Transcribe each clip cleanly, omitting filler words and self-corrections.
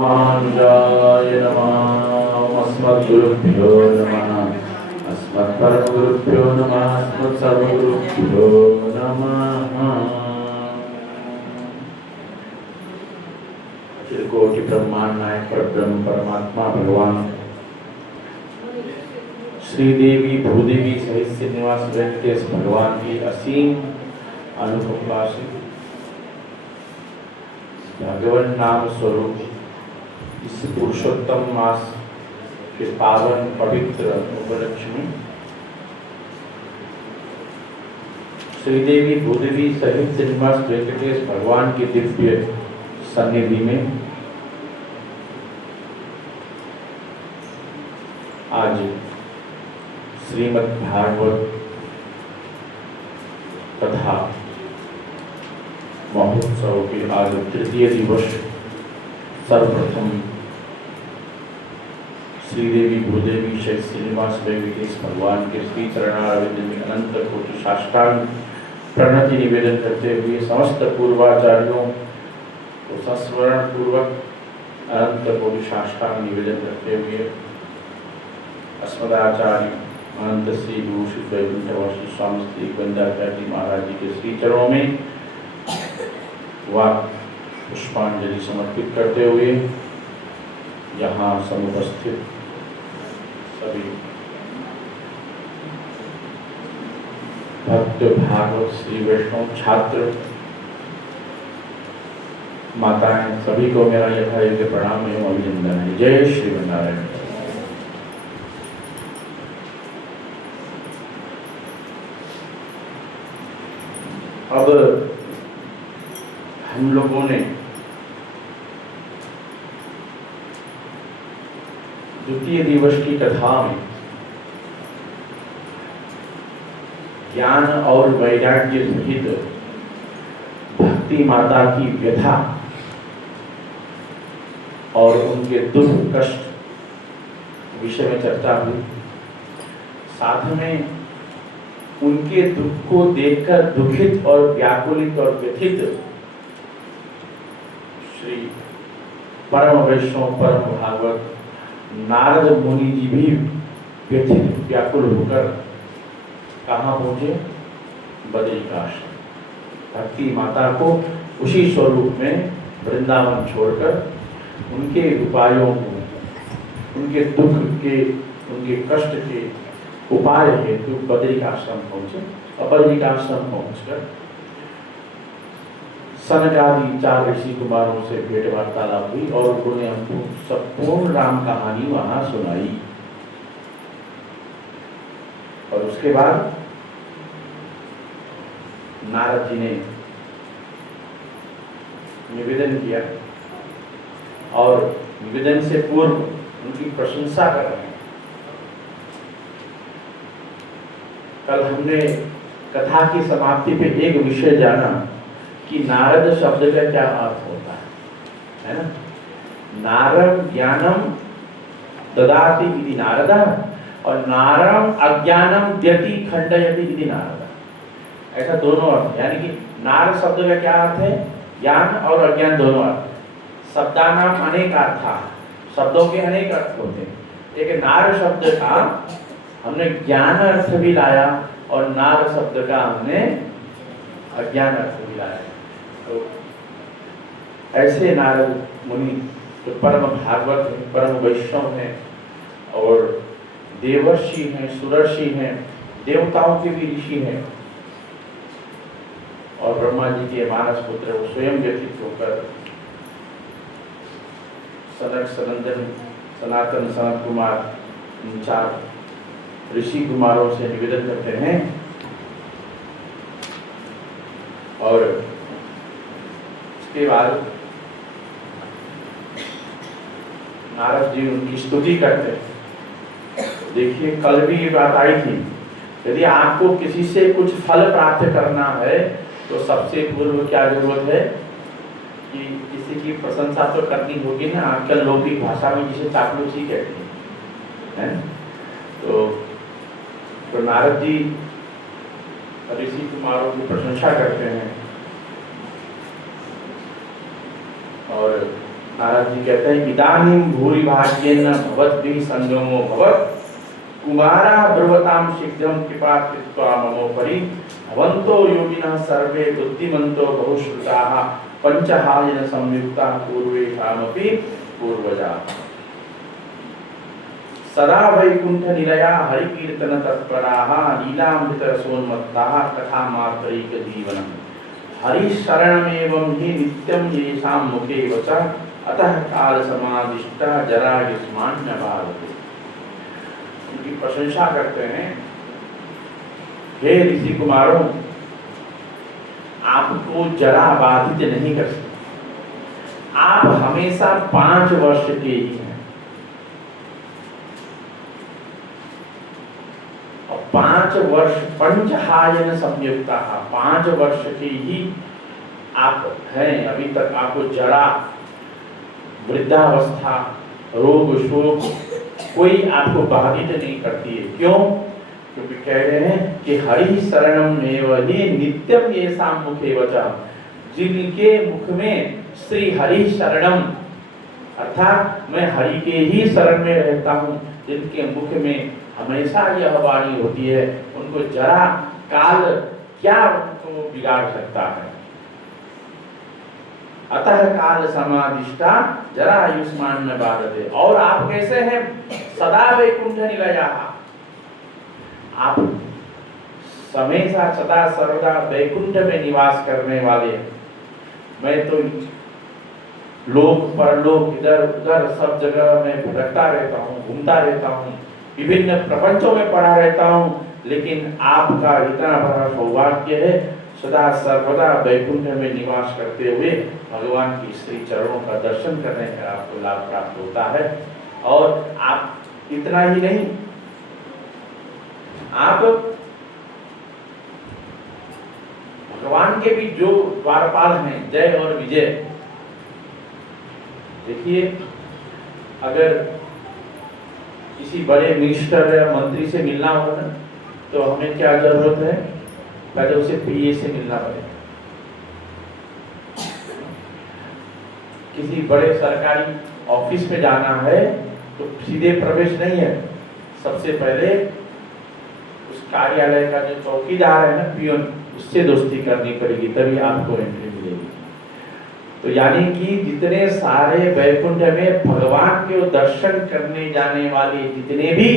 रामानुजाय नमः। अस्मद्गुरुभ्यो नमः। अस्मत्परमगुरुभ्यो नमः। अस्मत्सर्वगुरुभ्यो नमः। अखिल कोटि ब्रह्मांड नायक परब्रह्म परमात्मा भगवान श्रीदेवी भूदेवी सहित श्रीनिवास वेंकटेश भगवान की असीम अनुकंपा से भगवान नाम स्वरूप इस पुरुषोत्तम मास के पावन पवित्र उपलक्ष्य में श्रीदेवी भूदेवी सहित श्रीनिवास वेंकटेश भगवान की दिव्य सन्निधि में आज श्रीमद् भागवत कथा महोत्सव के आज तृतीय दिवस सर्वप्रथम श्रीदेवी भूदेवी श्री श्रीनिवास वेंकटेश भगवान के श्री चरणारविंद में अनंत कोटि साष्टांग प्रणति निवेदन करते हुए समस्त पूर्वाचार्यों को संस्मरण पूर्वक अनंत कोटि साष्टांग निवेदन करते हुए अस्मदाचार्य अनंत श्री गुरु श्री वैकुंठवासी स्वामी श्री गोविंदाचार्य महाराज जी के श्री चरणों में वाक पुष्पांजलि समर्पित करते हुए यहाँ समुपस्थित सभी भक्त भागवत श्री वैष्णव छात्र माताएं सभी को मेरा यथायोग्य प्रणाम एवं अभिनंदन है। जय श्री नारायण। अब हम लोगों ने द्वितीय दिवस की कथा में ज्ञान और वैराग्य सहित भक्ति माता की व्यथा और उनके दुख कष्ट विषय में चर्चा हुई। साथ में उनके दुख को देखकर दुखित और व्याकुलित और व्यथित श्री परम वैष्णव परम भागवत नारद मुनि जी भी व्यथित व्याकुल होकर कहाँ पहुंचे? बद्रिकाश्रम। भक्ति माता को उसी स्वरूप में वृंदावन छोड़कर उनके उपायों को, उनके दुख के, उनके कष्ट के उपाय हेतु बद्रिकाश्रम पहुंचे और बद्रिकाश्रम पहुंचकर सनक आदि 4 ऋषि कुमारों से भेंट वार्तालाप हुई और उन्होंने हमको संपूर्ण राम कहानी वहां सुनाई। और उसके बाद नारद जी ने निवेदन किया और निवेदन से पूर्व उनकी प्रशंसा कर रहे हैं। कल हमने कथा की समाप्ति पे एक विषय जाना कि नारद शब्द का क्या अर्थ होता है ना? नारद ज्ञानम ददाति इति नारद और नारम अज्ञानम द्यति खंडयति इति नारद। ऐसा दोनों अर्थ, यानी कि नार शब्द का क्या अर्थ है? ज्ञान और अज्ञान दोनों अर्थ। शब्दानाम अनेक अर्थ, शब्दों के अनेक अर्थ होते हैं, लेकिन नार शब्द का हमने ज्ञान अर्थ भी लाया और नार शब्द का हमने अज्ञान अर्थ भी लाया। तो ऐसे नारद मुनि जो परम भागवत हैं, परम वैष्णव हैं और देवर्षि हैं, सुरर्षि हैं, देवताओं के भी ऋषि हैं और ब्रह्मा जी के मानस पुत्र वो स्वयं व्यतीत होकर सनक सनंदन सनातन सनत कुमार 4 ऋषि कुमारों से निवेदन करते हैं और उसके बाद नारद जी उनकी स्तुति करते हैं। देखिए कल भी ये बात आई थी, यदि आपको किसी से कुछ फल प्राप्त करना है तो सबसे पूर्व क्या जरूरत है कि किसी की प्रशंसा तो करनी होगी ना। आजकल लौकिक भाषा में जिसे चापलूसी कहते हैं। तो नारद जी ऋषि कुमारों की प्रशंसा करते हैं और नारद जी कहते हैं इदानीं भूरि भाग्येन भवद्भिः संगमो भवत् कुमारा ब्रुवतां शीघ्रं कृपा कृत्वा ममोपरि भवन्तो योगिनः सर्वे बुद्धिमन्तो बहुश्रुताः पंचहायन संयुक्ता पूर्वेषामपि पूर्वजाः सदा वैकुंठ निलया हरिकीर्तन तत्पराः लीलामृत रसोन्मत्ताः कथा मात्रिक जीवनम् हरिशरणमेवं हि नित्यं येषां मुखे वचः अतः काल समादिष्टा जरा युष्मान्य भारते। उनकी प्रशंसा करते हैं, हे ऋषि कुमारों, आपको जरा बाधित नहीं कर सकते। आप हमेशा 5 वर्ष के ही हैं और 5 वर्ष पंचहायन संयुक्ता, 5 वर्ष के ही आप हैं। अभी तक आपको जरा, वृद्धावस्था, रोग शोक कोई आपको बाधित नहीं करती है। क्यों? क्योंकि कह रहे हैं कि हरि शरणम एव हि नित्यम येषां मुखे वचः, जिनके मुख में श्री हरि शरणम अर्थात मैं हरि के ही शरण में रहता हूँ, जिनके मुख में हमेशा यह वाणी होती है, उनको जरा काल क्या उनको बिगाड़ सकता है। अतः काल समादिष्टा जरा आयुष्मान न बाधते। और आप कैसे हैं? सदा वैकुंठ निलया, आप हमेशा सदा सर्वदा वैकुंठ में निवास करने वाले। मैं तो लोक परलोक इधर उधर सब जगह में भटकता रहता हूँ, घूमता रहता हूँ, विभिन्न प्रपंचों में पड़ा रहता हूँ, लेकिन आपका इतना बड़ा सौभाग्य है सदा सर्वदा वैकुंठ में निवास करते हुए भगवान की श्री चरणों का दर्शन करने का आपको लाभ प्राप्त होता है। और आप इतना ही नहीं, आप भगवान के भी जो द्वारपाल हैं, जय और विजय। देखिए, अगर किसी बड़े मिनिस्टर या मंत्री से मिलना हो ना, तो हमें क्या जरूरत है? पहले उसे पीए से मिलना पड़ेगा। किसी बड़े सरकारी ऑफिस में जाना है तो सीधे प्रवेश नहीं है, सबसे पहले उस कार्यालय का जो चौकीदार है ना, पियोन, उससे दोस्ती करनी पड़ेगी, तभी आपको एंट्री मिलेगी। तो यानी कि जितने सारे वैकुंठ में भगवान के दर्शन करने जाने वाले जितने भी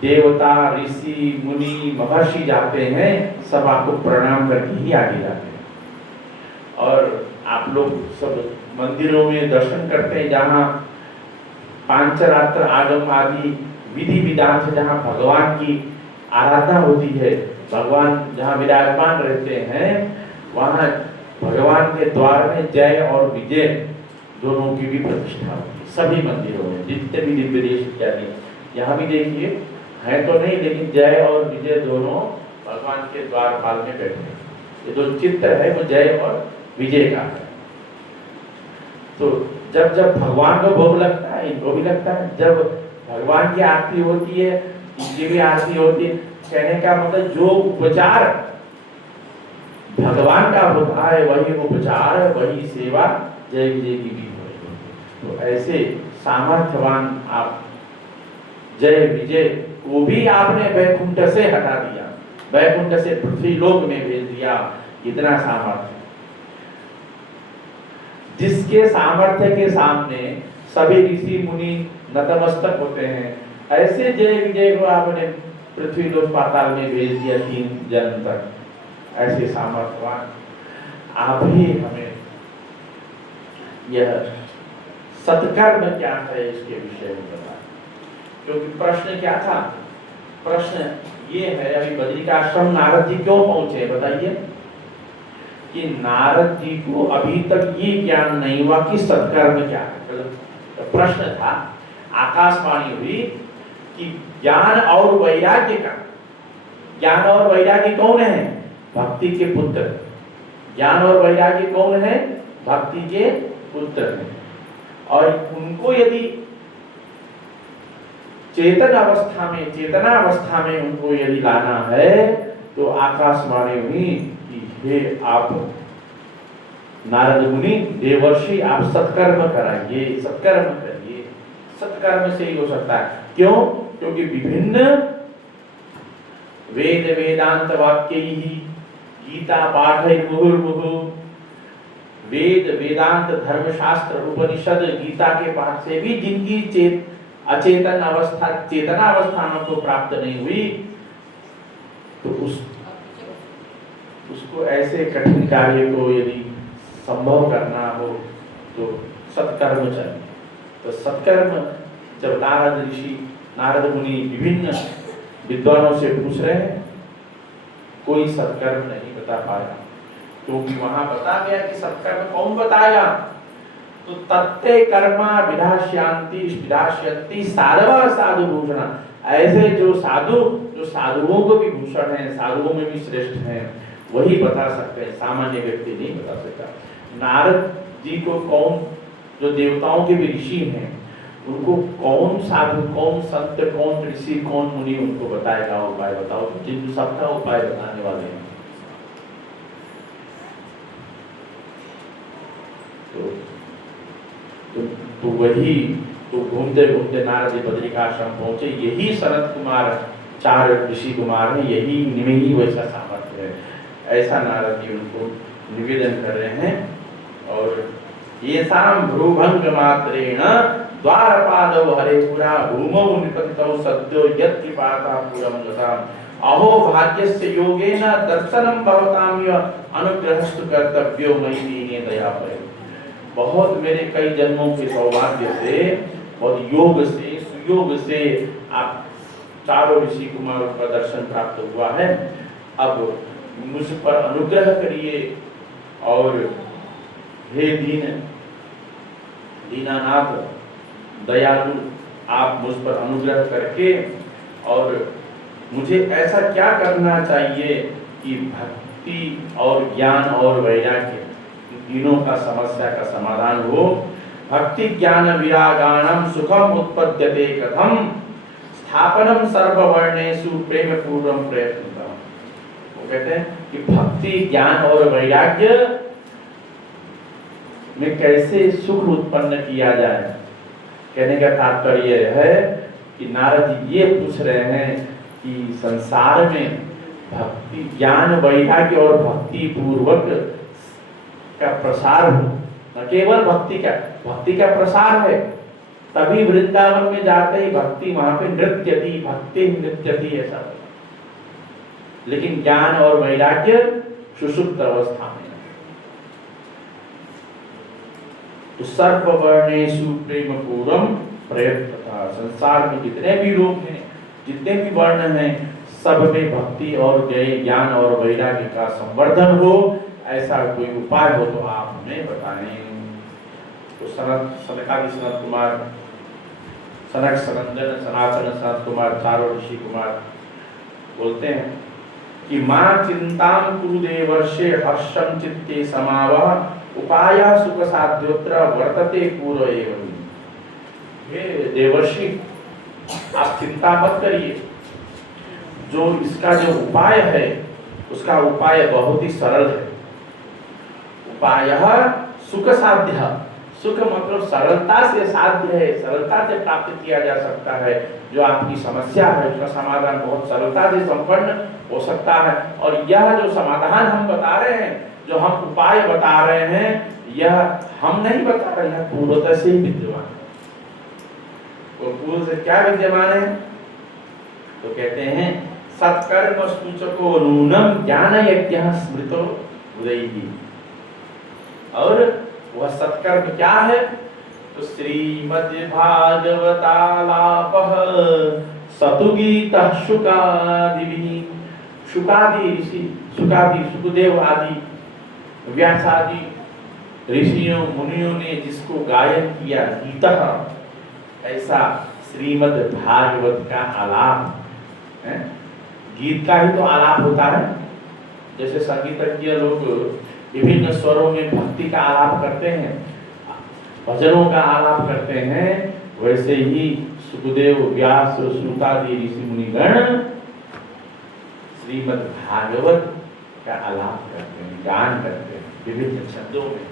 देवता, ऋषि, मुनि, महर्षि जाते हैं, सब आपको प्रणाम करके ही आगे जाते हैं। और आप लोग सब मंदिरों में दर्शन करते हैं, जहाँ पांचरात्र आगम आदि विधि विधान से जहाँ भगवान की आराधना होती है, भगवान जहाँ विराजमान रहते हैं, वहाँ भगवान के द्वार में जय और विजय दोनों की भी प्रतिष्ठा होती है। सभी मंदिरों में जितने भी दिव्य देश इत्यादि, यहाँ भी देखिए है तो नहीं, लेकिन जय और विजय दोनों भगवान के द्वारपाल में बैठे हैं। ये जो चित्र है वो जय और विजय का है। तो जब जब भगवान को भोग लगता है, इनको भी लगता है। जब भगवान की आरती होती है, इनकी भी आरती होती है। कहने का मतलब जो उपचार भगवान का होता है वही उपचार, वही सेवा जय विजय की भी होती है। तो ऐसे सामर्थ्यवान आप जय विजय को भी आपने वैकुंठ से हटा दिया, वैकुंठ से पृथ्वी लोक में भेज दिया। इतना सामर्थ्य, जिसके सामर्थ्य के सामने सभी ऋषि मुनि नतमस्तक होते हैं, ऐसे जय विजय को आपने पृथ्वी लोक पाताल में भेज दिया 3 जन्म तक। ऐसे सामर्थ्यवान आप ही हमें यह सत्कर्म क्या है इसके विषय में बता। क्योंकि प्रश्न क्या था? प्रश्न ये है, अभी बद्रिकाश्रम नारद जी क्यों पहुंचे बताइए? कि नारद जी को अभी तक ये ज्ञान नहीं हुआ कि सत्कर्म क्या है। तो प्रश्न था, आकाशवाणी हुई कि ज्ञान और वैराग्य का, ज्ञान और वैराग्य कौन है? भक्ति के पुत्र। ज्ञान और वैराग्य कौन है? भक्ति के पुत्र हैं। और उनको यदि चेतन अवस्था में, चेतना अवस्था में उनको यदि लाना है, तो आकाशवाणी हुई कि हे आप नारद मुनि, देवर्षि आप सत्कर्म कराइए, सत्कर्म करिए, सत्कर्म से ही हो सकता है। क्यों? क्योंकि विभिन्न वेद वेदांत वाक्य ही गीता पाठ मुहुर्मुहु, वेद वेदांत धर्मशास्त्र उपनिषद गीता के पाठ से भी जिनकी अचेतन अवस्था चेतना अवस्थाओं को प्राप्त नहीं हुई, तो उसको ऐसे कठिन कार्य को यदि संभव करना हो तो सत्कर्म चाहिए। तो सत्कर्म जब नारद मुनि विभिन्न विद्वानों से पूछ रहे हैं, कोई सत्कर्म नहीं बता पाया, क्योंकि वहां बता गया कि सत्कर्म कौन बताएगा? तो तत्ते कर्मा विधास्यन्ति साधवा साधु भूषण, ऐसे जो साधुओं को भी भूषण है, साधुओं में भी श्रेष्ठ हैं, वही बता सकते हैं, सामान्य व्यक्ति नहीं बता सकता। नारद जी को कौन, जो देवताओं के भी ऋषि हैं, उनको कौन साधु, कौन संत, कौन ऋषि, कौन मुनि उनको बताएगा उपाय? बताओ, जिन सबका उपाय बताने वाले हैं। तो वही तो घूमते घूमते नारद जी बद्रिकाश्रम पहुंचे। यही सनत कुमार, 4 ऋषि कुमार हैं, यही इनमें ही वैसा सामर्थ्य है, ऐसा नारद जी उनको निवेदन कर रहे हैं। और ये साम भ्रूभंग मात्रेण द्वारपादौ हरेपुरा भूमौ निपतितौ सद्यो यत् कृपाता पुरं गताम् अहो भाग्यस्य योगेन दर्शनं भवताम् अनुग्रहस्तु कर्तव्यो मयि दीने दया परे। बहुत मेरे कई जन्मों के सौभाग्य से और योग से, सुयोग से आप 4 ऋषि कुमारों का दर्शन प्राप्त हुआ है। अब मुझ पर अनुग्रह करिए और हे दीनानाथ दयालु, आप मुझ पर अनुग्रह करके और मुझे ऐसा क्या करना चाहिए कि भक्ति और ज्ञान और वैराग्य तीनों का समस्या का समाधान हो। भक्ति ज्ञान विरागाणम सुखम उत्पद्यते कथम स्थापनम सर्ववर्णेषु प्रेम पूर्वम प्रयत्नतः। वो कहते हैं कि भक्ति ज्ञान और वैराग्य में कैसे सुख उत्पन्न किया जाए। कहने का तात्पर्य है कि नारद जी ये पूछ रहे हैं कि संसार में भक्ति ज्ञान वैराग्य और भक्ति पूर्वक का प्रसार हो, न केवल भक्ति का प्रसार है। तभी वृंदावन में जाते ही भक्ति वहां पे नृत्य थी, भक्ति नृत्य थी, ऐसा। लेकिन ज्ञान और वैराग्य सुषुप्त अवस्था में। तो सर्ववर्णेषु प्रेम पूर्वम प्रयत्नतः, संसार में जितने भी लोग हैं, जितने भी वर्ण हैं, सब में भक्ति और ज्ञान और वैराग्य का संवर्धन हो, ऐसा कोई उपाय हो तो आप हमें बताएं। तो सनकादि सनत कुमार, सनक सनंदन सनातन सनत कुमार, 4 ऋषि कुमार बोलते हैं कि मां चिंताम कुरु देवर्षे हर्षम चित्ते समावह उपाय सुख साध्योत्र वर्तते पूर्व एवं। हे देवर्षि, आप चिंता मत करिए, जो इसका जो उपाय है उसका उपाय बहुत ही सरल है। उपाय सुख साध्य, सुख मतलब सरलता से साध्य है, सरलता से प्राप्त किया जा सकता है। जो आपकी समस्या है उसका समाधान बहुत सरलता से संपन्न हो सकता है। और यह जो समाधान हम बता रहे हैं, जो हम उपाय बता रहे हैं, यह हम नहीं बता रहे हैं, पूर्वतः से ही विद्यमान है। और पूर्व से क्या विद्यमान है? तो कहते हैं सत्कर्म सूचको नूनम ज्ञान यज्ञ स्मृतो उदयी। और वह सत्कर्म क्या है? तो श्रीमद् भागवतालापः सतुगीतः शुकादिभिः, शुकादि ऋषि, शुकादि सुखदेव आदि व्यास आदि ऋषियों मुनियों ने जिसको गायन किया, गीतः, ऐसा श्रीमद् भागवत का आलाप है। गीत का ही तो आलाप होता है। जैसे संगीतज्ञ लोग विभिन्न स्वरों में भक्ति का आलाप करते हैं, भजनों का आलाप करते हैं, वैसे ही सुखदेव व्यास श्रुतादि ऋषि मुनिगण श्रीमद् भागवत का आलाप करते हैं, गान करते हैं विभिन्न छंदों में।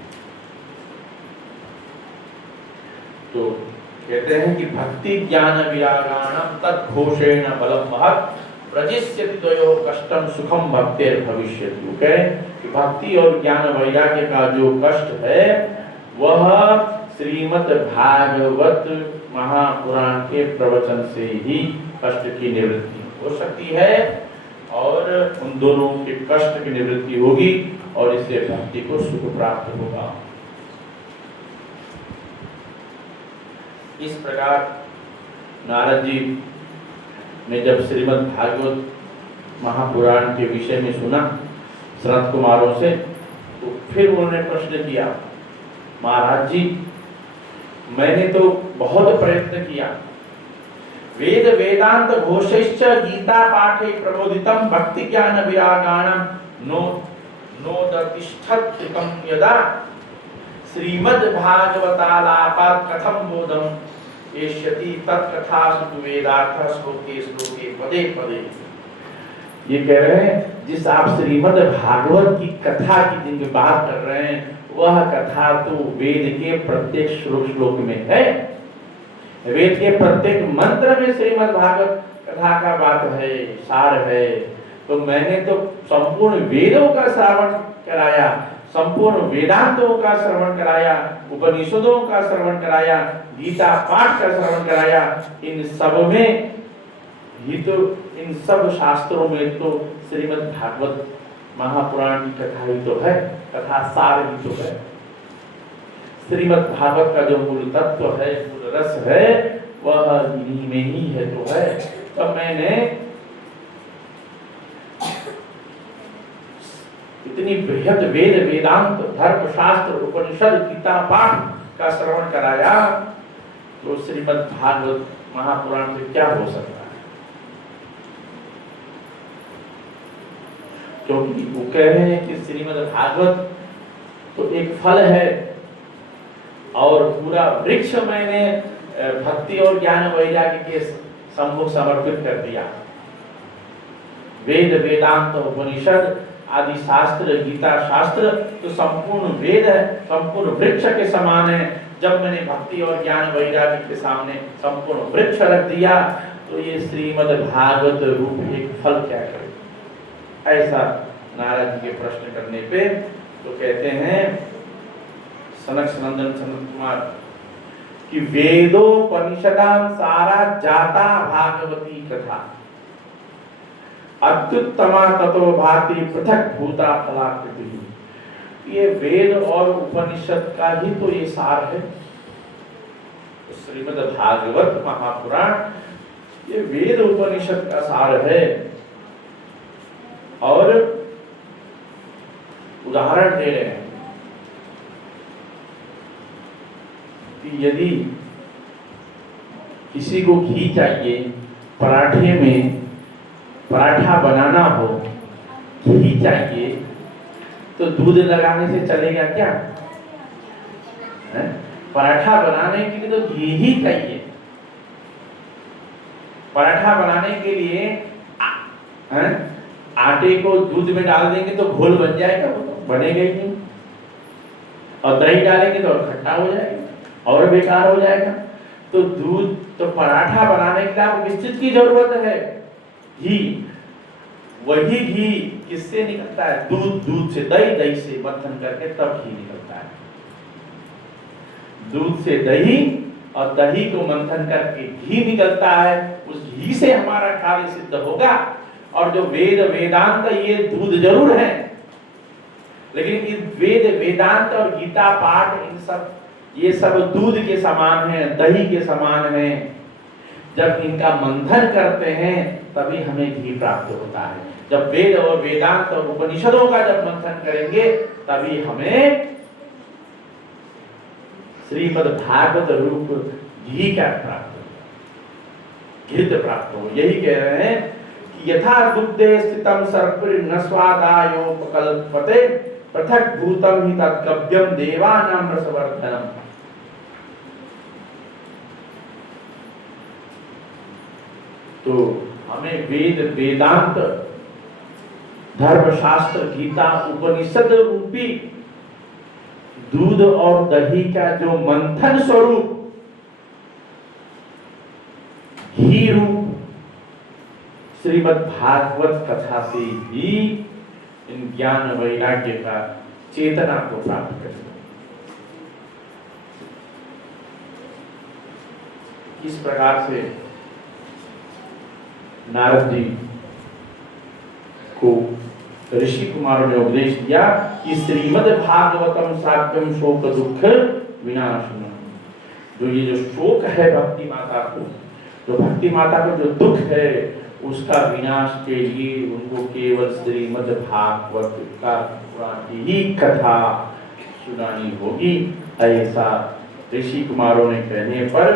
तो कहते हैं कि भक्ति ज्ञान विरागाणम तद्घोषेण बलम महत् प्रजिष्यति द्वयो कष्टम सुखम भक्तेर भविष्यति। कहे कि भक्ति और ज्ञान वैराग्य का जो कष्ट है वह श्रीमद् भागवत महापुराण के प्रवचन से ही कष्ट की निवृत्ति हो सकती है और उन दोनों के कष्ट की निवृत्ति होगी और इससे भक्ति को सुख प्राप्त होगा। इस प्रकार नारद जी ने जब श्रीमद् भागवत महापुराण के विषय में सुना सनत कुमारों से, तो फिर उन्होंने प्रश्न किया, महाराज जी मैंने तो बहुत प्रयत्न किया, वेद वेदांत घोषैश्च गीता पाठे प्रबोधितम भक्ति ज्ञान विरागाणम नोदतिष्ठत्कं यदा श्रीमद् भागवतालापात् कथम बोधम एष्यति तत्कथासु वेदार्थ श्लोके श्लोके पदे पदे। ये कह रहे हैं जिस आप श्रीमद् भागवत की कथा की जिनकी बात कर रहे हैं वह कथा तो वेद के प्रत्येक श्लोक में है, वेद के प्रत्येक मंत्र में श्रीमद् भागवत कथा का बात है, सार है। तो मैंने तो संपूर्ण वेदों का श्रवण कराया, संपूर्ण वेदांतों का श्रवण कराया, उपनिषदों का श्रवण कराया, गीता पाठ का श्रवण कराया। इन सब में ही तो, इन सब शास्त्रों में तो श्रीमद् भागवत महापुराण की कथा ही तो है, कथा सार ही तो है। श्रीमद् भागवत का जो मूल तत्व है, मूल रस है, वह इन्हीं में ही है तो है। तो मैंने इतनी बृहद वेद वेदांत धर्म शास्त्र उपनिषद गीता पाठ का श्रवण कराया, तो श्रीमद् भागवत महापुराण से क्या हो सकता है? क्योंकि वो कह रहे हैं कि श्रीमद् भागवत तो एक फल है और पूरा वृक्ष मैंने भक्ति और ज्ञान वैराग्य के सम्मुख समर्पित कर दिया। वेद वेदांत उपनिषद आदि शास्त्र गीता शास्त्र तो संपूर्ण वेद है, संपूर्ण वृक्ष के समान है। जब मैंने भक्ति और ज्ञान वैराग्य के सामने संपूर्ण वृक्ष रख दिया तो ये श्रीमद् भागवत रूप एक फल क्या करे? ऐसा नारद जी के प्रश्न करने पे तो कहते हैं सनक सनंदन सनत कुमार कि वेदोपनिषदां सारा जाता भागवती कथा अत्युत्तमा ततो भाति पृथक भूता फलाकृति। ये वेद और उपनिषद का ही तो ये सार है। श्रीमद् भागवत महापुराण ये वेद उपनिषद का सार है। और उदाहरण दे रहे हैं कि यदि किसी को घी चाहिए, पराठे में पराठा बनाना हो, घी चाहिए, तो दूध लगाने से चलेगा क्या? पराठा बनाने के लिए तो घी ही चाहिए। पराठा बनाने के लिए आटे को दूध में डाल देंगे तो घोल बन जाएगा, वो तो बनेगा ही नहीं। और दही डालेंगे तो खट्टा हो जाएगा और बेकार हो जाएगा। तो दूध तो पराठा बनाने के लिए आपको किस चीज की जरूरत है? घी। वही घी किससे निकलता है? दूध से, दही से मंथन करके तब घी निकलता है। दूध से दही और दही को मंथन करके घी निकलता है। उस घी से हमारा कार्य सिद्ध होगा। और जो वेद वेदांत ये दूध जरूर है, लेकिन ये वेद वेदांत और गीता पाठ इन सब ये सब दूध के समान है, दही के समान है। जब इनका मंथन करते हैं तभी हमें घी प्राप्त होता है। जब वेद और वेदांत और उपनिषदों का जब मंथन करेंगे तभी हमें श्रीमद् भागवत रूप घी का प्राप्त होगा, घृत प्राप्त हो। यही कह रहे हैं कि यथा दुग्धे स्थितम सर्पिर न स्वादायोपकल्पते पृथक भूतम हि तद्गव्यम देवानां रसवर्धनम। तो हमें वेद वेदांत धर्मशास्त्र गीता उपनिषद रूपी दूध और दही का जो मंथन स्वरूप ही रूप श्रीमद् भागवत कथा से ही इन ज्ञान वैराग्य का चेतना को प्राप्त करें। इस प्रकार से नारद जी को ऋषि कुमारों ने उपदेश दिया कि श्रीमद् भागवतम साध्यम शोक दुख विनाशनम। जो ये जो शोक है भक्ति माता को, जो भक्ति माता को जो दुख है, उसका विनाश के लिए उनको केवल श्रीमद् भागवत का पुराण की ही कथा सुनानी होगी। ऐसा ऋषि कुमारों ने कहने पर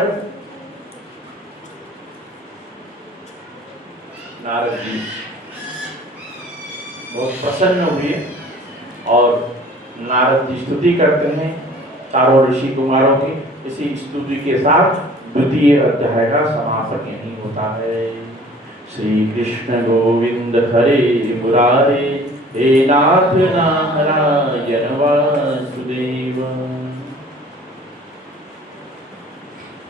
नारद जी बहुत प्रसन्न हुए और नारद जी स्तुति करते हैं चारों ऋषि कुमारों की। इसी स्तुति के साथ द्वितीय अध्याय का समापन यही होता है। श्री कृष्ण गोविंद हरे मुरारे, हे नाथ नारायण वासुदेव।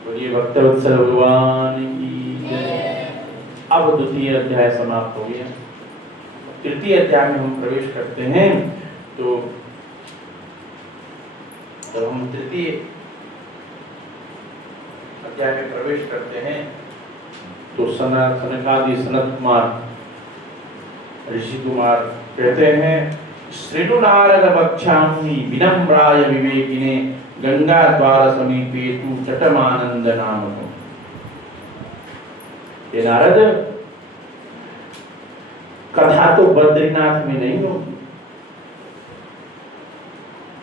बोलिए भक्तवत्सल भगवान की जय। अब द्वितीय अध्याय समाप्त हो गया। तृतीय अध्याय में हम प्रवेश करते हैं। तो जब हम तृतीय अध्याय में प्रवेश करते हैं तो सनकादि सनत कुमार ऋषि कुमार कहते हैं, श्रीनु नारद वक्ष्यामि विनम्राय विवेकिने गंगा द्वार समीपे तु चटमानंद नामको। ये नारद, कथा तो बद्रीनाथ में नहीं होगी,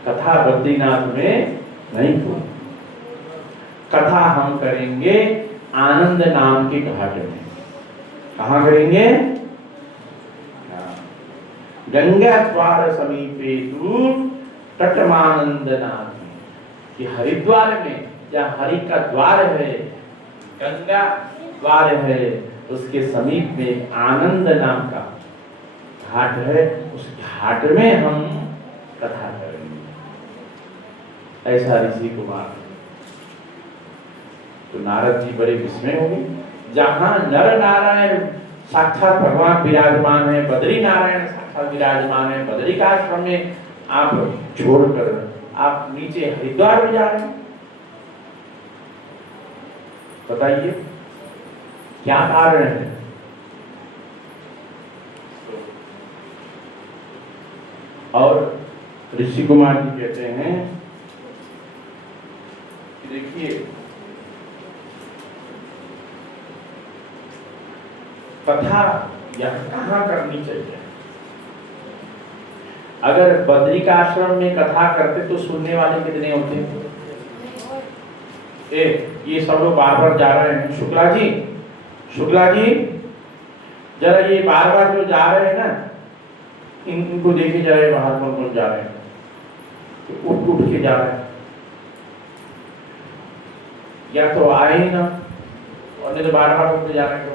कथा बद्रीनाथ में नहीं होगी, कथा हम करेंगे आनंद नाम के घाट में। कहाँ करेंगे? गंगा द्वार समीपे तु तटमानंद नाम में, कि हरिद्वार में जहाँ हरि का द्वार है, गंगा द्वार है, उसके समीप में आनंद नाम का घाट है, उस घाट में हम कथा करेंगे। ऐसा ऋषि कुमार। तो नारद जी बड़े विस्मय हो गए। जहां नर नारायण साक्षात भगवान विराजमान है, बद्री नारायण साक्षात विराजमान है, बद्री का आश्रम में आप छोड़कर आप नीचे हरिद्वार में जा रहे हैं, बताइए क्या कारण है? और ऋषि कुमार जी कहते हैं कि देखिए, कथा यह कहाँ करनी चाहिए? अगर बद्री का आश्रम में कथा करते तो सुनने वाले कितने होते? ये सब लोग बार बार जा रहे हैं। शुक्ला जी जरा ये बार बार जो जा रहे हैं ना, इनको देखे जा रहे, बाहर कौन जा रहे हैं, तो उठ के जा रहे हैं, या तो आए ही ना, और नहीं तो बार बार उठ के जा रहे हैं।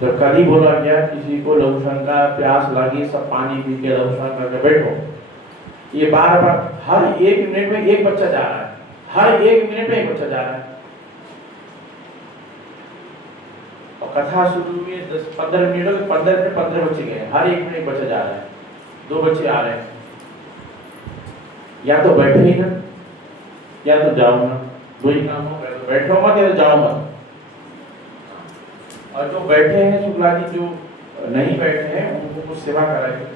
तो कल ही बोला गया किसी को लघुशंका प्यास लगी, सब पानी पी के लघुशंका के बैठो। ये बार बार हर एक मिनट में एक बच्चा जा रहा है, हर एक मिनट में एक बच्चा जा रहा है। और कथा शुरू हुई 10-15 मिनट में 15 बच्चे गए, हर एक मिनट बच्चा जा रहा है, 2 बच्चे आ रहे हैं। या तो बैठे ही ना, या तो जाओ ना, दो ही काम हो, बैठो मत या तो जाओ मत। और जो बैठे हैं शुक्ला जी, जो नहीं बैठे हैं उनको कुछ सेवा कराए।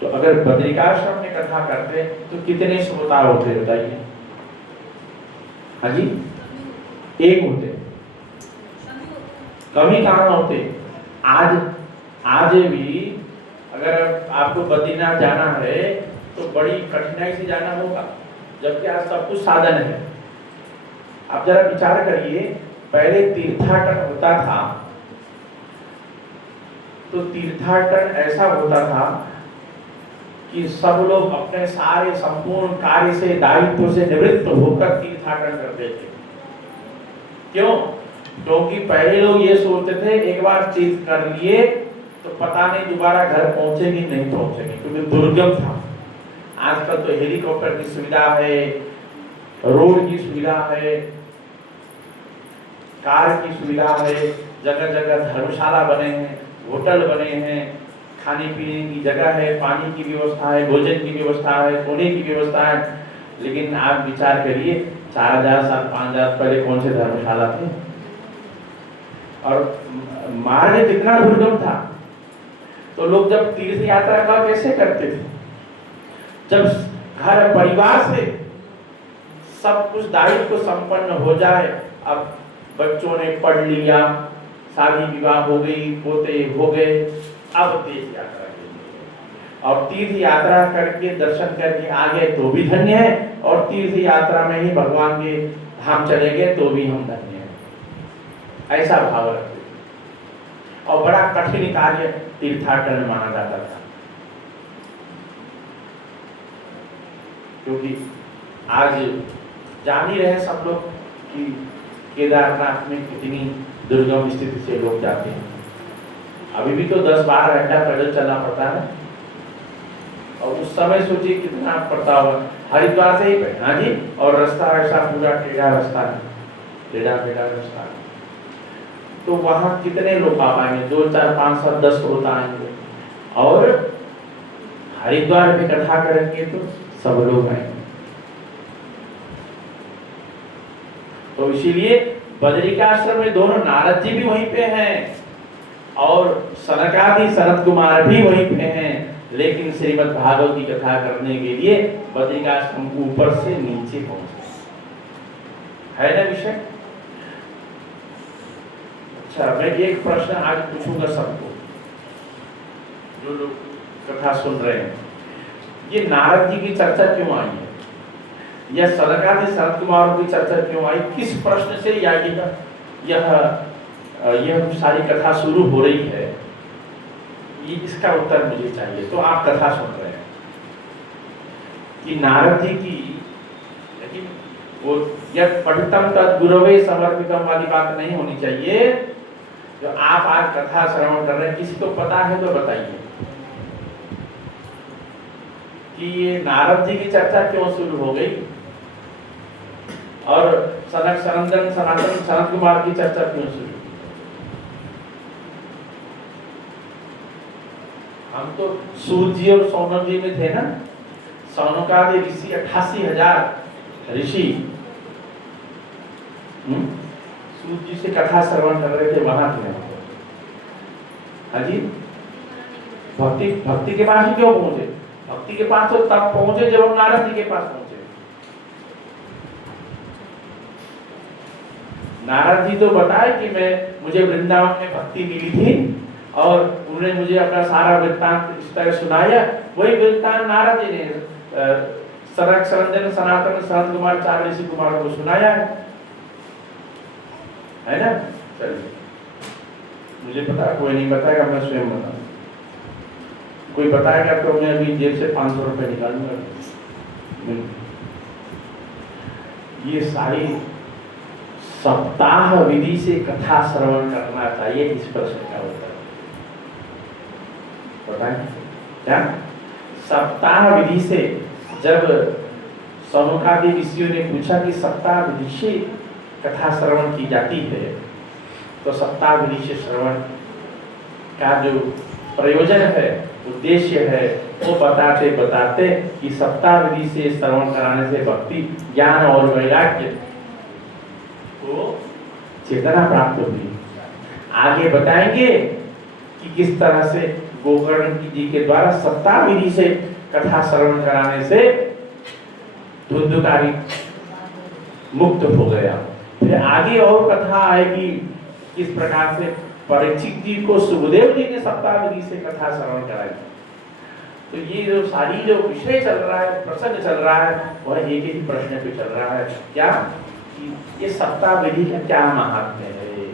तो अगर बद्रिकाश्रम में कथा करते तो कितने श्रोता होते बताइए? हाँ जी, एक होते, कमी कहाँ होते? आज भी अगर आपको बद्रीनाथ जाना है तो बड़ी कठिनाई से जाना होगा, जबकि आज सब कुछ साधन है। आप जरा विचार करिए, पहले तीर्थाटन होता था तो तीर्थाटन ऐसा होता था कि सब लोग अपने सारे संपूर्ण कार्य से, दायित्व से निवृत्त होकर तीर्थाटन करते थे। क्यों? क्योंकि पहले लोग ये सोचते थे एक बार तीर्थ कर लिए तो पता नहीं दोबारा घर पहुंचेगी नहीं पहुंचेगी, क्योंकि दुर्गम था। आजकल तो हेलीकॉप्टर की सुविधा है, रोड की सुविधा है, कार की सुविधा है, जगह जगह धर्मशाला बने हैं, होटल बने हैं, खाने पीने की जगह है, पानी की व्यवस्था है, भोजन की व्यवस्था है, सोने की व्यवस्था है। लेकिन आप विचार करिए 4000 साल 5000 पहले कौन से धर्मशाला थे, और मार्ग कितना दुर्गम था। तो लोग जब तीर्थ यात्रा का कैसे करते थे, जब घर परिवार से सब कुछ दायित्व संपन्न हो जाए, अब बच्चों ने पढ़ लिया, शादी विवाह हो गई, पोते हो गए, अब तीर्थ यात्रा के लिए, और तीर्थ यात्रा करके दर्शन करके आ गए तो भी धन्य है, और तीर्थ यात्रा में ही भगवान के धाम चले गए तो भी हम धन्य हैं। ऐसा भाव रखते थे। और बड़ा कठिन कार्य तीर्थाटन माना जाता था, क्योंकि आज जान ही रहे सब लोग कि केदारनाथ में कितनी दुर्गम स्थिति से लोग जाते हैं। अभी भी तो 10-12 घंटा पैदल चलना पड़ता है, और उस समय सोचिए कितना पड़ता होगा। हरिद्वार से ही, हाँ जी, और रास्ता ऐसा पूरा टेढ़ा रास्ता है, टेढ़ा रास्ता है, तो वहां कितने लोग आ पाएंगे? 2, 4, 5, 7, 10 लोग आएंगे, और हरिद्वार में कथा करेंगे तो सब लोग आएंगे। तो इसीलिए बद्रिकाश्रम में दोनों नारद जी भी वहीं पे हैं, और सनकादि सनत कुमार भी वहीं पे हैं, लेकिन श्रीमद् भागवत की कथा करने के लिए बद्रिकाश्रम ऊपर से नीचे पहुंचे, है ना विषय। अच्छा, मैं एक प्रश्न आज पूछूंगा सबको, जो लोग कथा सुन रहे हैं, ये नारद जी की चर्चा क्यों आई है, या सनकादि सनत कुमार की चर्चा क्यों आई? किस प्रश्न से यह सारी कथा शुरू हो रही है, ये इसका उत्तर मुझे चाहिए। तो आप कथा सुन रहे हैं कि नारद जी की, लेकिन वो यह पठितम तद गुरवे समर्पितम वाली बात नहीं होनी चाहिए। जो आप आज कथा श्रवण कर रहे हैं, किसी को पता है तो बताइए कि ये नारद जी की चर्चा क्यों शुरू हो गई, और सनक सनंदन सनातन सनत कुमार की चर्चा क्यों शुरू? हम तो सूत जी और सौनक जी में थे ना, सौनकादि ऋषि 88,000 ऋषि सूत जी से कथा श्रवण कर रहे थे, वहां थे। हाँ जी, भक्ति के पास ही क्यों पहुंचे? भक्ति के पास तो तब पहुंचे जब हम नारद जी के पास पहुंचे। नारद जी तो बताए कि मुझे वृंदावन में भक्ति मिली थी, और उन्होंने मुझे अपना सारा वृत्तांत इस तरह सुनाया। वही वृत्तांत नारद जी ने सनक सनंदन सनातन सनत कुमार 4 ऋषि कुमारों को सुनाया है ना। चलिए, मुझे पता, कोई नहीं बताएगा, मैं स्वयं बताऊंगा। कोई बताएगा तो मैं अभी जेब से 500 रुपए निकालूंगा। ये सारी सप्ताह विधि से कथा श्रवण करना चाहिए, इस प्रश्न का उत्तर बताएं क्या? सप्ताह विधि से, जब सनकादि ऋषियों ने पूछा कि सप्ताह विधि से कथा श्रवण की जाती है, तो सप्ताह विधि से श्रवण का जो प्रयोजन है, उद्देश्य है, वो बताते बताते कि सप्ताह विधि से श्रवण कराने से भक्ति, ज्ञान और वैराग्य को चेतना प्राप्त होती। आगे बताएंगे कि किस तरह से गोकर्ण जी के द्वारा सप्ताह विधि से कथा श्रवण कराने से धुंधकारी मुक्त हो गया। फिर आगे और कथा आएगी किस प्रकार से परीक्षित जी को सुखदेव जी ने सप्ताह विधि से कथा श्रवण कराई। तो ये जो सारी जो विषय चल रहा है, प्रसंग चल रहा है, वह एक ही प्रश्न पे चल रहा है, क्या कि ये सप्ताह विधि का क्या महात्म्य है,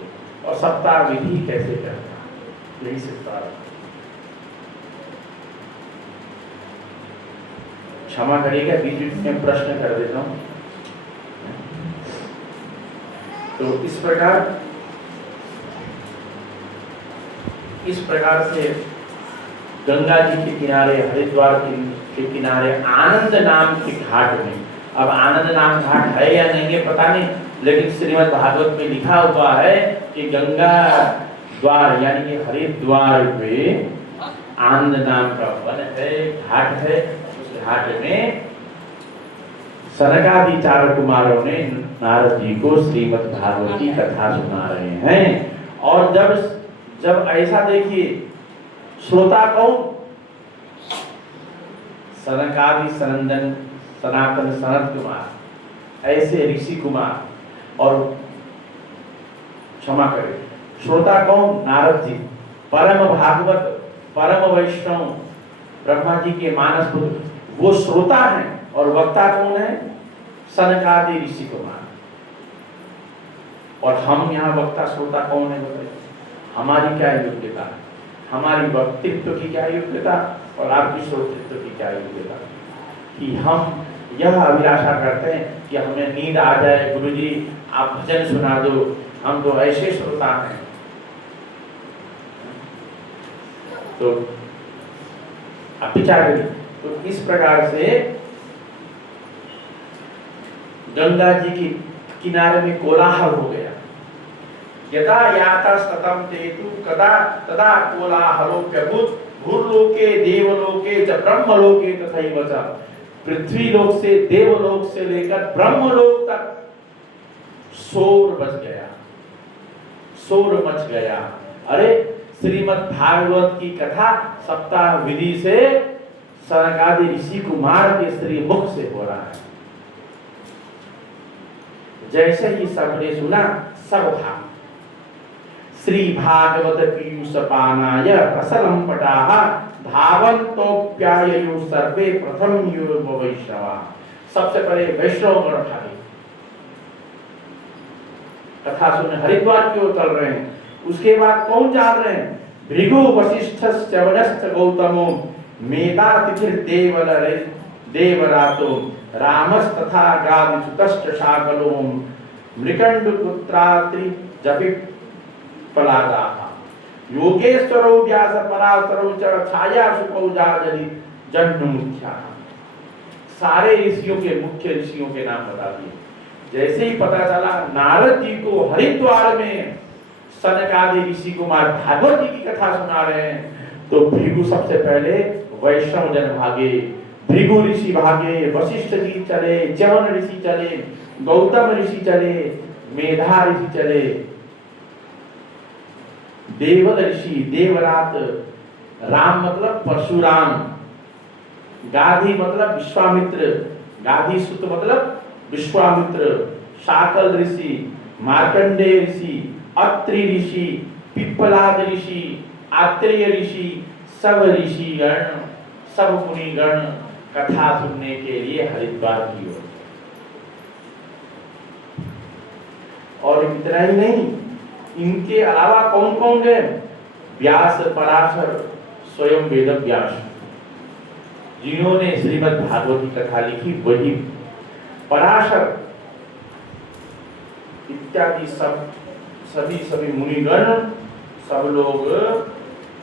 और सप्ताह विधि कैसे करना, यही सप्ताह। क्षमा करिएगा, बीच में प्रश्न कर देता हूँ। तो इस प्रकार से गंगा जी के किनारे, हरिद्वार के किनारे आनंद नाम के घाट में अब आनंद नाम घाट है या नहीं है पता नहीं, लेकिन श्रीमद् भागवत में लिखा हुआ है कि गंगा द्वार यानी कि हरिद्वार पे आनंद नाम का वन है, घाट है। उस घाट में सनकादि चार कुमारों ने नारद जी को श्रीमद् भागवत की कथा सुना रहे हैं। और जब ऐसा देखिए, श्रोता कौन? सनकादि सनंदन सनातन सनत कुमार, ऐसे ऋषि कुमार। और क्षमा करें, श्रोता कौन? नारद जी, परम भागवत, परम वैष्णव, ब्रह्मा जी के मानस पुत्र, वो श्रोता हैं। और वक्ता कौन है? सनकादि ऋषि कुमार। और हम यहाँ वक्ता श्रोता कौन है बताइए? हमारी क्या योग्यता है? हमारी वक्तृत्व की क्या योग्यता और आपकी श्रोतृत्व की क्या योग्यता? कि हम यह अभिलाषा करते हैं कि हमें नींद आ जाए, गुरुजी आप भजन सुना दो, हम तो ऐसे श्रोता हैं। तो आप विचार करिए। तो इस प्रकार से गंगा जी की किनारे में कोलाहल हो गया। यदा यातस्ततं तेतु कदा तदा कोलाहलोप्यभूत् भूर्लोके देवलोके च ब्रह्मलोके तथैव च। पृथ्वी लोक से देवलोक से लेकर ब्रह्मलोक तक शोर बच गया, शोर मच गया। अरे श्रीमद् भागवत की कथा सप्ताह विधि से सनकादि ऋषि कुमार के श्री मुख से हो रहा है। जैसे ही सबने सुना, सब था श्री भागवत पीयूष पानाय रसलम पटाह धावन्तोप्याययु सर्वे प्रथम यो वैष्णवा। सबसे पहले वैष्णव गण भागे, कथा सुनने हरिद्वार की ओर चल रहे हैं। उसके बाद कौन जा रहे हैं? भृगु वशिष्ठ च्यवनश्च गौतमो मेधातिथिर देवरातो रामस्तथा गादिसुतश्च शाकलो मृकण्डपुत्रात्रि जपि पलादाः योगेश्वरो व्यास पराशरो च छाया सुपौजाजलि जन्मुख्या। सारे ऋषियों के मुख्य ऋषियों के नाम बता दिए। जैसे ही पता चला नारद जी को हरिद्वार में सनकादि ऋषि कुमार भागवत जी की कथा सुना रहे हैं, तो भृगु सबसे पहले वैष्णव जन भागे। भृगु ऋषि भागे, वशिष्ठ जी चले, च्यवन ऋषि चले, गौतम ऋषि चले, मेधा ऋषि चले, देवल ऋषि, देवरात, राम मतलब परशुराम, गाधी मतलब विश्वामित्र, गाधी सुत मतलब विश्वामित्र, शाकल ऋषि, मार्कंडेय ऋषि, अत्रि ऋषि, पिप्पलाद ऋषि, आत्रेय ऋषि, सब ऋषिगण, सब मुनिगण कथा सुनने के लिए हरिद्वार की ओर। और इतना ही नहीं, इनके अलावा कौन कौन गए? व्यास, पराशर, स्वयं वेद व्यास, जिन्होंने श्रीमद् भागवत की कथा लिखी, वही पराशर इत्यादि सभी मुनिगण, सब लोग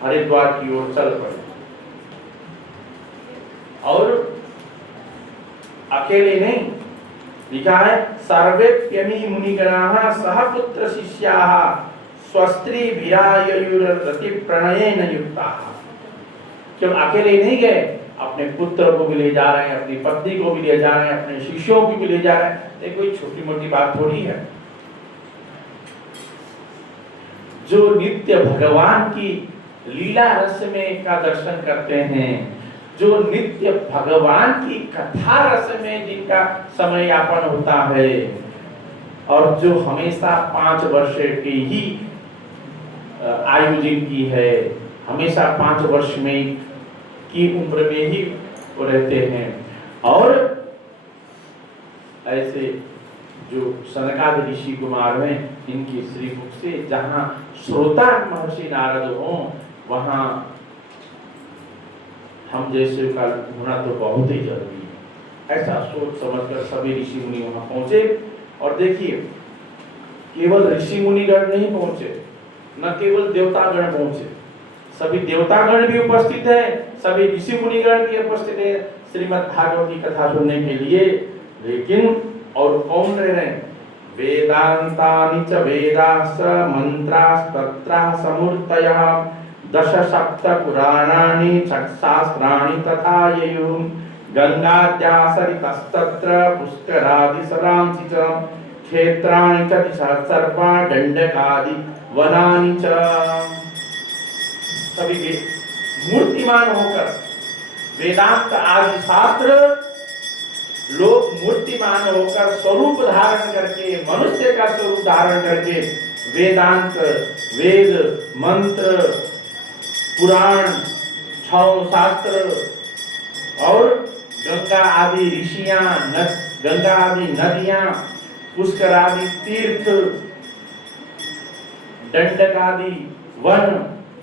हरिद्वार की ओर चल पड़े। और अकेले नहीं, लिखा है सर्वेप्यमी मुनिगणाः सह पुत्र शिष्याः स्वस्त्री विरायुरति प्रणयेन युक्ताः। क्यों अकेले नहीं गए? अपने पुत्र को भी ले जा रहे हैं, अपनी पत्नी को भी ले जा रहे हैं, अपने शिष्यों को भी ले जा रहे हैं। ये कोई छोटी मोटी बात थोड़ी है। जो नित्य भगवान की लीला रस में का दर्शन करते हैं, जो नित्य भगवान की कथा रस में जिनका समय यापन होता है, और जो हमेशा 5 वर्ष की ही आयु जिनकी है, हमेशा 5 वर्ष में की उम्र में ही वो रहते हैं। और ऐसे जो सनकादि ऋषि कुमार हैं, इनकी श्रीमुख से जहाँ श्रोता महर्षि नारद हों, वहाँ हम जैसे का होना तो बहुत ही जरूरी है। ऐसा सोच समझकर सभी ऋषि मुनि वहाँ पहुंचे। और देखिए, केवल ऋषि मुनिगण नहीं पहुंचे, न केवल देवतागण पहुंचे, सभी देवतागण भी उपस्थित है, सभी ऋषि मुनिगण भी उपस्थित है श्रीमद् भागवत की कथा सुनने के लिए। लेकिन और कौन रह रहे हैं? वेदांतानि च वेदास मंत्रास्तत्र समूर्तयः दश सप्त पुराणानि षट्शास्त्राणि तथा ययुः गंगाद्यासरितस्तत्र पुष्करादि सदांसि च क्षेत्राणि च सर्पा दंडकादि वनानि च। सभी मूर्तिमान होकर वेदांत आदि शास्त्र लोग मूर्तिमान होकर स्वरूप धारण करके मनुष्य का स्वरूप धारण करके वेदांत वेद मंत्र पुराण छह शास्त्र और गंगा आदि ऋषियां गंगा आदि नदियां पुष्कर आदि तीर्थ दंडक आदि वन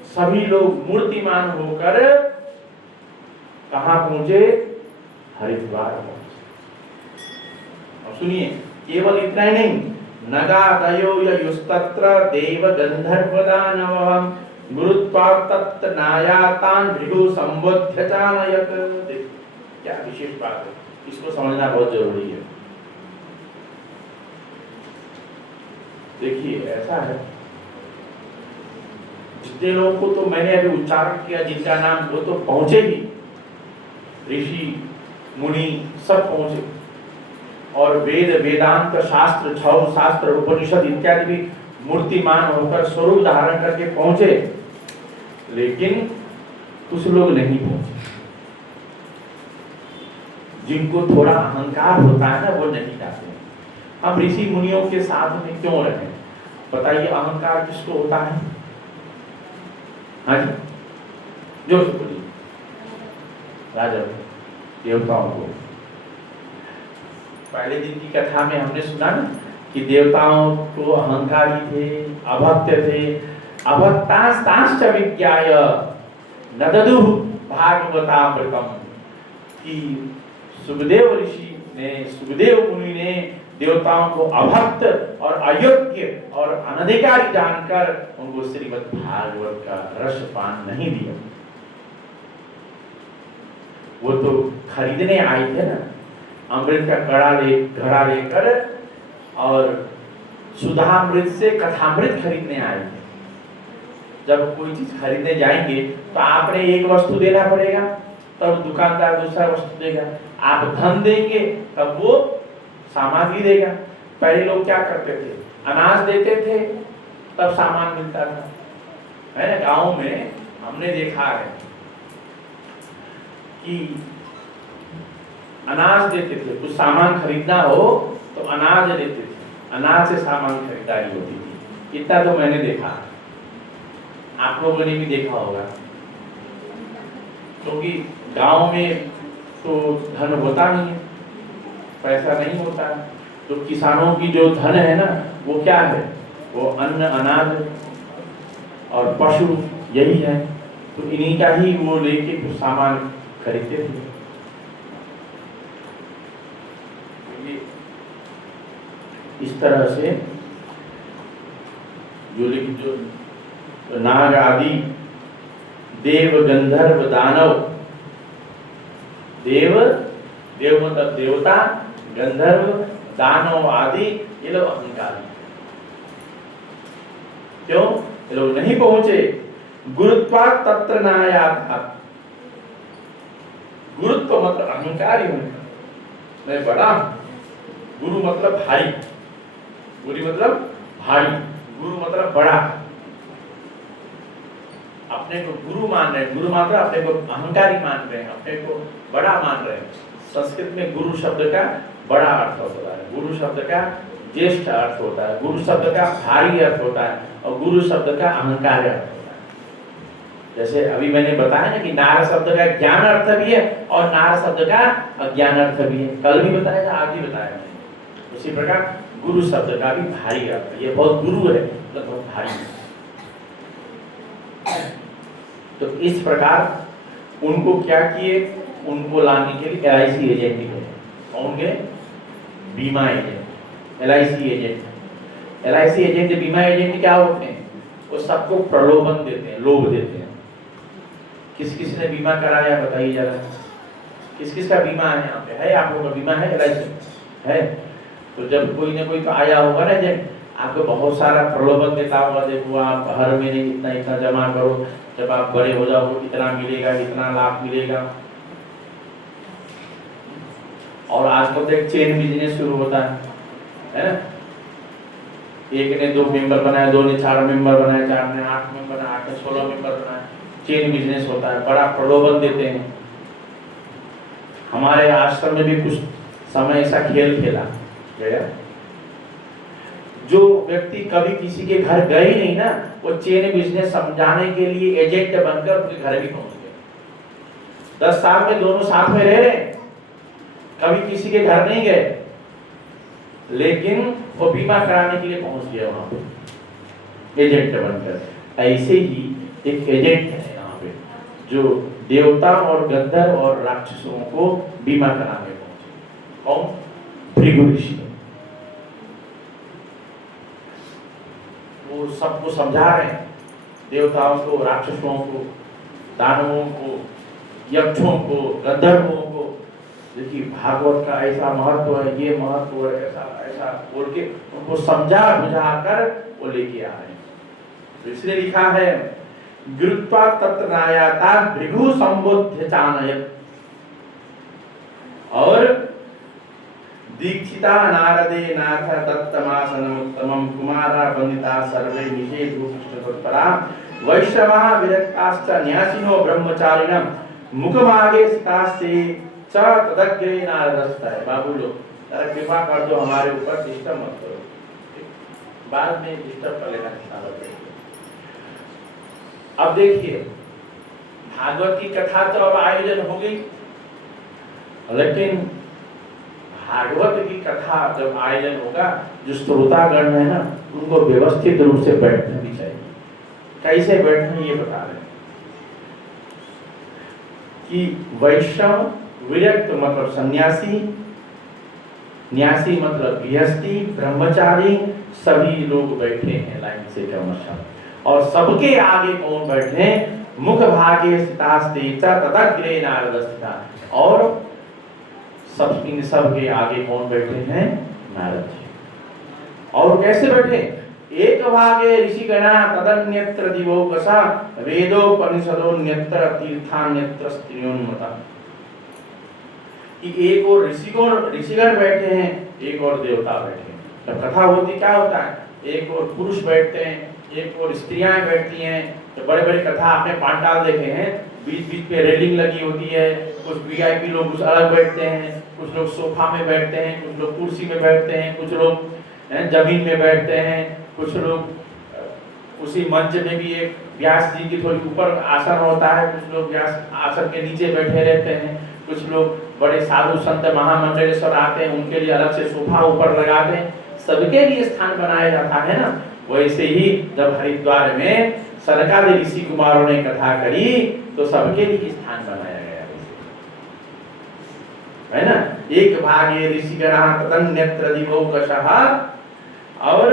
सभी लोग मूर्तिमान होकर कहां पहुंचे? हरिद्वार पहुंचे। और सुनिए, केवल इतना ही नहीं, नगादयो युस्तत्र देव गंधर्व दानव गुरुत्वात्त नायातान भृगु संबोध्य चानयत। क्या विशेष बात है, इसको समझना बहुत जरूरी है। देखिए ऐसा है, जितने लोगों को तो मैंने अभी उच्चारण किया जिनका नाम, वो तो पहुंचे ही, ऋषि मुनि सब पहुंचे, और वेद वेदांत शास्त्र छह शास्त्र उपनिषद इत्यादि भी मूर्तिमान होकर स्वरूप धारण करके पहुंचे, लेकिन कुछ लोग नहीं पहुंचे। जिनको थोड़ा अहंकार होता है ना, वो नहीं जाते। हम ऋषि मुनियों के साथ में क्यों रहे? बताइए, अहंकार किसको होता है? हाँ जी, जो बोलिए। राजा देवताओं को पहले दिन की कथा में हमने सुना ना कि देवताओं को अहंकारी थे, अभक्त थे। अभक्तांश्च विज्ञाय नददुः भागवतामृतम, कि सुखदेव ऋषि ने, सुखदेव मुनि ने देवताओं को अभक्त और अयोग्य और अनधिकारी जानकर उनको श्रीमद् भागवत का रस पान नहीं दिया। वो तो खरीदने आए थे ना, अमृत का घड़ा लेकर, और सुधामृत से कथामृत खरीदने आए थे। जब कोई चीज खरीदने जाएंगे तो आपने एक वस्तु देना पड़ेगा, तब दुकानदार दूसरा वस्तु देगा। आप धन देंगे तब वो सामग्री देगा। पहले लोग क्या करते थे? अनाज देते थे तब सामान मिलता था, है ना। गांव में हमने देखा है कि अनाज देते थे, कुछ सामान खरीदना हो तो अनाज देते थे, अनाज से सामान खरीदारी होती थी। इतना तो मैंने देखा, आप लोगों ने भी देखा होगा, क्योंकि गांव में तो धन होता नहीं है, पैसा नहीं होता है, तो किसानों की जो धन है ना, वो क्या है? वो अन्न, अनाज और पशु, यही है। तो इन्हीं का ही वो लेके कुछ सामान खरीदते थे। इस तरह से जो नाग आदि देव गंधर्व दानव, देव मतलब देवता, गंधर्व दानव आदि, ये लोग अहंकारी। क्यों? ये लोग नहीं पहुंचे। गुरुत्वात् तत्र नायात्। गुरुत्व मतलब अहंकारी होने, मैं बड़ा। गुरु मतलब भारी, गुरु मतलब भारी, गुरु मतलब बड़ा। अपने को गुरु मान रहे हैं, गुरु मान रहे, अपने को अहंकारी मान रहे हैं, अपने को बड़ा मान रहे हैं। संस्कृत में गुरु शब्द का बड़ा अर्थ होता है, गुरु शब्द का ज्येष्ठ अर्थ होता है, गुरु शब्द का भारी अर्थ होता है, और गुरु शब्द का अहंकार अर्थ होता है। जैसे अभी मैंने बताया ना कि नार शब्द का ज्ञान अर्थ भी है और नार शब्द का अज्ञान अर्थ भी है। कल भी बताया था, आज भी बताया मैंने। उसी प्रकार गुरु शब्द का भी भारी अर्थ है, ये बहुत गुरु है, मतलब बहुत भारी है। तो इस प्रकार उनको क्या किए? उनको लाने के लिए LIC एजेंट है। कौन के? बीमा agent, LIC agent. LIC agent, बीमा एजेंट क्या होते हैं? वो सबको प्रलोभन देते हैं, लोभ देते हैं। किस किस ने बीमा कराया बताइए जरा, किस किस का बीमा है यहाँ पे? है आप लोगों का बीमा है LIC? है। तो जब कोई ना कोई तो आया होगा ना, जब आपको बहुत सारा प्रलोभन देता होगा, देखो आप हर महीने इतना इतना जमा करो, जब आप बड़े हो जाओगे इतना मिलेगा, इतना लाभ मिलेगा। और आजकल तो एक चेन बिजनेस शुरू होता है ना। एक ने 2 मेंबर बनाया, 2 ने 4 मेंबर बनाया, 4 ने 8 मेंबर बनाया, 8 ने 16 मेंबर बनाया। चेन बिजनेस होता है, बड़ा प्रलोभन देते हैं। हमारे आश्रम में भी कुछ समय ऐसा खेल खेला गया, जो व्यक्ति कभी किसी के घर गए ही नहीं ना, वो चेन बिजनेस समझाने के लिए एजेंट बनकर उसके घर भी पहुंच गए। 10 साल में दोनों साथ में रह रहे, कभी किसी के घर नहीं गए, लेकिन वो बीमा कराने के लिए पहुंच गया वहां पे एजेंट बनकर। ऐसे ही एक एजेंट है यहाँ पे, जो देवता और गंधर्व और राक्षसों को बीमा कराने पहुंचे। कौन? भृगु ऋषि। वो सबको समझा रहे हैं, देवताओं को, राक्षसों को, दानवों को, यक्षों को, गंधर्वों को। देखिए भागवत का ऐसा महत्व है, ये महत्व है, ऐसा ऐसा बोल के उनको समझा बुझा कर वो लेके आ रहे हैं। तो इसलिए लिखा है, गुरुत्वा तत्र नायाता भृगु संबुद्ध चानयत। और दीक्षिता नारदे नाथ दत्तमासनम उत्तमम कुमारा वंदिता सर्वे निषेधु कृष्णोत्तरा वैष्णवा विरक्ताश्च न्यासिनो ब्रह्मचारिणम मुखमागे सितास्ते च तदग्रे नारदस्ता। है बाबू लोग जरा कृपा कर दो हमारे ऊपर, डिस्टर्ब मत करो, बाद में डिस्टर्ब कर लेना। अब देखिए भागवत की कथा तो अब आयोजन हो गई, लेकिन भागवत की कथा जब आयोजन होगा, जो श्रोतागण है ना, उनको व्यवस्थित रूप से बैठना भी चाहिए। कैसे बैठना ये बता रहे हैं कि वैष्णव, विरक्त मतलब सन्यासी, न्यासी मतलब गृहस्थी, ब्रह्मचारी, सभी लोग बैठे हैं लाइन से क्रमशः। और सबके आगे कौन बैठे? मुख भागे स्थितास्ते तदग्रे नारदस्था। और सबके आगे कौन बैठे हैं? नारद जी। और कैसे बैठे? एक भागे ऋषिगणा तदन्यत्र दिवोकसा वेदोपनिषदोन्यत्र तीर्थान्यत्र स्त्रियोन्मता। कि एक और ऋषिगण बैठे हैं, एक और देवता बैठे हैं। जब कथा होती क्या होता है, एक और पुरुष बैठते हैं, एक और स्त्रियां बैठती हैं। तो बड़े बड़े कथा आपने पांडाल देखे हैं, बीच बीच पे रेलिंग लगी होती है। कुछ वीआईपी लोग कुछ अलग बैठते हैं, कुछ लोग सोफा में बैठते हैं, कुछ लोग कुर्सी में बैठते हैं, कुछ लोग जमीन में बैठते हैं, कुछ लोग उसी मंच में भी एक व्यास जी की थोड़ी ऊपर आसन होता है, कुछ लोग व्यास आसन के नीचे बैठे रहते हैं, कुछ लोग बड़े साधु संत महामंडलेश्वर आते हैं, उनके लिए अलग से सोफा ऊपर लगाते हैं। सबके लिए स्थान बनाया जाता है ना। वैसे ही जब हरिद्वार में सरकारी ऋषि कुमारों ने कथा करी, तो सबके लिए स्थान बनाया गया है ना। एक भागे ऋषिगणा तदन्यत्र दिवोकशः और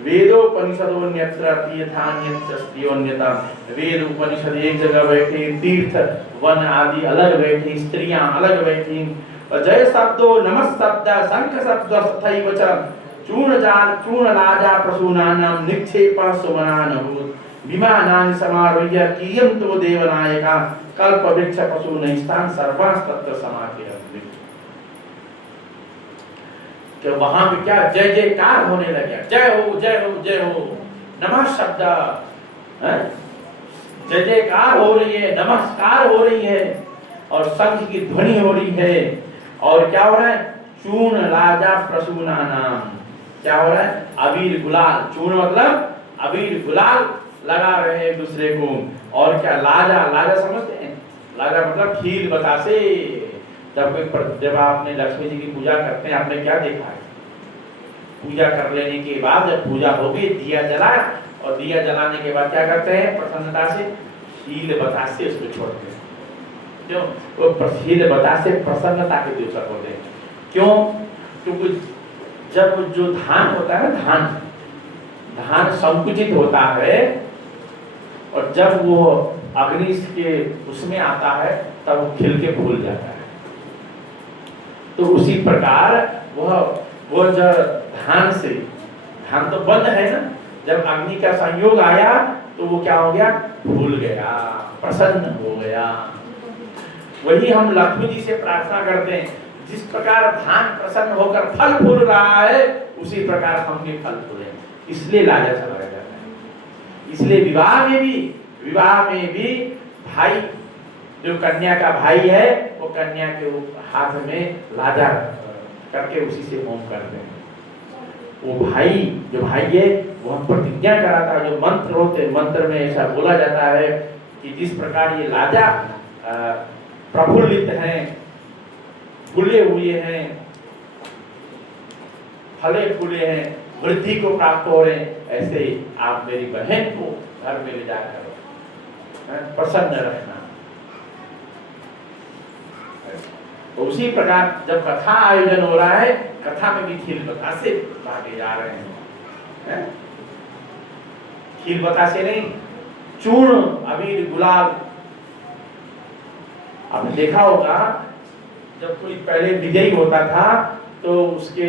वेदोपनिषदोन्यत्र तीर्थान्यत्र स्त्रियोन्यता। वेद उपनिषद एक जगह बैठे, तीर्थ वन आदि अलग बैठे, स्त्रियां अलग बैठी। और जय शब्दो नमः शब्द शंख शब्द तथैव च चूर्ण राजा प्रसूनानां निक्षेपः सुमनानभूत विमानानि समारोह्य कियन्तो देवनायका कल्पवृक्ष पशूनैस्तान् सर्वास्तत्र समाकिरन्ति। तो वहां पे क्या जय जयकार होने लगे, जय हो जय हो जय हो, नमः शब्द, जय जयकार हो रही है, नमस्कार हो रही है, और शंख की ध्वनि हो रही है। और क्या हो रहा है? चूर्ण राजा प्रसूनानां, क्या हो रहा है? अबीर गुलाल, चूर्ण मतलब अबीर गुलाल लगा रहे हैं दूसरे को। और क्या लाजा, लाजा समझते हैं? लाजा मतलब खील बतासे। जब आपने लक्ष्मी जी की पूजा करते हैं, आपने क्या देखा है? पूजा कर लेने के बाद जब पूजा होगी, दिया जला, और दिया जलाने के बाद क्या करते हैं? प्रसन्नता से खील बतासे उसको छोड़ते हैं। क्यों? वो खील बतासे प्रसन्नता के द्योतक होते हैं। क्यों? क्योंकि जब जो धान होता है ना, धान संकुचित होता है, और जब वो अग्नि के उसमें आता है, तब वो खिल के फूल जाता है। तो उसी प्रकार वो जो धान तो बंद है ना, जब अग्नि का संयोग आया तो वो क्या हो गया, फूल गया, प्रसन्न हो गया। वही हम लक्ष्मी जी से प्रार्थना करते हैं, जिस प्रकार धान प्रसन्न होकर फल फूल रहा है उसी प्रकार हम भी फल फूले, इसलिए लाजा चला जाता है। इसलिए विवाह में भी भाई जो कन्या का भाई है वो कन्या के हाथ में लाजा करके उसी से होम करते हैं। वो भाई जो भाई है वो हम प्रतिज्ञा कराता है, जो मंत्र होते मंत्र में ऐसा बोला जाता है कि जिस प्रकार ये लाजा प्रफुल्लित हैं, फूले हुए हैं, फले फूले हैं, वृद्धि को प्राप्त हो रहे हैं, ऐसे आप मेरी बहन को घर में ले जाकर प्रसन्न रखना। तो उसी प्रकार जब कथा आयोजन हो रहा है, कथा में भी खील बतासे भागे जा रहे हैं। खील बतासे नहीं, चूर्ण अबीर गुलाल। आपने देखा होगा जब कोई पहले विजयी होता था तो उसके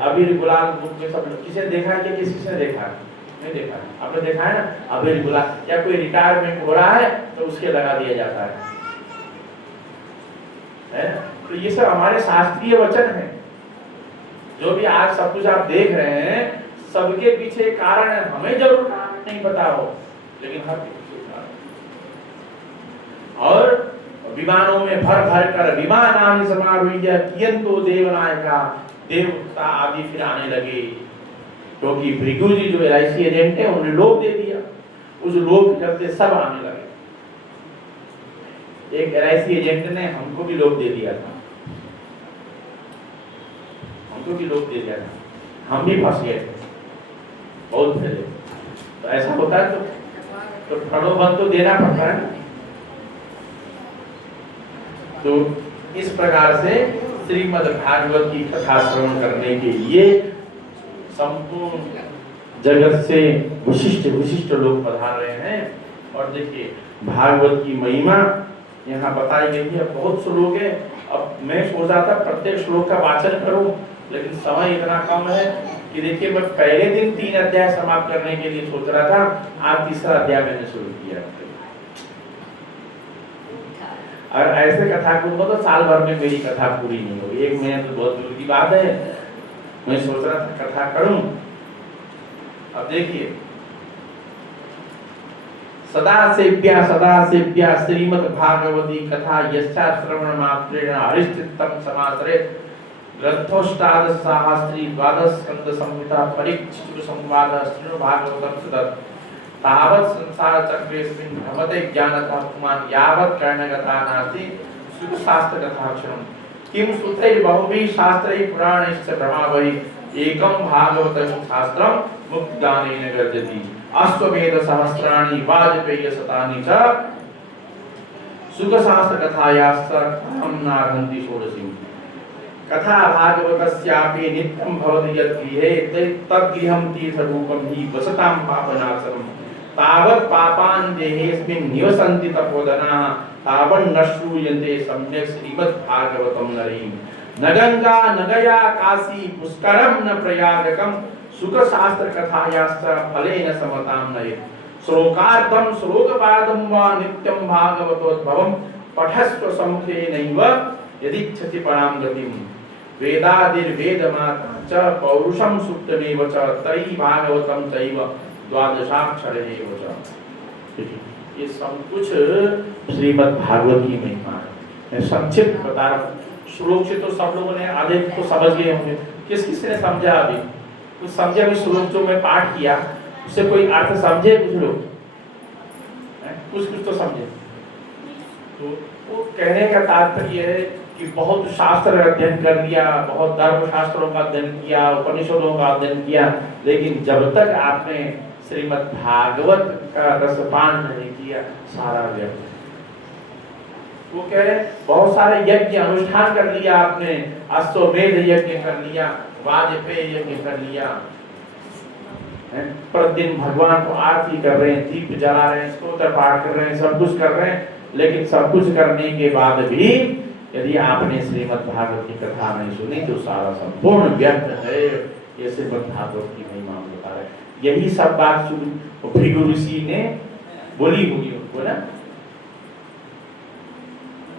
अबीर गुलाल मुख में सब, किसी ने देखा है क्या, किसी ने देखा है? नहीं देखा है। आपने देखा है ना, अबीर गुलाल, या कोई रिटायरमेंट हो रहा है तो उसके लगा दिया जाता है। तो ये सब हमारे शास्त्रीय वचन है। जो भी आज सब कुछ आप देख रहे हैं, सबके पीछे कारण है, हमें जरूर कारण नहीं पता हो, लेकिन हर पीछे कारण। और विमानों में भर भर कर विमानानि समारूह्य कियंतो देवनायका, देवता आदि फिर आने लगे, क्योंकि भृगु जी जो LIC एजेंट है उन्होंने लोभ दे दिया, उस लोभ के चलते सब आने लगे। एक LIC एजेंट ने हमको भी लोभ दे दिया था, हमको भी लोभ दे दिया था, हम भी फंस गए थे बहुत पहले। तो ऐसा होता है तो प्रलोभन तो देना पड़ता है ना। तो इस प्रकार से श्रीमद् भागवत की कथा श्रवण करने के लिए संपूर्ण जगत से विशिष्ट लोग पधार रहे हैं। और देखिए भागवत की महिमा यहाँ बताई गई है, बहुत श्लोक है। अब मैं सोच रहा था प्रत्येक श्लोक का वाचन करूं, लेकिन समय इतना कम है कि देखिए मैं पहले दिन 3 अध्याय समाप्त करने के लिए सोच रहा था, आज तीसरा अध्याय मैंने शुरू किया। और ऐसे कथा को तो साल भर में मेरी कथा पूरी नहीं होगी, 1 महीने तो बहुत दूर की बात है। मैं सोच रहा था कथा करूं। अब देखिए सदा सेव्या श्रीमद् भागवती कथा यस्या श्रवण मात्रेण हरिश्चित्तम समासरेत् ग्रंथोष्टादश सहस्री द्वादश स्कंद संहिता परीक्षित संवाद श्रीमद् भागवतम सुदत् तावत् संसार चक्रेस्मिन् भ्रमते ज्ञानतः पुमान् यावत् कर्णगता नास्ति सुख शास्त्र कथाक्षरम् किम सूत्रैः बहुभिः शास्त्रैः पुराणैश्च भ्रमावैः एकं भागवतं शास्त्रं मुक्तिदानेन गर्जति अश्वमेध सहस्राणि वाजपेय शतानि च सुख शास्त्र कथायाश्च कथं नार्हन्ति षोडशीम् कथा भागवतस्यापि नित्यं भवति यद्गृहे तद्गृहं तीर्थरूपं हि वसतां पापनाशनम् तावत् पापान् देहेऽस्मिन् निवसन्ति तपोधनाः तावन् न श्रूयन्ते सम्यक् श्रीमद् भागवतं नरेण न गंगा न गया काशी पुष्करं न प्रयागकं सुख शास्त्र कथायाश्च फलेन समतां नयेत् श्लोकार्थं श्लोकपादं वा नित्यं भागवतोद्भवं पठस्व सम्मुखेनैव यदिच्छति परां गतिं वेदादिर्वेदमाता च पौरुषं सुप्तमेव च तैः भागवतं चैव द्वादशाक्षरैव च। ये सब कुछ श्रीमद् भागवत की महिमा है। मैं संक्षिप्त बता रहा हूँ, श्लोक से तो सब लोगों ने आधे को समझ गए होंगे। किस ने समझा? अभी कुछ समझे? अभी श्लोक जो मैं पाठ किया उससे कोई अर्थ समझे? कुछ लोग कुछ तो समझे। तो वो कहने का तात्पर्य है कि बहुत शास्त्र अध्ययन कर लिया, बहुत धर्म शास्त्रों का अध्ययन किया, उपनिषदों का अध्ययन किया, लेकिन जब तक आपने श्रीमद् भागवत का रसपान नहीं किया, सारा व्यर्थ। वो कह रहे बहुत सारे यज्ञ अनुष्ठान कर लिया आपने, अश्वमेध यज्ञ कर लिया, वाजपेय यज्ञ कर लिया, प्रतिदिन भगवान को आरती कर रहे हैं, दीप जला रहे हैं, स्तोत्र पाठ कर रहे हैं, सब कुछ कर रहे हैं, लेकिन सब कुछ करने के बाद भी यदि आपने श्रीमद् भागवत की कथा नहीं सुनी तो सारा संपूर्ण व्यर्थ है। ये श्रीमद् भागवत की महिमा बता रहे। यही सब बात भृगु ऋषि ने बोली होगी उनको ना।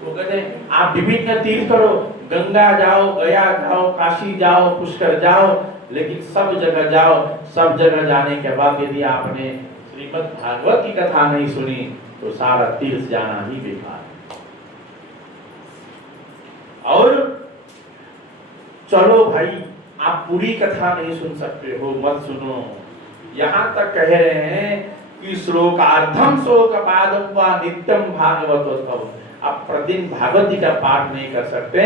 वो कहते हैं आप विभिन्न तीर्थ करो, गंगा जाओ, गया जाओ, काशी जाओ, पुष्कर जाओ, लेकिन सब जगह जाओ, सब जगह जाने के बाद यदि आपने श्रीमद् भागवत की कथा नहीं सुनी तो सारा तीर्थ जाना ही बेकार है। और चलो भाई आप पूरी कथा नहीं सुन सकते हो, मत सुनो। यहां तक कह रहे हैं कि श्लोकार्धम शोक पादम व नित्यम भागवतोत्सव। आप प्रतिदिन भागवत जी का पाठ नहीं कर सकते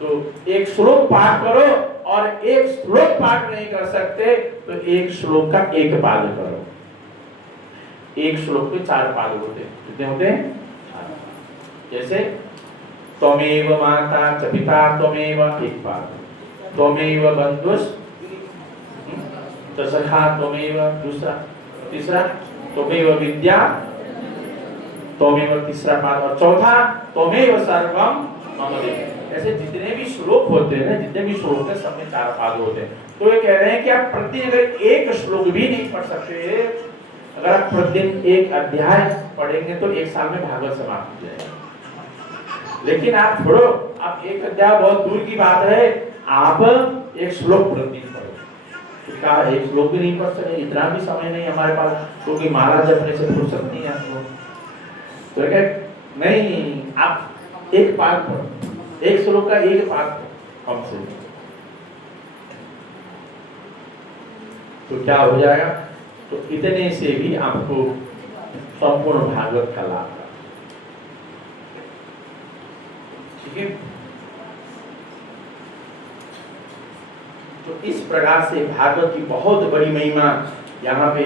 तो एक श्लोक पाठ करो, और एक श्लोक पाठ नहीं कर सकते तो एक श्लोक का एक पाद करो। एक श्लोक के 4 पाद होते हैं। कितने होते हैं? 4। जैसे त्वमेव माता च पिता त्वमेव, एक पाद। त्वमेव बंधुस् च सखा त्वमेव, दूसरा। तीसरा त्वमेव विद्या त्वमेव, तीसरा पाद। और चौथा त्वमेव सर्वम मम देव। ऐसे जितने भी श्लोक होते हैं, जितने भी श्लोक हैं, सब में 4 पाद होते हैं। तो ये कह रहे हैं कि आप प्रतिदिन अगर एक श्लोक भी नहीं पढ़ सकते, अगर आप प्रतिदिन एक अध्याय पढ़ेंगे तो एक साल में भागवत समाप्त हो जाएगा। लेकिन आप छोड़ो, आप एक अध्याय बहुत दूर की बात है, आप एक श्लोक प्रतिदिन पढ़ो। क्या एक श्लोक भी नहीं पढ़ सकते? इतना भी समय नहीं हमारे पास, क्योंकि महाराज जपने से फुर्सत नहीं है आपको। तो क्या नहीं, आप एक पाठ पढ़ो, एक श्लोक का एक पाठ हमसे, तो क्या हो जाएगा? तो इतने से भी आपको संपूर्ण भागवत का लाभ है। ठीक है? तो इस प्रकार से भागवत की बहुत बड़ी महिमा यहाँ पे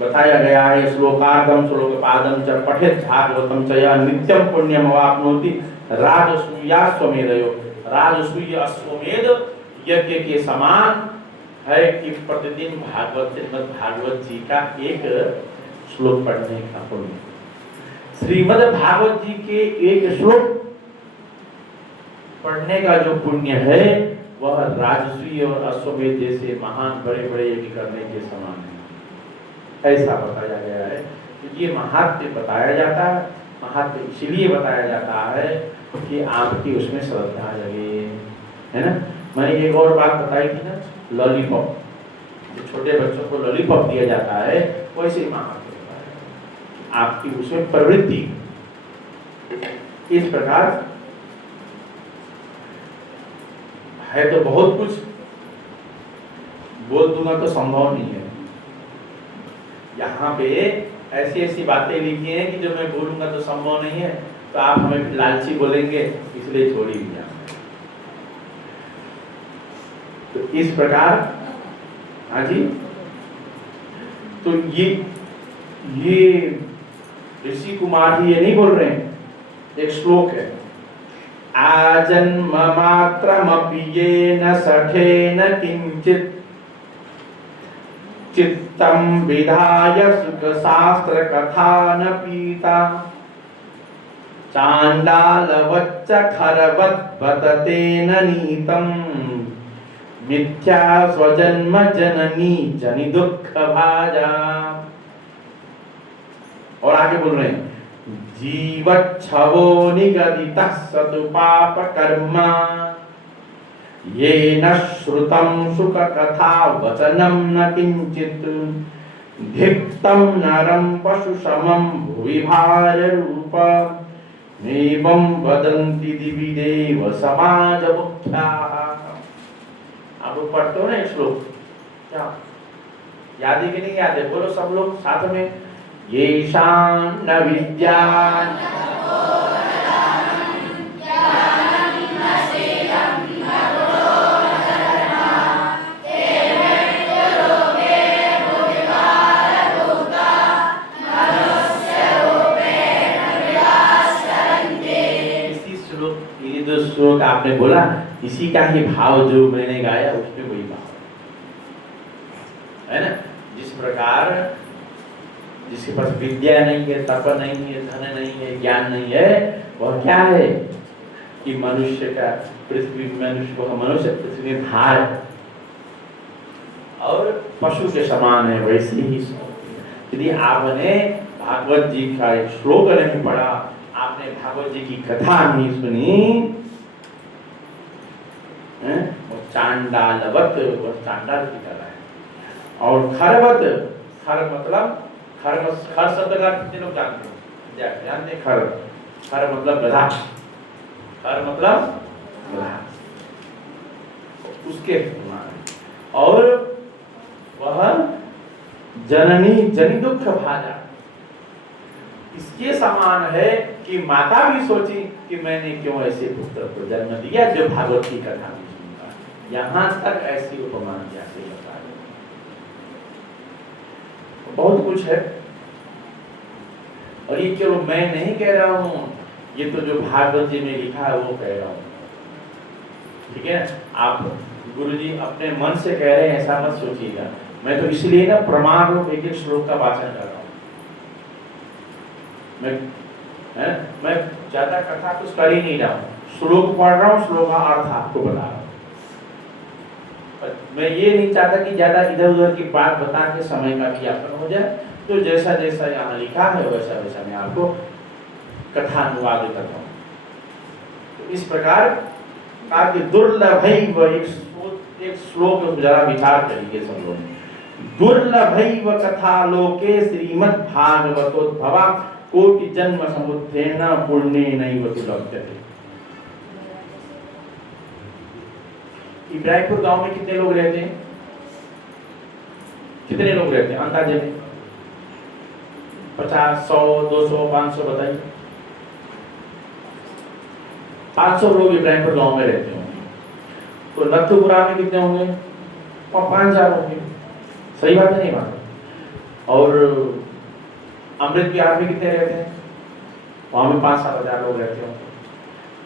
बताया गया है। श्लोकार्धम श्लोकपादम च पठेत् भागवतम च या नित्यम पुण्यम अवाप्नोति राजसूयाश्वमेधयो। राजसूय अश्वमेध यज्ञ के समान है कि प्रतिदिन भागवत श्रीमद् भागवत जी का एक श्लोक पढ़ने का पुण्य। श्रीमद् भागवत जी के एक श्लोक पढ़ने का जो पुण्य है वह राजसूय और अश्वमेध जैसे महान बड़े बड़े यज्ञ करने के समान है, ऐसा बताया गया है। तो ये महात्म्य बताया जाता है। महात्म्य इसलिए बताया जाता है कि आपकी उसमें श्रद्धा लगे, है ना। मैंने एक और बात बताई थी ना, लॉलीपॉप, जो छोटे बच्चों को लॉलीपॉप दिया जाता है, वैसे ही महात्म्य बताया, आपकी उसमें प्रवृत्ति। इस प्रकार है तो बहुत कुछ बोल दूंगा तो संभव नहीं है। यहाँ पे ऐसी ऐसी बातें लिखी हैं कि जो मैं बोलूंगा तो संभव नहीं है, तो आप हमें लालची बोलेंगे, इसलिए छोड़ ही दिया। तो इस प्रकार, हाँ जी, तो ये ऋषि कुमार जी ये नहीं बोल रहे हैं, एक श्लोक है। आजन्म मात्रमपि येन सखेन किंचित चित्तम विधाय सुख शास्त्र कथा न पीता चांडालवच्च खरवत् बततेन नीतम मिथ्या स्वजन्म जननी जनि दुख भाजा। और आगे बोल रहे हैं, जीवच्छवो निगदितः सतु पाप कर्मा येन श्रुतं सुख कथा वचनं न किंचित् धिक्तं नरं पशु समं भुवि भार रूप एवं वदन्ति दिवि देव समाज मुख्याः। आप लोग पढ़ते हो ना श्लोक, क्या याद है कि नहीं याद है? बोलो सब लोग साथ में। येषां न विद्यान् श्लोक आपने बोला, इसी का ही भाव जो मैंने गाया उसमें वही भाव है ना। जिस प्रकार जिसके पास विद्या नहीं है, तप नहीं है, धन नहीं है, ज्ञान नहीं है, वह क्या है? कि मनुष्य का पृथ्वी मनुष्य को मनुष्य पृथ्वी में भार और पशु के समान है, वैसे ही यदि आपने भागवत जी का एक श्लोक नहीं पढ़ा, आपने भागवत जी की कथा नहीं सुनी, वो चांडालवत, वो चांडाल की तरह है। और खरवत, खर मतलब खर शब्द का कितने लोग जानते हो? जानते हैं खर, खर मतलब गधा, खर मतलब गधा, उसके और वह जननी जनि दुख भाजा, इसके समान है कि माता भी सोची कि मैंने क्यों ऐसे पुत्र को जन्म दिया जो भागवत की कथा में सुनता। यहाँ तक ऐसी उपमा जैसे बता रहे, बहुत कुछ है। और ये केवल मैं नहीं कह रहा हूँ, ये तो जो भागवत जी में लिखा है वो कह रहा हूँ, ठीक है। आप गुरुजी अपने मन से कह रहे हैं ऐसा मत सोचिएगा, मैं तो इसलिए ना प्रमाण रूप एक एक श्लोक का वाचन कर रहा हूँ। मैं ज्यादा कथा कुछ कर ही नहीं रहा हूँ, श्लोक पढ़ रहा हूँ, श्लोक का अर्थ आपको बता रहा हूँ। मैं ये नहीं चाहता कि ज्यादा इधर उधर की बात बता के समय का भी यापन हो जाए, तो जैसा जैसा यहाँ लिखा है वैसा वैसा मैं आपको कथा अनुवाद करता हूँ। तो इस प्रकार का दुर्लभ है वो एक श्लोक जरा विचार करिए सब लोग। दुर्लभ कथा लोके श्रीमद् भागवतोद्भवा कोटि जन्म समुत्थेन पुण्येन लभ्यते। इब्राहिमपुर गांव में कितने लोग रहते हैं? कितने लोग रहते हैं अंदाजे में? 50, 100, 200, 500 बताइए। 500 लोग इब्राहिमपुर गांव में रहते होंगे। तो नथुपुरा में कितने होंगे? 5000 होंगे। सही बात है नहीं बात? और अमृत बिहार में कितने रहते हैं? वहां में 5-7 हजार लोग रहते होंगे।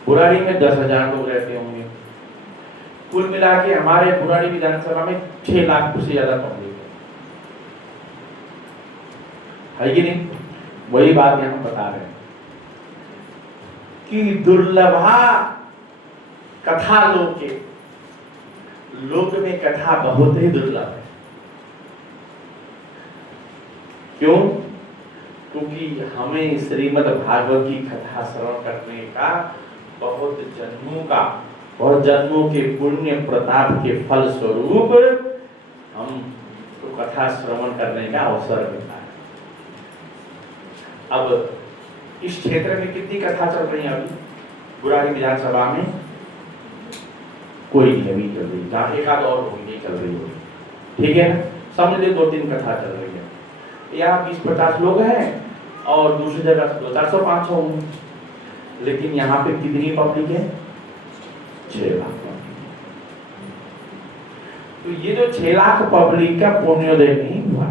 बुराड़ी में 10,000 लोग रहते होंगे। कुल मिला के हमारे बुराड़ी विधानसभा में 6 लाख से ज्यादा पब्लिक है कि नहीं? वही बात यहाँ बता रहे हैं कि दुर्लभा कथा लोके, लोक में कथा बहुत ही दुर्लभ है। क्यों? क्योंकि हमें श्रीमद् भागवत की कथा श्रवण करने का बहुत जन्मों के पुण्य प्रताप के फल स्वरूप हम तो कथा श्रवण करने का अवसर मिलता है। अब इस क्षेत्र में कितनी कथा चल रही है अभी? बुराड़ी विधानसभा में कोई नहीं अभी चल रही, जहाँ एक आध और होगी नहीं चल रही होगी, ठीक है ना? समझ लीजिए 2-3 कथा चल रही है। यहाँ 20-50 लोग हैं और दूसरी जगह 400-500 होंगे, लेकिन यहाँ पे कितनी पब्लिक है? 6 लाख। तो ये जो 6 लाख पब्लिक का पुण्योदय नहीं हुआ,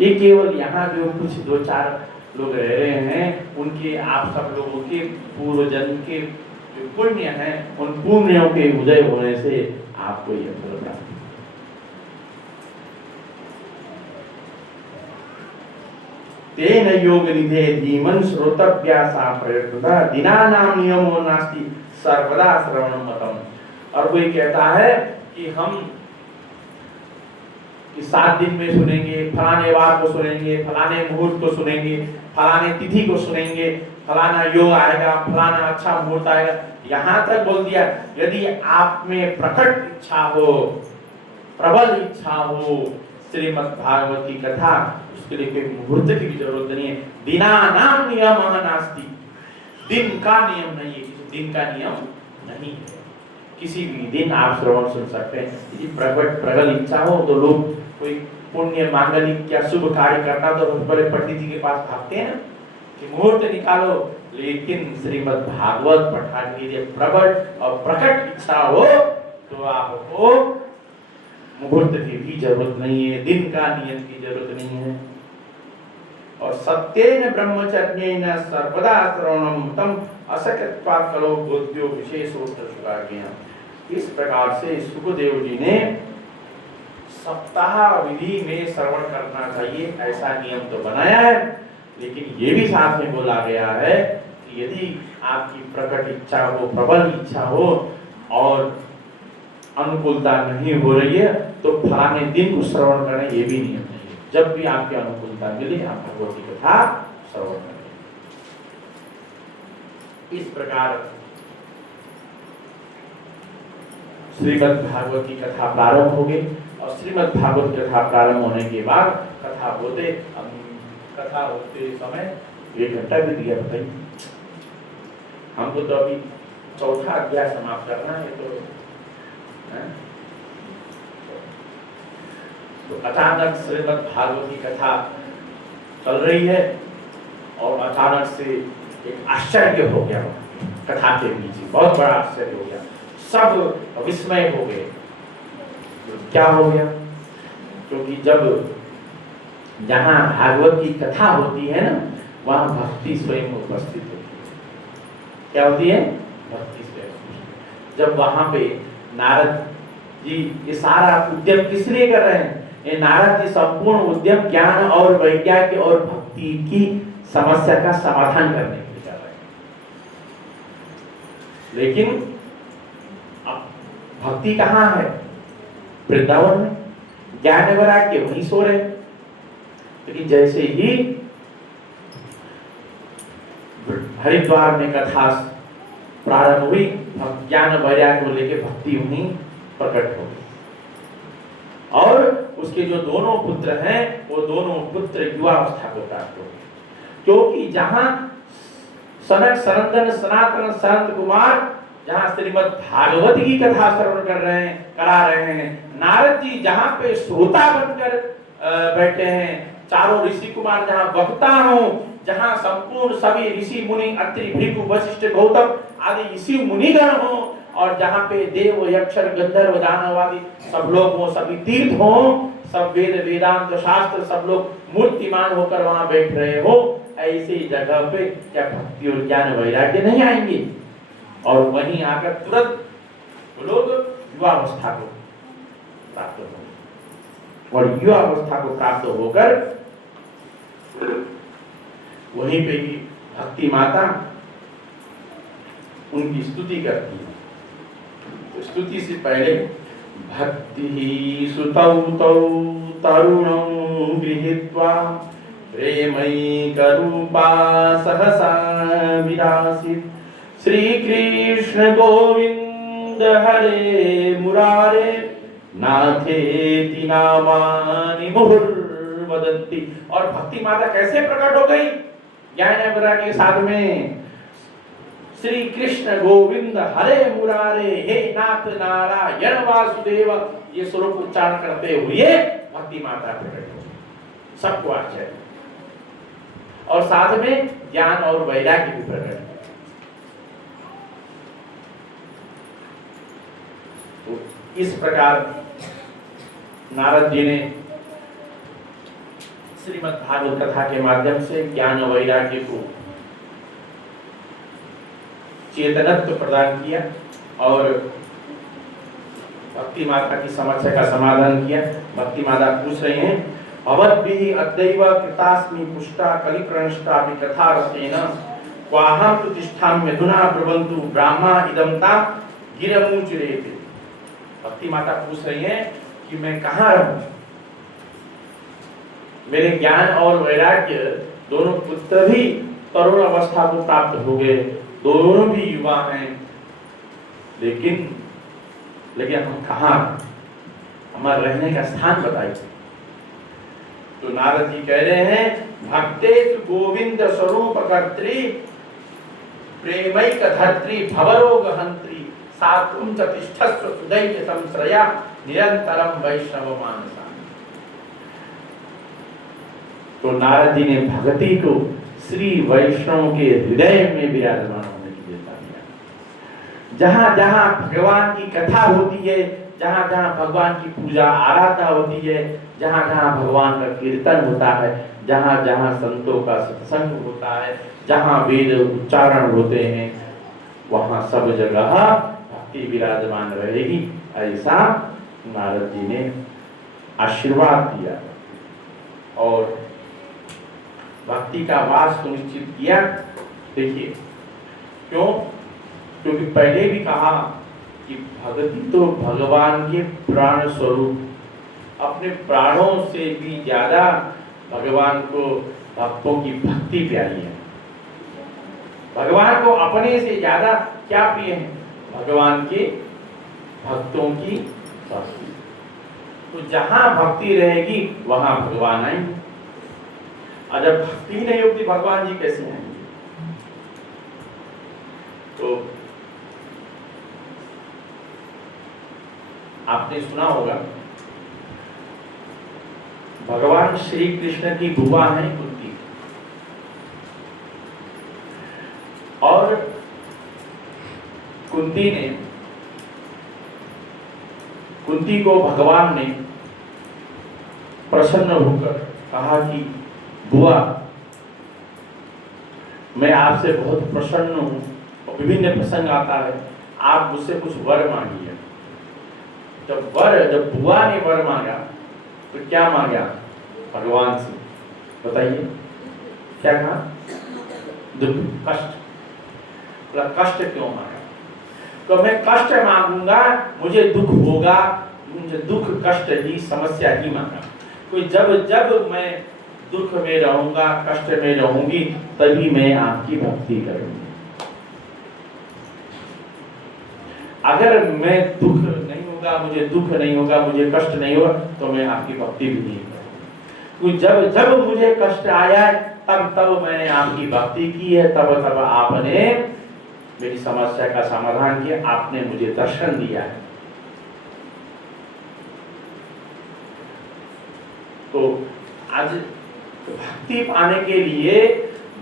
ये केवल यहाँ जो कुछ 2-4 लोग रह रहे हैं उनके, आप सब लोगों के पूर्व जन्म के जो पुण्य हैं उन पुण्यों के उदय होने से आपको यह फल प्राप्त। तेन योग निधे धीमन श्रोतव्यासा प्रयत्नता दिनानाम नियमो नास्ति सर्वदा श्रवणम मतम। और कोई कहता है कि हम 7 दिन में सुनेंगे, फलाने वार को सुनेंगे, फलाने मुहूर्त को सुनेंगे, फलाने तिथि को सुनेंगे, फलाना योग आएगा, फलाना अच्छा मुहूर्त आएगा। यहाँ तक बोल दिया यदि आप में प्रकट इच्छा हो, प्रबल इच्छा हो श्रीमद् भागवत की कथा, उसके लिए कोई मुहूर्त की भी जरूरत नहीं है। दिनानाम नियमः नास्ति, दिन का नियम नहीं है, किसी दिन का नियम नहीं है, किसी भी दिन आप श्रवण सुन सकते हैं। यदि प्रबल इच्छा हो तो लोग कोई पुण्य मांगलिक या शुभ कार्य करना तो बड़े पंडित जी के पास भागते हैं ना कि मुहूर्त निकालो, लेकिन श्रीमद् भागवत पठान के लिए प्रबल और प्रकट इच्छा हो तो आपको मुहूर्त की भी जरूरत नहीं है, दिन का नियम की जरूरत नहीं है। और सत्येन ब्रह्मचर्येन सर्वदा श्रवणम तम असक्यत्वात् कलो बोध्यो विशेषोत्तरसुखाज्ञा। इस प्रकार से सुखदेव जी ने सप्ताह विधि में श्रवण करना चाहिए ऐसा नियम तो बनाया है, लेकिन ये भी साथ में बोला गया है कि यदि आपकी प्रकट इच्छा हो, प्रबल इच्छा हो और अनुकूलता नहीं हो रही है तो फलाने दिन को श्रवण करें, ये भी नियम नहीं है। जब भी आपकी अनुकूलता मिले आप भगवत की कथा श्रवण करें। इस प्रकार श्रीमद् भागवत की कथा प्रारंभ हो गई और श्रीमद् भागवत कथा प्रारंभ होने के बाद कथा होते समय 1 घंटा भी दिया। बताइए, हमको तो अभी चौथा अध्याय समाप्त करना है। तो अचानक श्रीमद् भागवत की कथा चल रही है और अचानक से एक आश्चर्य हो गया कथा के बीच, बहुत बड़ा आश्चर्य हो गया, सब विस्मय हो गए। क्या हो गया? क्योंकि जब जहाँ भागवत की कथा होती है ना, वहाँ भक्ति स्वयं उपस्थित होती है। क्या होती है? भक्ति स्वयं। जब वहाँ पे नारद जी ये सारा उद्यम किस लिए कर रहे हैं? ये नारद जी संपूर्ण उद्यम ज्ञान और वैज्ञानिक और भक्ति की समस्या का समाधान करने के लिए कर रहे हैं। लेकिन अब भक्ति कहाँ है? वृंदावन में। ज्ञान वैराग्य वहीं सो रहे। लेकिन जैसे ही हरिद्वार में कथा प्रारंभ हुई, ज्ञान वैराग्य को लेकर भक्ति वहीं प्रकट हो गई। और उसके जो दोनों पुत्र हैं वो दोनों पुत्र युवावस्था को प्राप्त हो गए। क्योंकि जहां सनक सनंदन सनातन संत कुमार जहां श्रीमद् भागवत की कथा श्रवण करा रहे हैं, नारद जी जहां पे श्रोता बनकर बैठे हैं, चारों ऋषि कुमार जहां वक्ता हो, जहां संपूर्ण सभी ऋषि मुनि अत्रि भृगु वशिष्ठ गौतम आदि ऋषि मुनिगण हो, और जहां पे देव यक्ष गंधर्व दानव आदि सब लोग हो, सभी तीर्थ हो, सब वेद वेदांत शास्त्र सब लोग मूर्तिमान होकर वहां बैठ रहे हो, ऐसी जगह पे क्या भक्ति और ज्ञान वैराग्य नहीं आएंगे? और वहीं आकर तुरंत वो लोग युवावस्था को प्राप्त हो, और युवावस्था को प्राप्त होकर वहीं पे ही भक्ति माता उनकी स्तुति करती है। तो स्तुति से पहले भक्ति सुतौ तौ तरुणं गृहीत्वा प्रेमैकरूपा सहसा विरासीत्। श्री कृष्ण गोविंद हरे मुरारे नाथेति नामानि मुहुर्वदन्ति। और भक्ति माता कैसे प्रकट हो गई? ज्ञान वैराग्य के साथ में श्री कृष्ण गोविंद हरे मुरारे हे नाथ नारायण वासुदेव, ये स्वरूप उच्चारण करते हुए भक्ति माता प्रकट हो गई। सबको आश्चर्य, और साथ में ज्ञान और वैराग्य भी प्रकट हो। तो इस प्रकार नारद जी ने श्रीमद् भागवत कथा के माध्यम से ज्ञान और वैराग्य को चेतनत्व प्रदान किया और भक्ति माता की समस्या का समाधान किया। भक्ति माता पूछ रही हैं, भवद्भिः अद्यैव कृतास्मि पुष्टा कलिप्रणष्टा कथा रसेन क्वाहं प्रतिष्ठाम्य अधुना ब्रुवन्तु ब्राह्मा इदं तां गिरमुचिरेति। भक्ति माता पूछ रही हैं कि मैं कहाँ रहूं? मेरे ज्ञान और वैराग्य दोनों पुत्र भी तरुण अवस्था को प्राप्त हो गए, दोनों भी युवा हैं, लेकिन हम कहाँ? हमारे रहने का स्थान बताइए। तो नारद जी कह रहे हैं, भक्तेषु गोविंद स्वरूप कर्त्री प्रेमैक धर्त्री भवरोग हंत्री सात्वं च तिष्ठस्व सुदैव संश्रया निरंतरम वैष्णव मानसा। तो नारद जी ने भक्ति को श्री वैष्णव के हृदय में विराजमान होने की देता दिया। जहां जहां भगवान की कथा होती है, जहां जहां भगवान की पूजा आराधना होती है, जहां जहां भगवान का कीर्तन होता है, जहां जहां संतों का सत्संग होता है, जहां वेद उच्चारण होते हैं, वहां सब जगह भक्ति विराजमान रहेगी। ऐसा नारद जी ने आशीर्वाद दिया और भक्ति का वास सुनिश्चित किया। देखिए क्यों? क्योंकि पहले भी कहा कि भक्ति तो भगवान के प्राण स्वरूप, अपने प्राणों से भी ज्यादा भगवान को भक्तों की भक्ति प्यारी है। भगवान को अपने से ज्यादा क्या प्रिय है? भगवान के भक्तों की भक्ति। तो जहां भक्ति रहेगी वहां भगवान आएंगे, और जब भक्ति नहीं होगी भगवान जी कैसे आएंगे? तो आपने सुना होगा भगवान श्री कृष्ण की बुआ है कुंती, और कुंती को भगवान ने प्रसन्न होकर कहा कि बुआ, मैं आपसे बहुत प्रसन्न हूं, और विभिन्न प्रसंग आता है, आप मुझसे कुछ वर मांगिए। जब बुआ ने वर मांगा तो क्या मांगा भगवान से? बताइए क्या कहा? दुख, कष्ट। कष्ट क्यों मांगा? तो मैं कष्ट मांगूंगा, मुझे दुख होगा, मुझे दुख कष्ट ही समस्या ही मांगा। कोई जब मैं दुख में रहूंगा, कष्ट में रहूंगी, तभी मैं आपकी भक्ति करूंगी। अगर मैं दुख नहीं होगा, मुझे दुख नहीं होगा, मुझे कष्ट नहीं होगा, तो मैं आपकी भक्ति भी नहीं करूंगी। जब मुझे कष्ट आया है, तब मैंने आपकी भक्ति की है, तब आपने मेरी समस्या का समाधान किया, आपने मुझे दर्शन दिया है। तो आज भक्ति पाने के लिए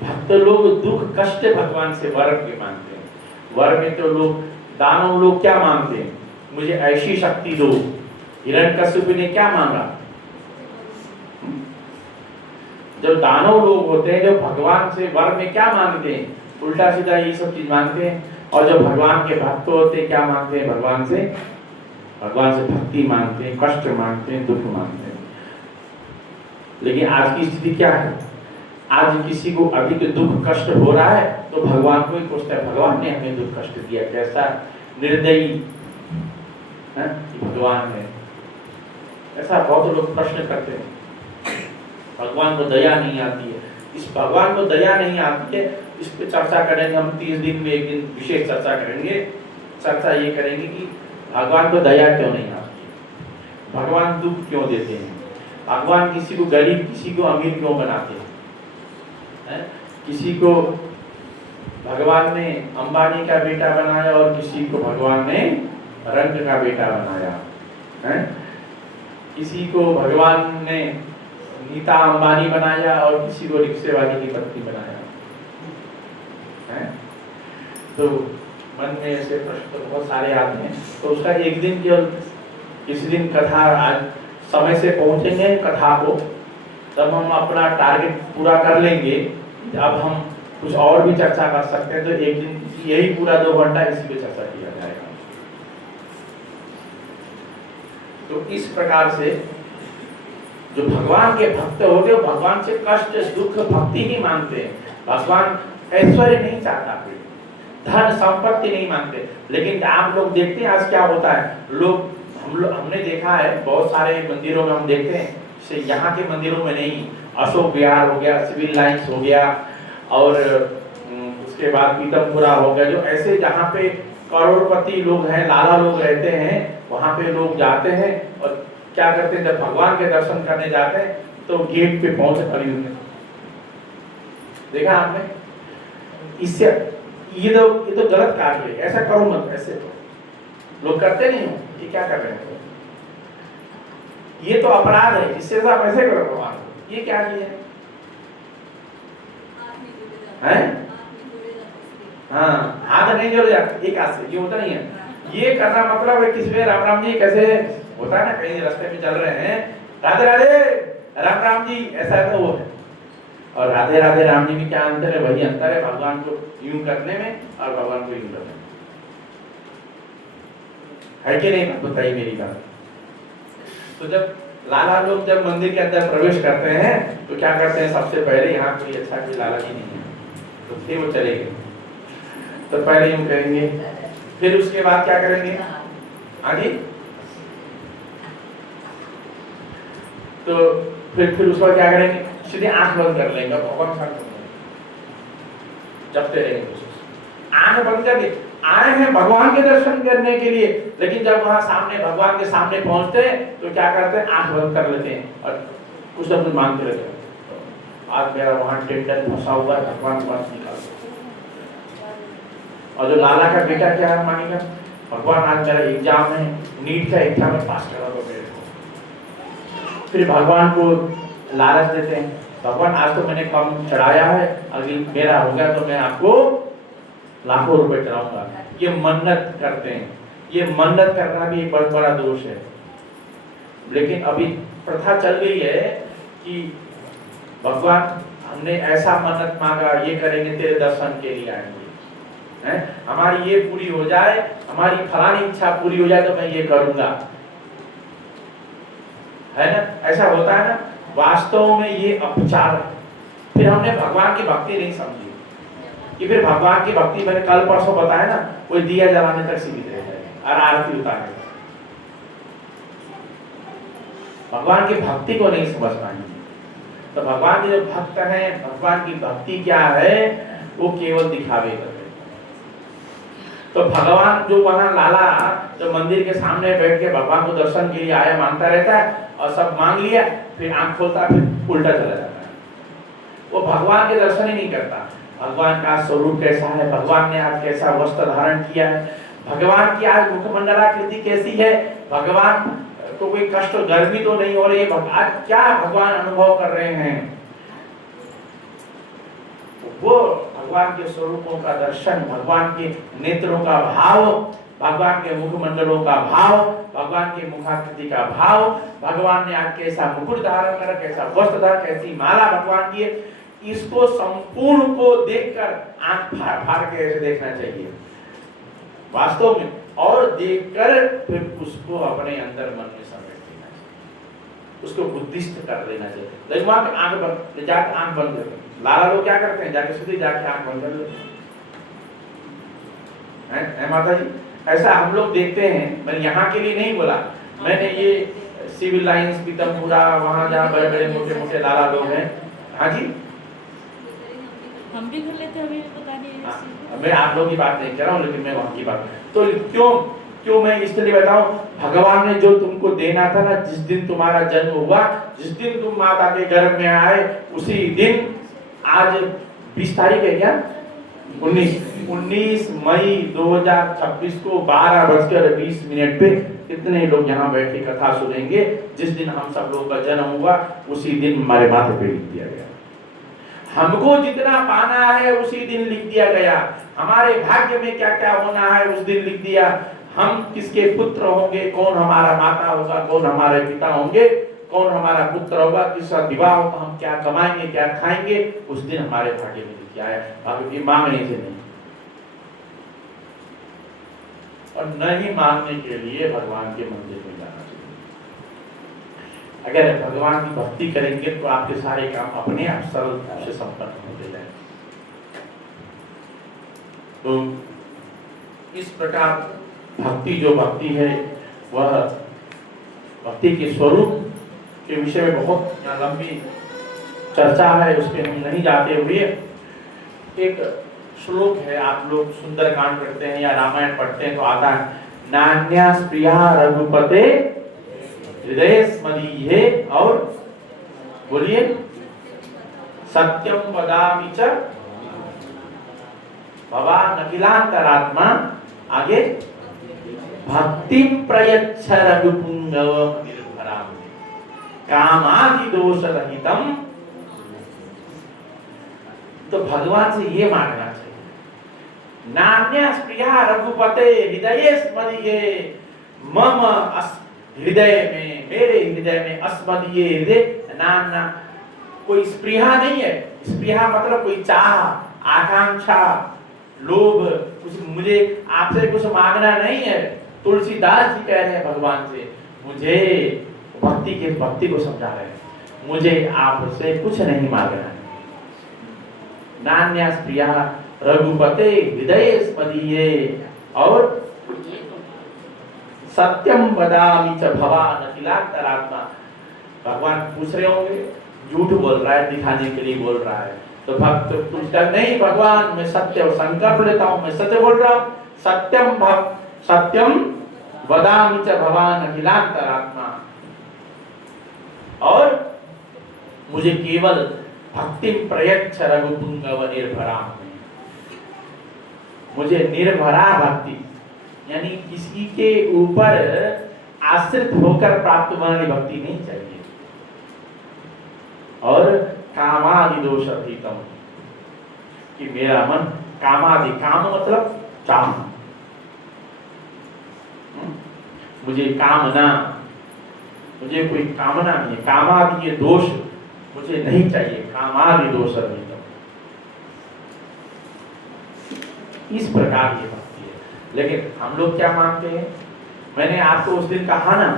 भक्त लोग दुख कष्ट भगवान से वर के मांगते हैं। वर में तो लोग, दानव लोग क्या मांगते हैं? मुझे ऐसी शक्ति दो। हिरण्यकश्यप ने क्या मांगा? जब दानव लोग होते हैं, जो भगवान से वर में क्या मांगते हैं? उल्टा सीधा ये सब चीज मांगते हैं। और जो भगवान के भक्त होते हैं क्या मांगते हैं? भगवान से भक्ति मांगते हैं, कष्ट मांगते हैं, दुख मांगते हैं। लेकिन आज की स्थिति क्या है? आज किसी को अधिक दुख कष्ट हो रहा है तो भगवान को ही पूछता है, भगवान ने हमें दुख कष्ट दिया, कैसा निर्दयी भगवान है। ऐसा बहुत लोग प्रश्न करते हैं। भगवान को दया नहीं आती है। इस भगवान को दया नहीं आती है, इस पे चर्चा करेंगे हम 30 दिन में एक दिन विशेष चर्चा करेंगे। चर्चा ये करेंगे कि भगवान को दया क्यों नहीं आती है, भगवान दुख क्यों देते हैं, भगवान किसी को गरीब किसी को अमीर क्यों बनाते हैं? किसी को भगवान ने अंबानी का बेटा बनाया और किसी को भगवान ने रंग का बेटा बनाया है। किसी को भगवान ने नीता अंबानी बनाया और किसी को रिक्शे वाली की पत्नी बनाया है। तो मन में ऐसे प्रश्न तो बहुत सारे आते हैं। तो उसका एक दिन केवल, किसी दिन कथा, आज समय से पहुंचेंगे कथा को, तब हम अपना टारगेट पूरा कर लेंगे। अब हम कुछ और भी चर्चा कर सकते हैं, तो एक दिन यही पूरा 2 घंटा इसी पे चर्चा किया जाएगा। तो इस प्रकार से जो भगवान के भक्त होते हैं, भगवान से कष्ट दुख भक्ति ही मांगते हैं। भगवान ऐश्वर्य नहीं चाहता, धन संपत्ति नहीं मांगते। लेकिन आप लोग देखते हैं आज क्या होता है, हमने देखा है बहुत सारे मंदिरों में हम देखते हैं, से यहाँ के मंदिरों में नहीं, अशोक विहार हो गया, सिविल लाइन्स हो गया, और उसके बाद पीतमपुरा हो गया, जो ऐसे जहाँ पे करोड़पति लोग हैं, लाला लोग रहते हैं, वहाँ पे लोग जाते हैं और क्या करते हैं, जब भगवान के दर्शन करने जाते हैं तो गेट पे पहुंच खड़ी होते हैं। देखा आपने? इससे ये तो गलत कार्य है, ऐसा करो मत। ऐसे तो लोग करते नहीं हो, ये क्या कर रहे हैं? ये तो अपराध है, इससे आप ऐसे करो भगवान, ये क्या किया है? हाँ, हाथ नहीं जोड़ जाते एक हाथ से, ये होता नहीं है। ये करना मतलब है किसी राम राम जी कैसे होता है ना, कहीं रास्ते में चल रहे हैं, राधे राधे राम राम जी, ऐसा तो वो है। और राधे राधे राम जी में क्या अंतर है? वही अंतर है भगवान को यूं करने में और भगवान को यूं करने में, है कि नहीं? बताइए मेरी बात। तो जब लाला लोग जब मंदिर के अंदर प्रवेश करते हैं तो क्या करते हैं? सबसे पहले यहाँ कोई अच्छा कोई लाला जी नहीं है, तो फिर वो चले गए। तो पहले यूं करेंगे, फिर उसके बाद क्या करेंगे आगे, तो फिर उसके बाद क्या करेंगे, सीधे आंख बंद कर लेंगे, भगवान शांत जपते रहेंगे। आंख बंद करके आए हैं भगवान के दर्शन करने के लिए, लेकिन जब वहां सामने भगवान के सामने पहुंचते हैं तो क्या करते हैं, आंख बंद कर लेते हैं और कुछ ना कुछ मांगते रहते हैं। आज मेरा वहां टेंडर फंसा हुआ है, भगवान के पास निकाल दो। और जो लाला का बेटा क्या है मांगेगा, भगवान आज मेरा एग्जाम है, नीट का एग्जाम में पास करा दो मेरे को। फिर भगवान को लालच देते हैं, भगवान आज तो मैंने कम चढ़ाया है, अगर मेरा हो गया तो मैं आपको लाखों रुपए चढ़ाऊंगा। ये मन्नत करते हैं, ये मन्नत करना भी एक बहुत बड़ा दोष है। लेकिन अभी प्रथा चल गई है कि भगवान हमने ऐसा मन्नत मांगा, ये करेंगे तेरे दर्शन के लिए आएंगे, हैं? हमारी ये पूरी हो जाए, हमारी फलानी इच्छा पूरी हो जाए तो मैं ये करूंगा, है ना? ऐसा होता है ना। वास्तव में ये अपचार है। फिर हमने भगवान की भक्ति नहीं समझी कि फिर भगवान की भक्ति मैंने कल परसों बताया ना, कोई दिया जलाने तक सीमित रह जाएगा और आरती उतारने तक। भगवान की भक्ति को नहीं समझ पाएंगे। तो भगवान के जो भक्त हैं, भगवान की भक्ति क्या है, वो केवल दिखावे करते हैं। तो भगवान जो वहां लाला जो मंदिर के सामने बैठ के भगवान को दर्शन के लिए आया मांगता रहता है, और सब मांग लिया, फिर आंख खोलता, फिर उल्टा चला जाता है। वो भगवान के दर्शन ही नहीं करता। भगवान का स्वरूप कैसा है, भगवान ने आज कैसा वस्त्र धारण किया है, भगवान की आज मुखमंडलाकृति कैसी है, भगवान को कोई कष्ट गर्मी तो नहीं हो रही है, आज क्या भगवान अनुभव कर रहे हैं, वो भगवान के स्वरूपों का दर्शन, भगवान के नेत्रों का भाव, भगवान के मुखमंडलों का भाव, भगवान की मुखाकृति का भाव, भगवान ने आज कैसा मुकुट धारण कर, कैसा वस्त्र धारण, कैसी माला भगवान की, इसको संपूर्ण को देखकर आंख फाड़ फाड़ के ऐसे देखना चाहिए वास्तव में, और देखकर फिर उसको अपने अंदर मन में समेट लेना चाहिए, उसको बुद्धिस्ट कर लेना चाहिए। लेकिन वहां पे आंख बंद, जाके आंख बंद कर, लाला लोग क्या करते हैं, जाके सीधे जाके आंख बंद कर लेते हैं, माता जी। ऐसा हम लोग देखते हैं। मैंने यहाँ के लिए नहीं बोला, मैंने ये सिविल लाइंस पीतमपुरा, वहाँ जहाँ बड़े बड़े मोटे मोटे लाला लोग हैं, हाँ जी, हम भी कर लेते हैं, हमें पता नहीं। मैं आप लोगों की बात नहीं कर रहा हूँ, लेकिन मैं वहाँ की बात, तो क्यों मैं इसलिए बताऊं, भगवान ने जो तुमको देना था ना, जिस दिन तुम्हारा जन्म हुआ, जिस दिन तुम माता के गर्भ में आए, उसी दिन, आज 20 तारीख है क्या, 19 मई 2026 को 12:20 पे कितने लोग यहाँ बैठे कथा सुनेंगे। जिस दिन हम सब लोगों का जन्म हुआ, उसी दिन हमारे माथे पे लिख दिया गया, हमको जितना पाना है उसी दिन लिख दिया गया, हमारे भाग्य में क्या क्या होना है उस दिन लिख दिया, हम किसके पुत्र होंगे, कौन हमारा माता होगा, कौन हमारे पिता होंगे, कौन हमारा पुत्र होगा, किसका विवाह होगा, हम क्या कमाएंगे, क्या खाएंगे, उस दिन हमारे भाग्य में लिख दिया है। बाकी मांगने से नहीं, और नहीं मांगने के लिए भगवान के मंदिर में जाना चाहिए। अगर भगवान की भक्ति करेंगे तो आपके सारे काम अपने आप सरल से संपन्न होते जाएंगे। तो इस प्रकार भक्ति जो भक्ति है, वह भक्ति के स्वरूप के विषय में बहुत लंबी चर्चा है, उसके हम नहीं जाते हुए एक श्लोक है, आप लोग सुंदरकांड पढ़ते हैं या रामायण पढ़ते हैं तो आता है, नान्या प्रिया रघुपते हृदय स्मदीये, और बोलिए सत्यम वदामि च भवान् अखिलांतरात्मा, आगे भक्ति प्रयच्छ रघुपुंगव निर्भराम कामादि दोष रहितम। तो भगवान से ये मांगना चाहिए, नान्या प्रिया रघुपते हृदय स्मदीये, मम हृदय में, मेरे हृदय में, अस्मदीये हृदय, नाना कोई स्पृहा नहीं है। स्पृहा मतलब कोई चाह, आकांक्षा, लोभ, कुछ मुझे आपसे कुछ मांगना नहीं है। तुलसीदास जी कह रहे हैं भगवान से, मुझे भक्ति को समझा रहे हैं, मुझे आपसे कुछ नहीं मांगना है। नान्या प्रिया रघुपते हृदय स्मदीये और सत्यम वदामि च भवान अखिलांतरात्मा। भगवान पूछ रहे होंगे, झूठ बोल रहा है, दिखाने के लिए बोल रहा है। तो भक्त पूछता नहीं, भगवान मैं सत्य और संकल्प लेता हूँ, मैं सत्य बोल रहा हूँ। सत्यम वदामि च भवान अखिलांतरात्मा। और मुझे केवल भक्ति प्रयच्छ रघुपुंगव निर्भरा, मुझे निर्भरा भक्ति यानी किसी के ऊपर आश्रित होकर प्राप्त होने वाली भक्ति नहीं चाहिए। और कामादि दोष अतीतम, कि मेरा मन कामादि, काम मतलब चाह, मुझे कामना, मुझे कोई कामना नहीं है, कामादि ये दोष मुझे नहीं चाहिए, कामादि दोष अतीतम। इस प्रकार ये भक्ति है। लेकिन हम लोग क्या मानते हैं, मैंने आपको उस दिन कहा ना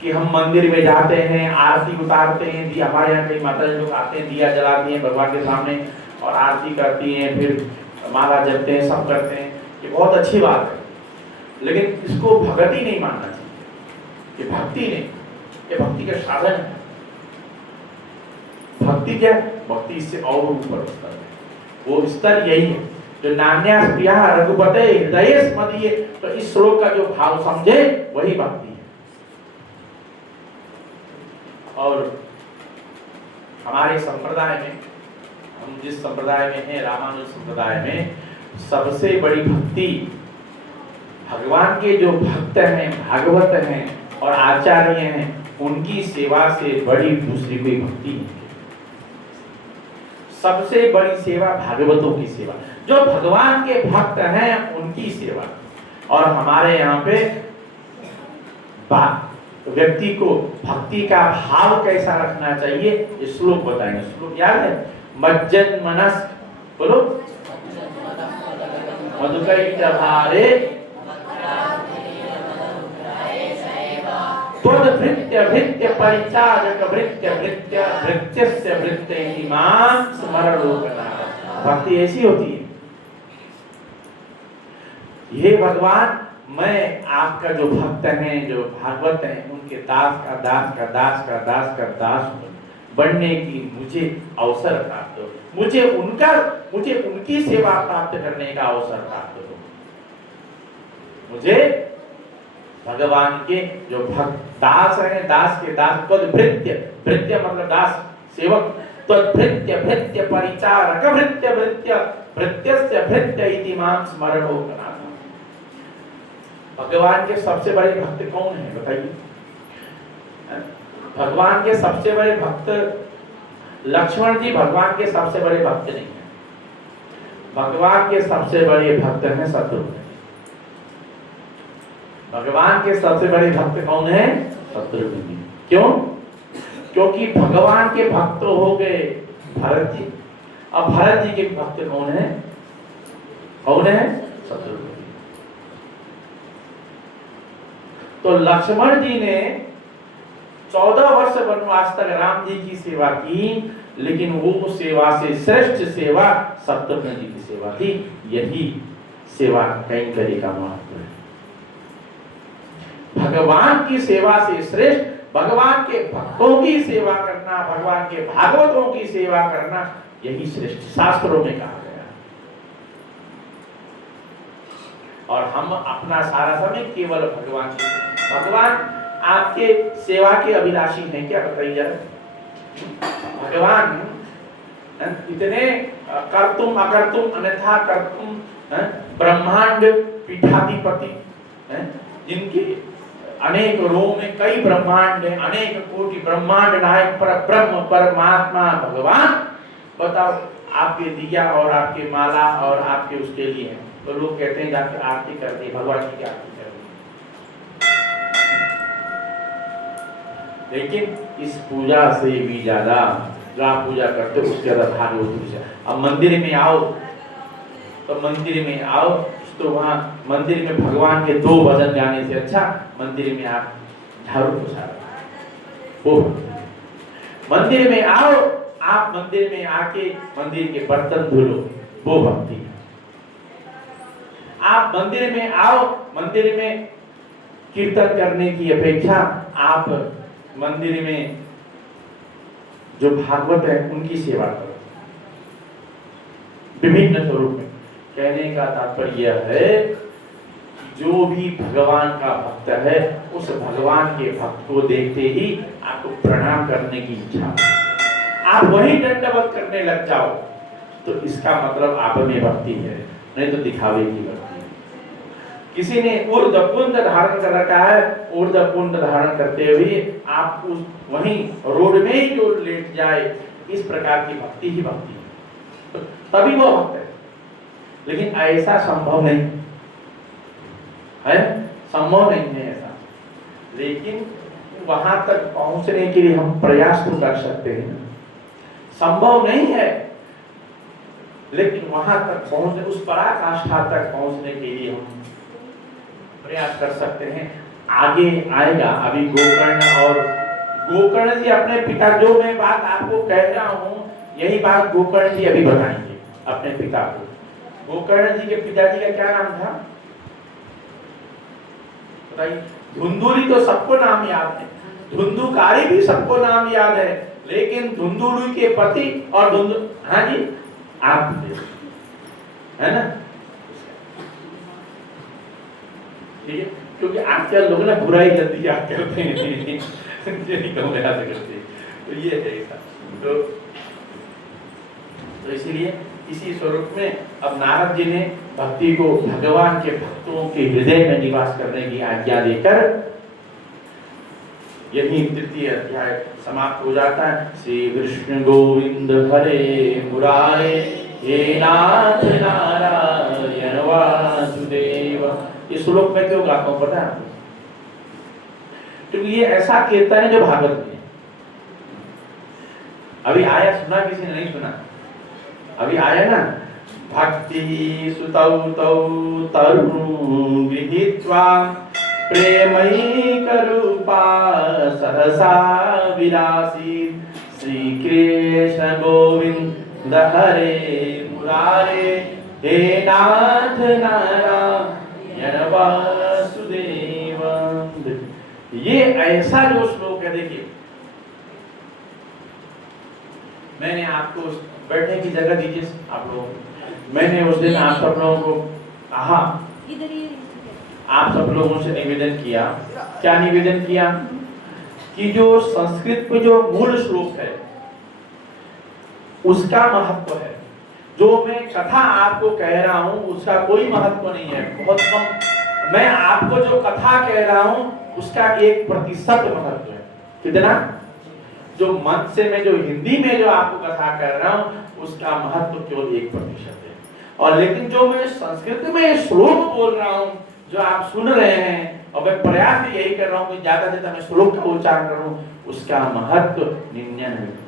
कि हम मंदिर में जाते हैं, आरती उतारते हैं, दिया, हमारे यहाँ कई माता लोग आते हैं, दिया जलाती हैं भगवान के सामने और आरती करती हैं, फिर माला जपते हैं, सब करते हैं, ये बहुत अच्छी बात है। लेकिन इसको भक्ति नहीं मानना चाहिए, ये भक्ति नहीं, ये भक्ति का साधन है। भक्ति क्या है? भक्ति इससे और ऊपर स्तर है, वो स्तर यही है जो नान्या प्रिया रघुपते हृदय स्मदीये। तो इस श्लोक का जो भाव समझे वही भक्ति है। और हमारे संप्रदाय में, हम जिस संप्रदाय में हैं, रामानुज संप्रदाय में, सबसे बड़ी भक्ति भगवान के जो भक्त हैं, भागवत हैं और आचार्य हैं, उनकी सेवा से बड़ी दूसरी कोई भक्ति नहीं। सबसे बड़ी सेवा भागवतों की सेवा, जो भगवान के भक्त हैं उनकी सेवा। और हमारे यहाँ पे व्यक्ति को भक्ति का भाव कैसा रखना चाहिए ये श्लोक बताएंगे। श्लोक याद है? मज्जन मनस, बोलो, मधुकैटभारे त्वद्भृत्य भृत्य परिचारक भृत्य भृत्य भृत्यस्य भृत्य इमाम स्मरणोकना। भक्ति ऐसी होती है, ये भगवान मैं आपका जो भक्त हैं, जो भागवत हैं, उनके दास का दास का दास का दास का दास बनने की मुझे अवसर प्राप्त हो, मुझे उनकी सेवा प्राप्त करने का अवसर प्राप्त हो। मुझे भगवान के जो भक्त दास हैं, दास के दास, भृत्य, भृत्य मतलब दास, सेवक, भृत्य भृत्य परिचारक भृत्य भृत्य भृत्यस्य भृत्य इति मां स्मरणो करा। भगवान के सबसे बड़े भक्त कौन है बताइए? भगवान के सबसे बड़े भक्त लक्ष्मण जी भगवान के सबसे बड़े भक्त नहीं है। भगवान के सबसे बड़े भक्त हैं शत्रुघ्न। भगवान के सबसे बड़े भक्त कौन है? शत्रुघ्न जी। क्यों? क्योंकि भगवान के भक्त हो गए भरत जी। अब भरत जी के भक्त कौन है? कौन है? शत्रुघ्न। तो लक्ष्मण जी ने 14 वर्ष वनवास तक राम जी की सेवा की, लेकिन वो सेवा से श्रेष्ठ सेवा शत्रुघ्न जी की सेवा थी। यही सेवा कैंकर्य का महत्व है। भगवान की सेवा से श्रेष्ठ भगवान के भक्तों की सेवा करना, भगवान के भागवतों की सेवा करना, यही श्रेष्ठ शास्त्रों में कहा गया। और हम अपना सारा समय केवल भगवान की, भगवान आपके सेवा के अभिलाषी हैं क्या बताइए जरा? भगवान इतने कर्तुम अकर्तुम अन्यथा कर्तुम ब्रह्मांड पीठाधिपति, जिनके अनेक रूप में कई ब्रह्मांड हैं, अनेक कोटि ब्रह्मांड नायक पर ब्रह्म परमात्मा भगवान, बताओ आपके दिया और आपके माला और आपके उसके लिए है। तो लोग कहते हैं जाकर आरती करते हैं, भगवान की आरती करते हैं। लेकिन इस पूजा से भी ज्यादा जो आप पूजा करते हो उसके ज्यादा भागवत पूजा। अब मंदिर में आओ तो मंदिर में आओ तो वहाँ मंदिर में भगवान के 2 भजन गाने से अच्छा मंदिर में आप झाड़ू पोछा वो। मंदिर में आओ, आप मंदिर में आके मंदिर के बर्तन धुलो, वो भक्ति। आप मंदिर में आओ, मंदिर में कीर्तन करने की अपेक्षा आप मंदिर में जो भागवत है उनकी सेवा करो विभिन्न स्वरूप में। कहने का तात्पर्य यह है जो भी भगवान का भक्त है उस भगवान के भक्त को देखते ही आपको प्रणाम करने की इच्छा हो। आप वही दंडवत करने लग जाओ तो इसका मतलब आप में भक्ति है, नहीं तो दिखावे की भक्ति है। किसी ने ऊर्ध्व कुंड धारण कर रखा है, ऊर्ध्व कुंड धारण करते हुए आप उस वहीं रोड में ही जो लेट जाए, इस प्रकार की भक्ति ही भक्ति है, तो तभी वो भक्त है। लेकिन ऐसा संभव नहीं है, संभव नहीं है ऐसा। लेकिन वहां तक पहुंचने के लिए हम प्रयास तो कर सकते हैं। संभव नहीं है लेकिन वहां तक पहुंचने, उस पराकाष्ठा तक पहुंचने के लिए हम प्रयास कर सकते हैं। आगे आएगा। अभी गोकर्ण जी अपने पिता, जो मैं बात आपको कह रहा हूँ यही बात गोकर्ण जी अभी बताएंगे अपने पिता को। गोकर्ण जी के पिताजी का क्या नाम था बताइए? धुंधुरी तो सबको नाम याद है, धुंधुकारी भी सबको नाम याद है, लेकिन धुंधुरी के पति और हाँ जी आप है ना, ठीक है, क्योंकि आजकल लोग ना बुराई जल्दी याद करते हैं नहीं कम याद करते, तो ये है ऐसा। तो इसीलिए इसी स्वरूप में अब नारद जी ने भक्ति को भगवान के भक्तों के हृदय में निवास करने की आज्ञा देकर यही तृतीय अध्याय समाप्त हो जाता है। श्री कृष्ण गोविंद हरे मुरारे हे नाथ नारायण वासुदेव। इस श्लोक में क्यों गाता हूं पता है आपको? क्योंकि ये ऐसा कीर्तन है जो भागवत में अभी आया, सुना किसी ने? नहीं सुना, अभी आया ना। भक्ति सुतौ तौ तरुण गृहीत्वा प्रेमैक रूपा सहसा विलासी श्री कृष्ण गोविंद हरे मुरारे हे नाथ नारायण वासुदेव। ये ऐसा जो श्लोक है, देखिए मैंने आपको बैठने की जगह दीजिए आप लोग। मैंने उस दिन आप सब लोगों को कहा, आप सब लोगों से निवेदन किया, क्या निवेदन किया कि जो संस्कृत में जो मूल श्लोक है उसका महत्व है। जो मैं कथा आपको कह रहा हूं उसका कोई महत्व नहीं है, बहुत कम। मैं आपको जो कथा कह रहा हूं उसका 1% महत्व है। कितना? जो मन से मैं जो हिंदी में जो आपको कथा कर रहा हूं उसका महत्व केवल 1% है। और लेकिन जो मैं संस्कृत में श्लोक बोल रहा हूं जो आप सुन रहे हैं, और मैं प्रयास भी यही कर रहा हूं कि ज्यादा से ज्यादा मैं श्लोक का उच्चारण करूं, उसका महत्व 99%।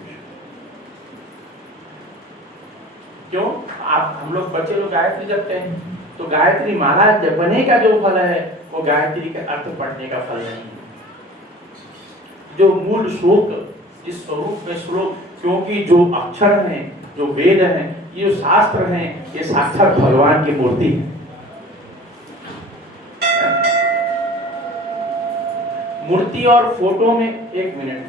क्यों? आप हम लोग बच्चे लोग गायत्री जपते हैं, तो गायत्री माला जपने का जो फल है वो गायत्री के अर्थ पढ़ने का फल नहीं है। जो मूल श्लोक, इस स्वरूप में श्लोक, क्योंकि जो अक्षर हैं, जो वेद हैं, ये जो शास्त्र हैं, ये साक्षात भगवान की मूर्ति है। मूर्ति और फोटो में, एक मिनट,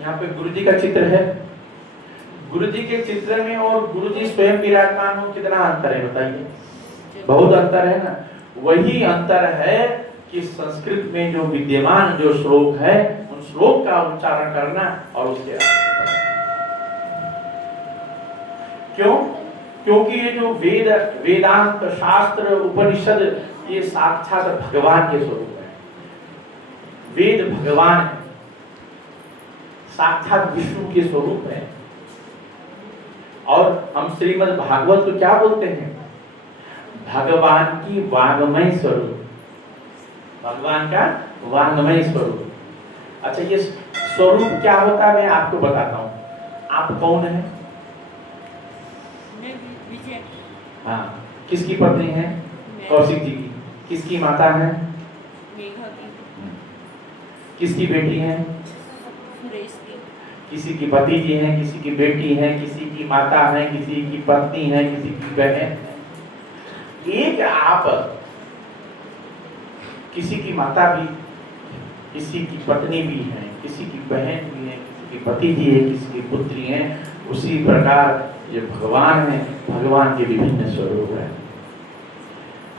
यहाँ पे गुरु जी का चित्र है। गुरु जी के चित्र में और गुरु जी स्वयं विराजमान हो, कितना अंतर है बताइए? बहुत अंतर है ना। वही अंतर है कि संस्कृत में जो विद्यमान जो श्लोक है उन श्लोक का उच्चारण करना और उसके क्यों? क्योंकि ये जो वेद, वेदांत, शास्त्र, उपनिषद, ये साक्षात भगवान के स्वरूप है। वेद भगवान है, साक्षात विष्णु के स्वरूप है। और हम श्रीमद् भागवत को क्या बोलते हैं? भगवान की वाङ्मय स्वरूप, भगवान का वाङ्मय स्वरूप। अच्छा, ये स्वरूप क्या होता है मैं आपको बताता हूँ। आप कौन है? हाँ, किसकी पत्नी है? कौशिक जी की। किसकी माता है? मेघा की। किसकी बेटी है? सुरेश की। किसी की भतीजी हैं, किसी की बेटी हैं, किसी की माता है, किसी की पत्नी है, किसी की बहन है। एक आप किसी की माता भी, किसी की पत्नी भी है, किसी की बहन भी है, किसी की भतीजी है, किसी की पुत्री है। उसी प्रकार ये भगवान है, भगवान के विभिन्न स्वरूप है।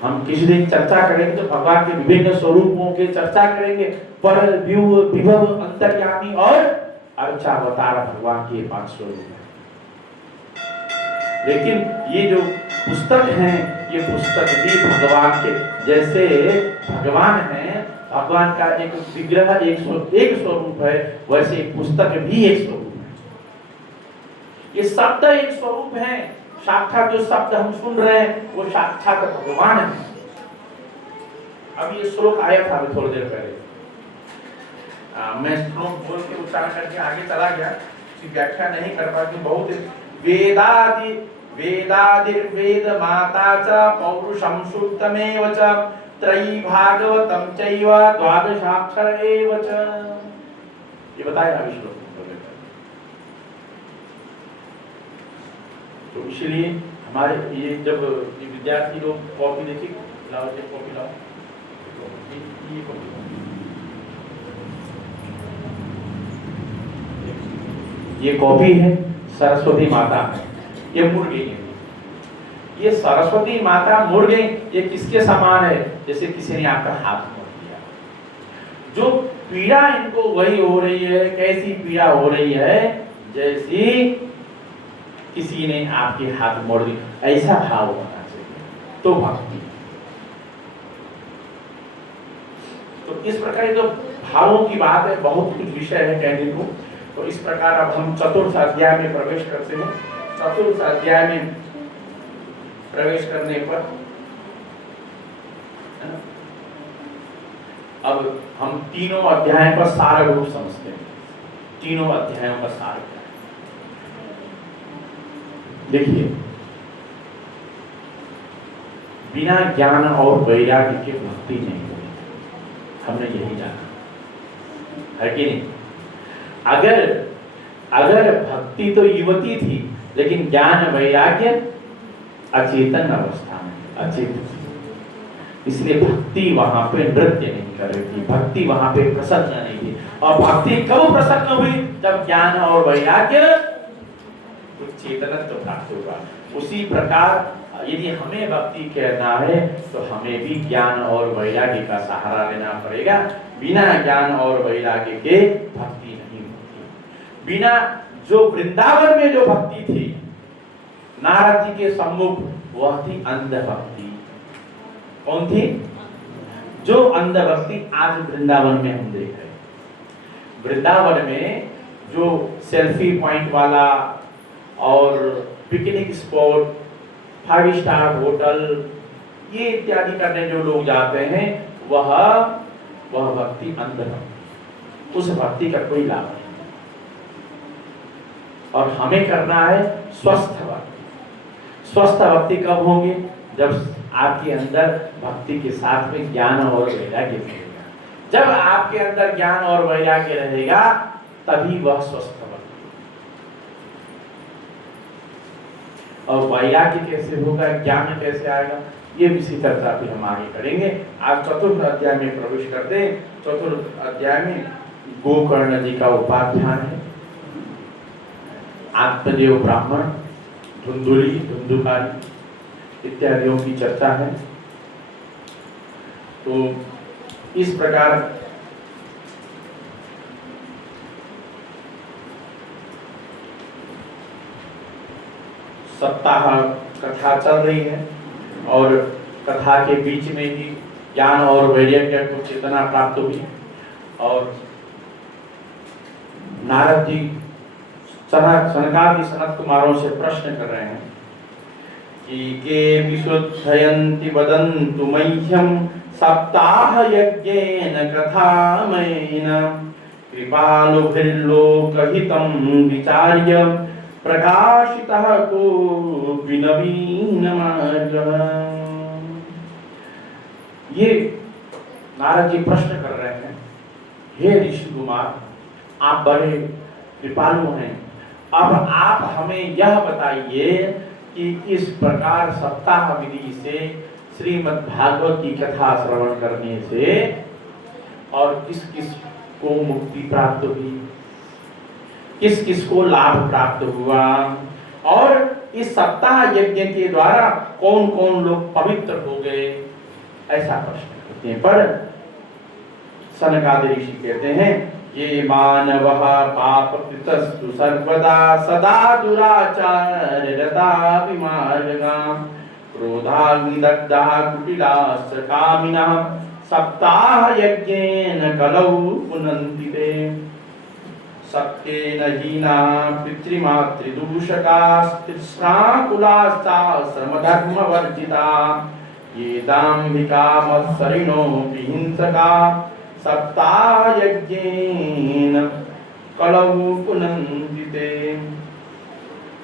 हम किसी दिन चर्चा करेंगे तो भगवान के विभिन्न स्वरूपों की चर्चा करेंगे। पर विभव अंतर्यामी और अर्चावतार भगवान के 5 स्वरूप है। लेकिन ये जो पुस्तक है, ये पुस्तक भी भगवान के जैसे भगवान है, भगवान का एक विग्रह एक स्वरूप है, वैसे एक पुस्तक भी एक स्वरूप है। ये शब्द एक स्वरूप है। साक्षात जो शब्द हम सुन रहे हैं वो साक्षात भगवान है। अब ये श्लोक आया था अभी थोड़ी देर पहले, मैं श्लोक बोल के उच्चारण करके आगे चला गया, इसकी व्याख्या नहीं कर पाती। बहुत वेदादिर्वेद माता च पौरुषं शुद्धमेव च त्रयी भागवतं चैव द्वादशाक्षर एव च। ये बताया अभी श्लोक। तो इसलिए हमारे ये जब ये विद्यार्थी लोग कॉपी देखिए, लाओ ये कॉपी लाओ, ये कॉपी, ये कॉपी है सरस्वती माता, ये मुड़ गई है। ये सरस्वती माता मुड़ गई, ये किसके समान है? जैसे किसी ने आपका हाथ मोड़ दिया। जो पीड़ा इनको वही हो रही है। कैसी पीड़ा हो रही है? जैसी किसी ने आपके हाथ मोड़ दी। ऐसा भाव होना चाहिए तो भक्ति। तो इस प्रकार जो भावों की बात है, बहुत कुछ विषय है कहने को। तो इस प्रकार अब हम चतुर्थ अध्याय में प्रवेश करते हैं। चतुर्थ अध्याय में प्रवेश करने पर अब हम तीनों अध्यायों का सार रूप समझते हैं। तीनों अध्यायों का सार क्या है? देखिए, बिना ज्ञान और वैराग्य के भक्ति नहीं होगी। हमने यही जाना है कि नहीं? अगर भक्ति तो युवती थी, लेकिन ज्ञान वैराग्य अचेतन अवस्था में अचेत थी। इसलिए भक्ति वहां पे नृत्य नहीं कर रही थी, भक्ति वहां पे प्रसन्न नहीं थी। और भक्ति कब प्रसन्न हुई? जब ज्ञान और वैराग्य चेतनत्व प्राप्त होगा। उसी प्रकार यदि हमें भक्ति करना है तो हमें भी ज्ञान और वैराग्य का सहारा लेना पड़ेगा। बिना ज्ञान और वैराग्य के भक्ति नहीं होती। बिना जो वृंदावन में जो भक्ति थी नारद जी के सम्मुख, वह थी अंध भक्ति। कौन थी? जो अंध भक्ति आज वृंदावन में हम देख रहे हैं। वृंदावन में जो सेल्फी पॉइंट वाला और पिकनिक स्पॉट, 5 स्टार होटल, ये इत्यादि करने जो लोग जाते हैं, वह भक्ति अंध भक्ति। उस भक्ति का कोई लाभ नहीं। और हमें करना है स्वस्थ भक्ति। स्वस्थ भक्ति कब होंगे? जब आपके अंदर भक्ति के साथ में ज्ञान और वैराग्य रहेगा। जब आपके अंदर ज्ञान और वैराग्य रहेगा तभी वह स्वस्थ भक्ति। और वैराग्य कैसे होगा, ज्ञान कैसे आएगा, ये विषय चर्चा भी हम आगे करेंगे। आज चतुर्थ अध्याय में प्रवेश करते हैं। चतुर्थ अध्याय में गोकर्ण जी का उपाख्यान है। आत्मदेव ब्राह्मण, धुंधुली, धुंधुकारी इत्यादियों की चर्चा है। तो इस प्रकार सप्ताह कथा चल रही है और कथा के बीच में ही ज्ञान और वैराग्य को चेतना प्राप्त हुई। और नारद जी सनकादि सनत कुमारों से प्रश्न कर रहे हैं कि के विशुद्धयन्ति वदन्तु मह्यं सप्ताह यज्ञेन कथामयेन कृपालुभिर्लोकहितं विचार्य प्रकाशितः कोऽपि नवीनमार्गः। ये नारद जी प्रश्न कर रहे हैं, हे ऋषि कुमार, आप बड़े कृपालु हैं। अब आप हमें यह बताइए कि इस प्रकार सप्ताह विधि से श्रीमद् भागवत की कथा श्रवण करने से और किस किस को मुक्ति प्राप्त हुई, किस किस को लाभ प्राप्त हुआ, और इस सप्ताह यज्ञ के द्वारा कौन कौन लोग पवित्र हो गए, ऐसा प्रश्न करते हैं। पर सनकादिक ऋषि कहते हैं ये मानवः पापकृतस्तु सर्वदा सदा दुराचार रता विमार्गा क्रोधाग्निदग्धा कुटिलाश्च कामिनः सप्ताह यज्ञेन कलौ पुनन्ति ते सत्येन हीना पितृमातृदूषकास्तृष्णाकुलास्ता श्रमधर्मवर्जिता ये दाम्भिका मत्सरिणो विहिंसका सप्ताह यज्ञेन कलौ पुनन्ति ते।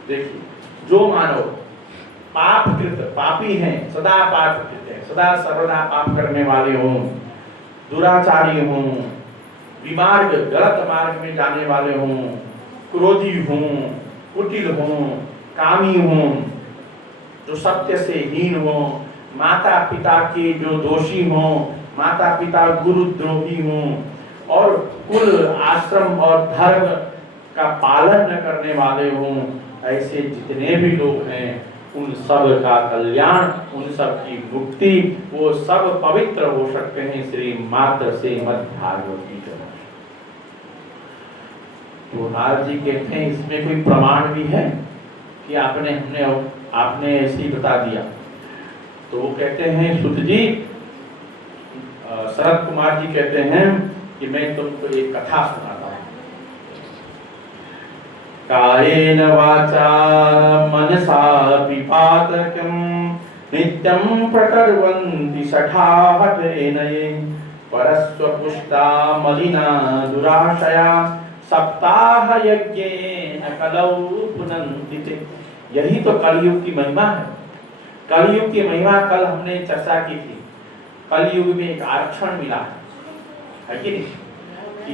देखिए, जो मानव पापकृत पापी हैं, सदा पापकृत हैं, सदा सर्वदा पाप करने वाले हों, दुराचारी हों, विमार्ग गलत मार्ग में जाने वाले हों, क्रोधी हों, कुटिल हों, कामी हों, जो सत्य से हीन हों, माता पिता के जो दोषी हों, माता पिता गुरुद्रोही हों, और कुल आश्रम और धर्म का पालन न करने वाले हों, ऐसे जितने भी लोग हैं उन सब का कल्याण, उन सब की मुक्ति, वो सब पवित्र हो सकते हैं श्री मात्र श्रीमद् भागवत की तरह। तो नारद जी कहते हैं इसमें कोई प्रमाण भी है कि आपने ऐसे ही बता दिया? तो वो कहते हैं सुत जी, शरद कुमार जी कहते हैं कि मैं तुमको एक कथा सुनाता हूँ। कायेन वाचा मनसा विपातकं नित्यं प्रकर्वन्ति शठाहतेन ये परस्वपुष्टा मलिना दुराशया सप्ताह यज्ञेन कलौ पुनन्ति ते। यही तो कलयुग की महिमा है। कलयुग की महिमा कल हमने चर्चा की थी। कलयुग में एक आरक्षण मिला है कि नहीं, कि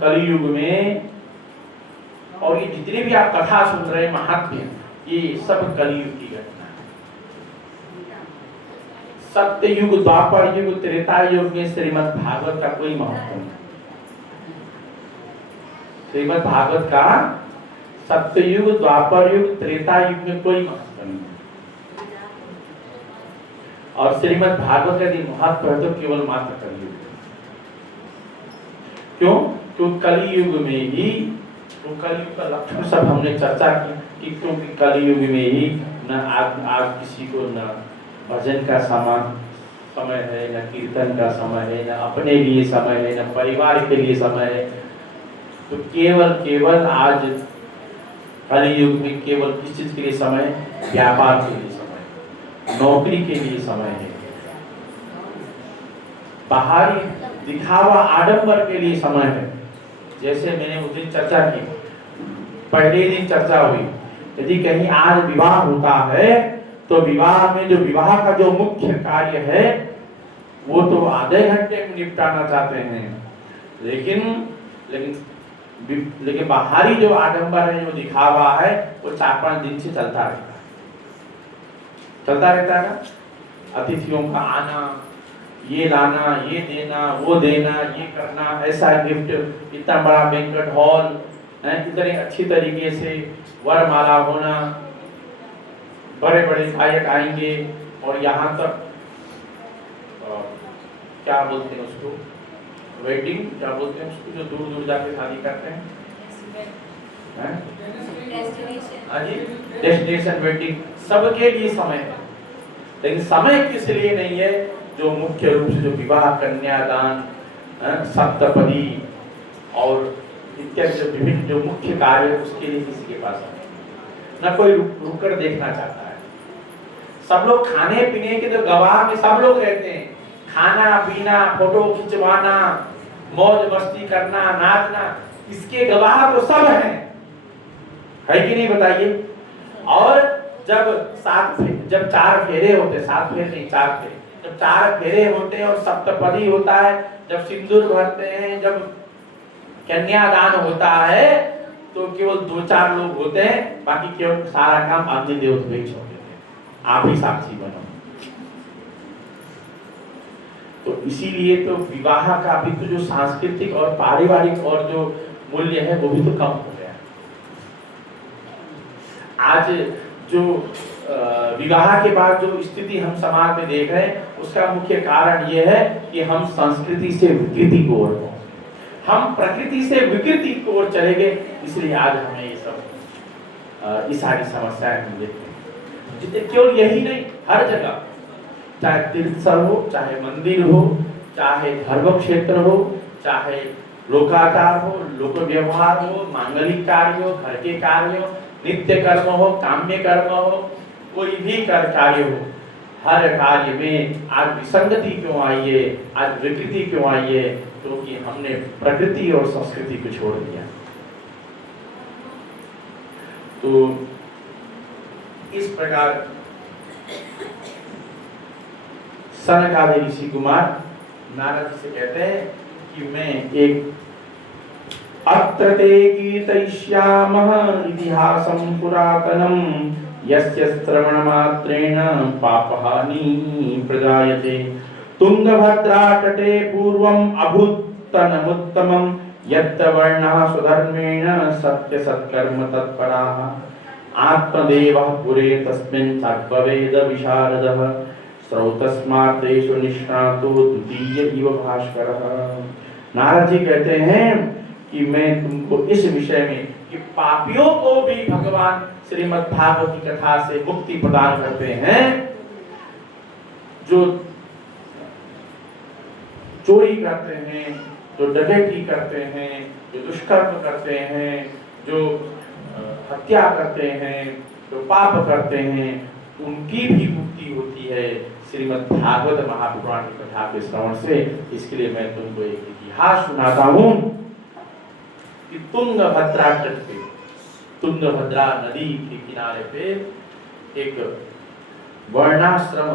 कलयुग में, और ये जितने भी आप कथा सुन रहे हैं महात्म्य, ये सब कलयुग की घटना है। सत्य युग, द्वापर युग, त्रेता युग में श्रीमद् भागवत का कोई महत्व नहीं। श्रीमद् भागवत का सत्य युग, द्वापर युग, त्रेता युग में कोई महत्व नहीं। और श्रीमद् भागवत का यदि महत्व है तो केवल मात्र कलयुग। क्यों? तो कलयुग में ही, तो कलयुग का लक्षण सब हमने चर्चा की कि क्योंकि कलयुग में ही न आज किसी को न भजन का समय है, न कीर्तन का समय है, न अपने लिए समय है, न परिवार के लिए समय है। तो केवल आज कलयुग में केवल किस चीज के लिए समय? व्यापार के लिए समय, नौकरी के लिए समय है, बाहरी दिखावा आडंबर के लिए समय है। जैसे मैंने उस दिन चर्चा की, पहले दिन चर्चा हुई, यदि कहीं आज विवाह होता है तो विवाह में जो विवाह का जो मुख्य कार्य है वो तो आधे घंटे में निपटाना चाहते हैं, लेकिन बाहरी जो आडंबर है, जो दिखावा है, वो 4-5 दिन से चलता रहता है। अतिथियों का आना, ये लाना, ये देना, वो देना, ये करना, ऐसा गिफ्ट, इतना बड़ा बैंक्वेट हॉल, इतने अच्छी तरीके से वरमाला होना, बड़े बड़े गायक आएंगे, और यहाँ तक क्या बोलते हैं उसको, वेडिंग, क्या बोलते हैं उसको, जो दूर दूर जाके शादी करते हैं, डेस्टिनेशन वेडिंग, सबके लिए समय है। लेकिन समय किस लिए नहीं है? जो मुख्य रूप से जो विवाह, कन्यादान, सप्तपदी और इत्यादि जो विभिन्न जो मुख्य कार्य, उसके लिए किसी के पास है न। कोई रुक कर देखना चाहता है। सब लोग खाने पीने के जो गवाह में सब लोग रहते हैं, खाना पीना, फोटो खिंचवाना, मौज मस्ती करना, नाचना, इसके गवाह तो सब हैं, है कि नहीं बताइए? और जब 4 फेरे होते, 7 फेरे नहीं, 4 फेरे, जब 4 फेरे होते हैं और सप्तपदी होता है, जब सिंदूर भरते हैं, जब कन्यादान होता है, तो केवल 2-4 लोग होते हैं, बाकी केवल सारा काम अग्नि देवता पे छोड़ देते हैं, आप ही साक्षी बनो। तो इसीलिए तो विवाह का भी तो जो सांस्कृतिक और पारिवारिक और जो मूल्य है वो भी तो कम हो गया। आज जो विवाह के बाद जो स्थिति हम समाज में देख रहे हैं, उसका मुख्य कारण ये है कि हम संस्कृति से विकृति की ओर पहुंचे, हम प्रकृति से विकृति की ओर चले गए, इसलिए आज हमें ये सब इस सारी समस्याएं हम देखते हैं। जितने केवल यही नहीं, हर जगह, चाहे तीर्थस्थल हो, चाहे मंदिर हो, चाहे धर्म क्षेत्र हो, चाहे लोकाचार हो, लोक व्यवहार हो, मांगलिक कार्य हो, घर के कार्य हो, नित्य कर्म हो, काम्य कर्म हो, कोई भी कार्य हो, हर कार्य में आज विसंगति क्यों आई है, आज विकृति क्यों आई है? क्योंकि हमने प्रकृति और संस्कृति को छोड़ दिया। तो इस प्रकार सनक आदि ऋषि कुमार नारद से कहते हैं कि मैं एक अत्र ते कीर्तयिष्यामः इतिहासं पुरातनं यस्य श्रवणमात्रेण पापहानि प्रजायते तुंगभद्रातटे पूर्वम् अभूत्तनमुत्तमं यत्र वर्णः स्वधर्मेण सत्यसत्कर्म तत्पराः आत्मदेवः पुरे तस्मिन् सर्ववेद विशारदः स्रोतस्मार्तेषु निष्णातो द्वितीय इव भास्करः। नारद जी कहते हैं कि मैं तुमको इस विषय में कि पापियों को भी भगवान श्रीमद् भागवत की कथा से मुक्ति प्रदान करते हैं, जो चोरी करते हैं, जो डकैती करते हैं, जो दुष्कर्म करते हैं, जो हत्या करते हैं, जो पाप करते हैं, उनकी भी मुक्ति होती है श्रीमद् भागवत महापुराण की कथा के श्रवण से। इसके लिए मैं तुमको एक इतिहास सुनाता हूँ कि तुंगभद्रा तट पे, तुंगभद्रा नदी के किनारे पे एक वर्णाश्रम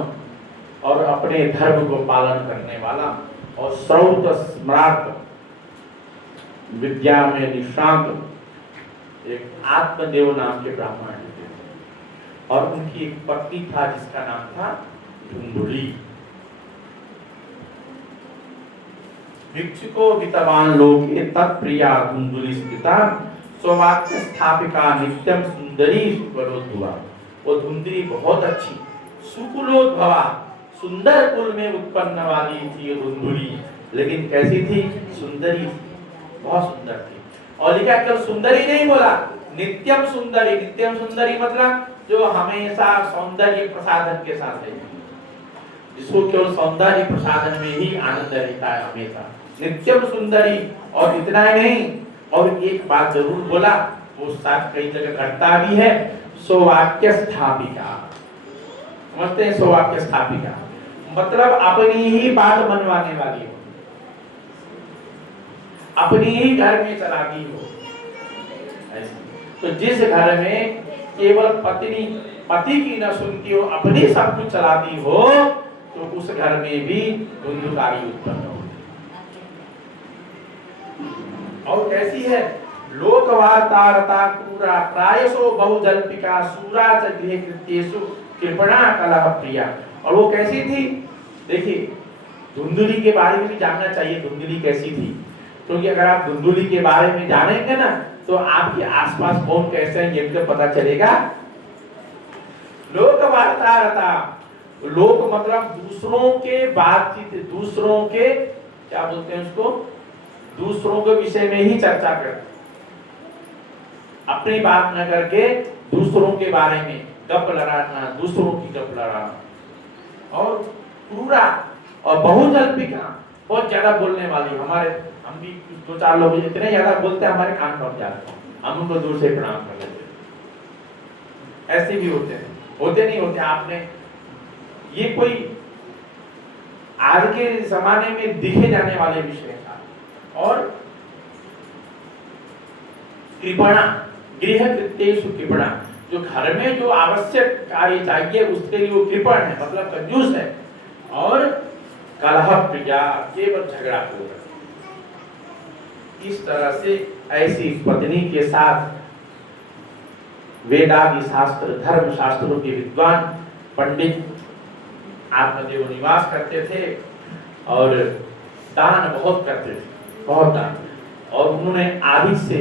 और अपने धर्म को पालन करने वाला और श्रौत स्मार्त विद्या में निष्णात एक आत्मदेव नाम के ब्राह्मण थे, और उनकी एक पत्नी था जिसका नाम था धुंधुली। भिक्षुको वितवान लोके तत्प्रिया धुंधुली स्थिता स्ववाक्य स्थापिका नित्यम सुंदरी सुकुलोद्भवा। वो धुंधुली बहुत अच्छी सुकुलोद्भवा, सुंदर कुल में उत्पन्न वाली थी धुंधुली, लेकिन कैसी थी? सुंदरी, बहुत सुंदर थी। और लिखा केवल सुंदरी नहीं बोला, नित्यम सुंदरी। नित्यम सुंदरी मतलब जो हमेशा सौंदर्य प्रसाधन के साथ है, जिसको केवल सौंदर्य प्रसाधन में ही आनंद रहता है हमेशा, नित्यम सुंदरी। और इतना ही नहीं, और एक बात जरूर बोला, वो साथ कई जगह घटता भी है, स्ववाक्य स्थापिका। समझते हैं? स्ववाक्य स्थापिका मतलब अपनी ही बात मनवाने वाली हो, अपनी ही घर में चलाकी हो। तो जिस घर में केवल पत्नी पति की न सुनती हो, अपनी सब कुछ चलाती हो, तो उस घर में भी धुंधुकारी उत्पन्न होती। और कैसी है? लोकवार्तारता क्रूरा प्रायसो बहुजल्पिका सूरा च गृह कृत्येषु कृपणा कलह प्रिया। और वो कैसी थी? देखिए, धुंधुली के बारे में भी जानना चाहिए, धुंधुली कैसी थी, क्योंकि अगर आप धुंधुली के बारे में जानेंगे ना, तो आपके आसपास कौन कैसे हैं ये भी पता चलेगा। लोकवार्तारता, लोक मतलब दूसरों के बातचीत, दूसरों के क्या बोलते हैं उसको, दूसरों के विषय में ही चर्चा करते, अपनी बात न करके दूसरों के बारे में गप लड़ाना, दूसरों की गप लड़ाना। और क्रूरा और बहुजल्पिका, बहुत ज्यादा बोलने वाली। हमारे हम भी 2-4 लोग इतने ज्यादा बोलते हैं हमारे कान फट जाते हैं, हम उनको दूर से प्रणाम कर लेते हैं। ऐसे भी होते हैं, होते नहीं होते? आपने ये कोई आज के जमाने में दिखे जाने वाले विषय था। और कृपणा, गृह कृत्येषु कृपणा, जो घर में जो आवश्यक कार्य चाहिए उसके लिए वो कृपण है, मतलब कंजूस है। और कलह प्रिया, केवल झगड़ा हो रहा है। इस तरह से ऐसी पत्नी के साथ वेदादि शास्त्र धर्म शास्त्रों के विद्वान पंडित आत्मदेव निवास करते थे और दान बहुत करते थे, बहुत दान। और उन्होंने आधी से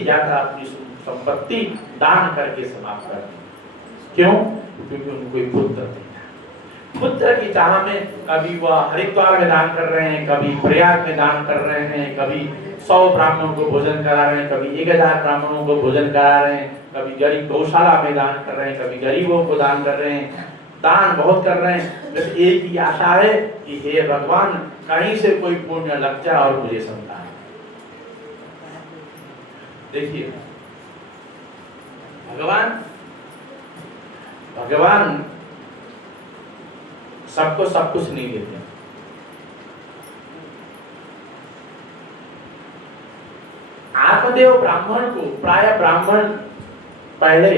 ज्यादा अपनी संपत्ति दान करके समाप्त कर दी। क्यों? क्योंकि उनको कोई पुत्र नहीं था। पुत्र की चाह में कभी वह हरिद्वार में दान कर रहे हैं, कभी प्रयाग में दान कर रहे हैं, कभी 100 ब्राह्मणों को भोजन करा रहे हैं, कभी 1000 ब्राह्मणों को भोजन करा रहे हैं, कभी गरीब गौशाला में दान कर रहे हैं, कभी गरीबों को दान कर रहे हैं, दान बहुत कर रहे हैं। बस एक ही आशा है कि हे भगवान कहीं से कोई पुण्य लग जाए और मुझे संतान। देखिए भगवान सबको सब कुछ नहीं देते। आत्मदेव ब्राह्मण को प्राय ब्राह्मण पहले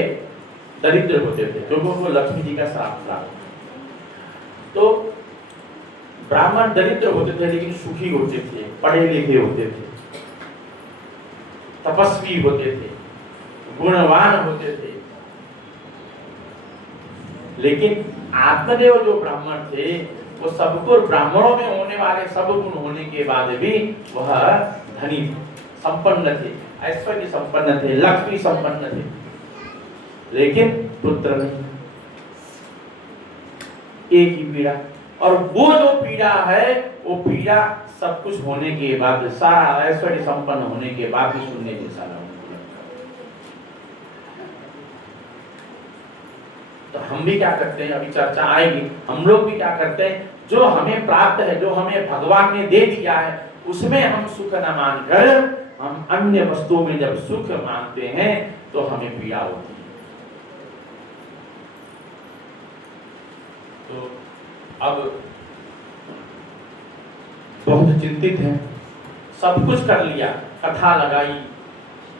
दरिद्र होते थे क्योंकि वो लक्ष्मी जी का श्राप था। तो ब्राह्मण दरिद्र होते थे लेकिन सुखी होते थे, पढ़े लिखे होते थे, तपस्वी होते थे, गुणवान होते थे। लेकिन आत्मदेव जो ब्राह्मण थे वो सबको ब्राह्मणों में होने वाले सब गुण होने के बाद भी वह धनी थे, संपन्न थे, ऐश्वर्य संपन्न थे, लक्ष्मी संपन्न थे, लेकिन पुत्र नहीं। एक ही पीड़ा। और वो जो पीड़ा है वो पीड़ा सब कुछ होने के बाद, सारा ऐश्वर्य संपन्न होने के बाद भी सुनने जैसा लगता। तो हम भी क्या करते हैं, अभी चर्चा आएगी, हम लोग भी क्या करते हैं, जो हमें प्राप्त है, जो हमें भगवान ने दे दिया है, उसमें हम सुख न मानकर हम अन्य वस्तुओं में जब सुख मानते हैं तो हमें पीड़ा होती है। तो अब बहुत चिंतित है, सब कुछ कर लिया, कथा लगाई,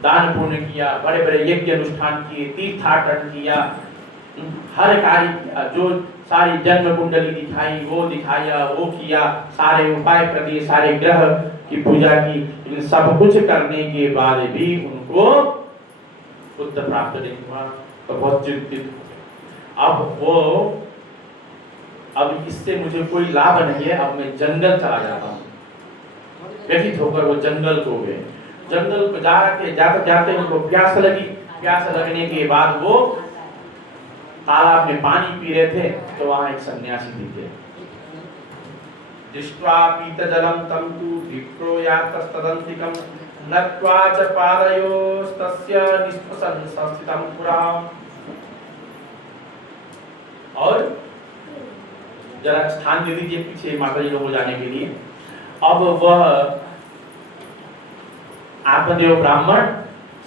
दान पुण्य किया, बड़े बड़े यज्ञ अनुष्ठान किए, तीर्थाटन किया, हर कार्य किया, जो सारी जन्म कुंडली दिखाई, वो दिखाया, वो किया, सारे उपाय कर दिए, सारे ग्रह की पूजा की, लेकिन सब कुछ करने के बाद भी उनको पुत्र प्राप्त नहीं हुआ। तो बहुत चिंतित हो। अब इससे मुझे कोई लाभ नहीं है, अब मैं जंगल चला जाता हूँ। व्यथित होकर वो जंगल को गए। जंगल को जाते जाते उनको प्यास लगी। प्यास लगने के बाद वो तालाब में पानी पी रहे थे तो वहां एक सन्यासी दिखे। दृष्ट्वा पीतजलं तं तु विप्रो यातस्तदन्तिकं नत्वा च पादयोस्तस्य निष्पसन् संस्थितं पुरा। और जरा स्थान दे दीजिए पीछे माता जी लोगों को जाने के लिए। अब वह आत्मदेव ब्राह्मण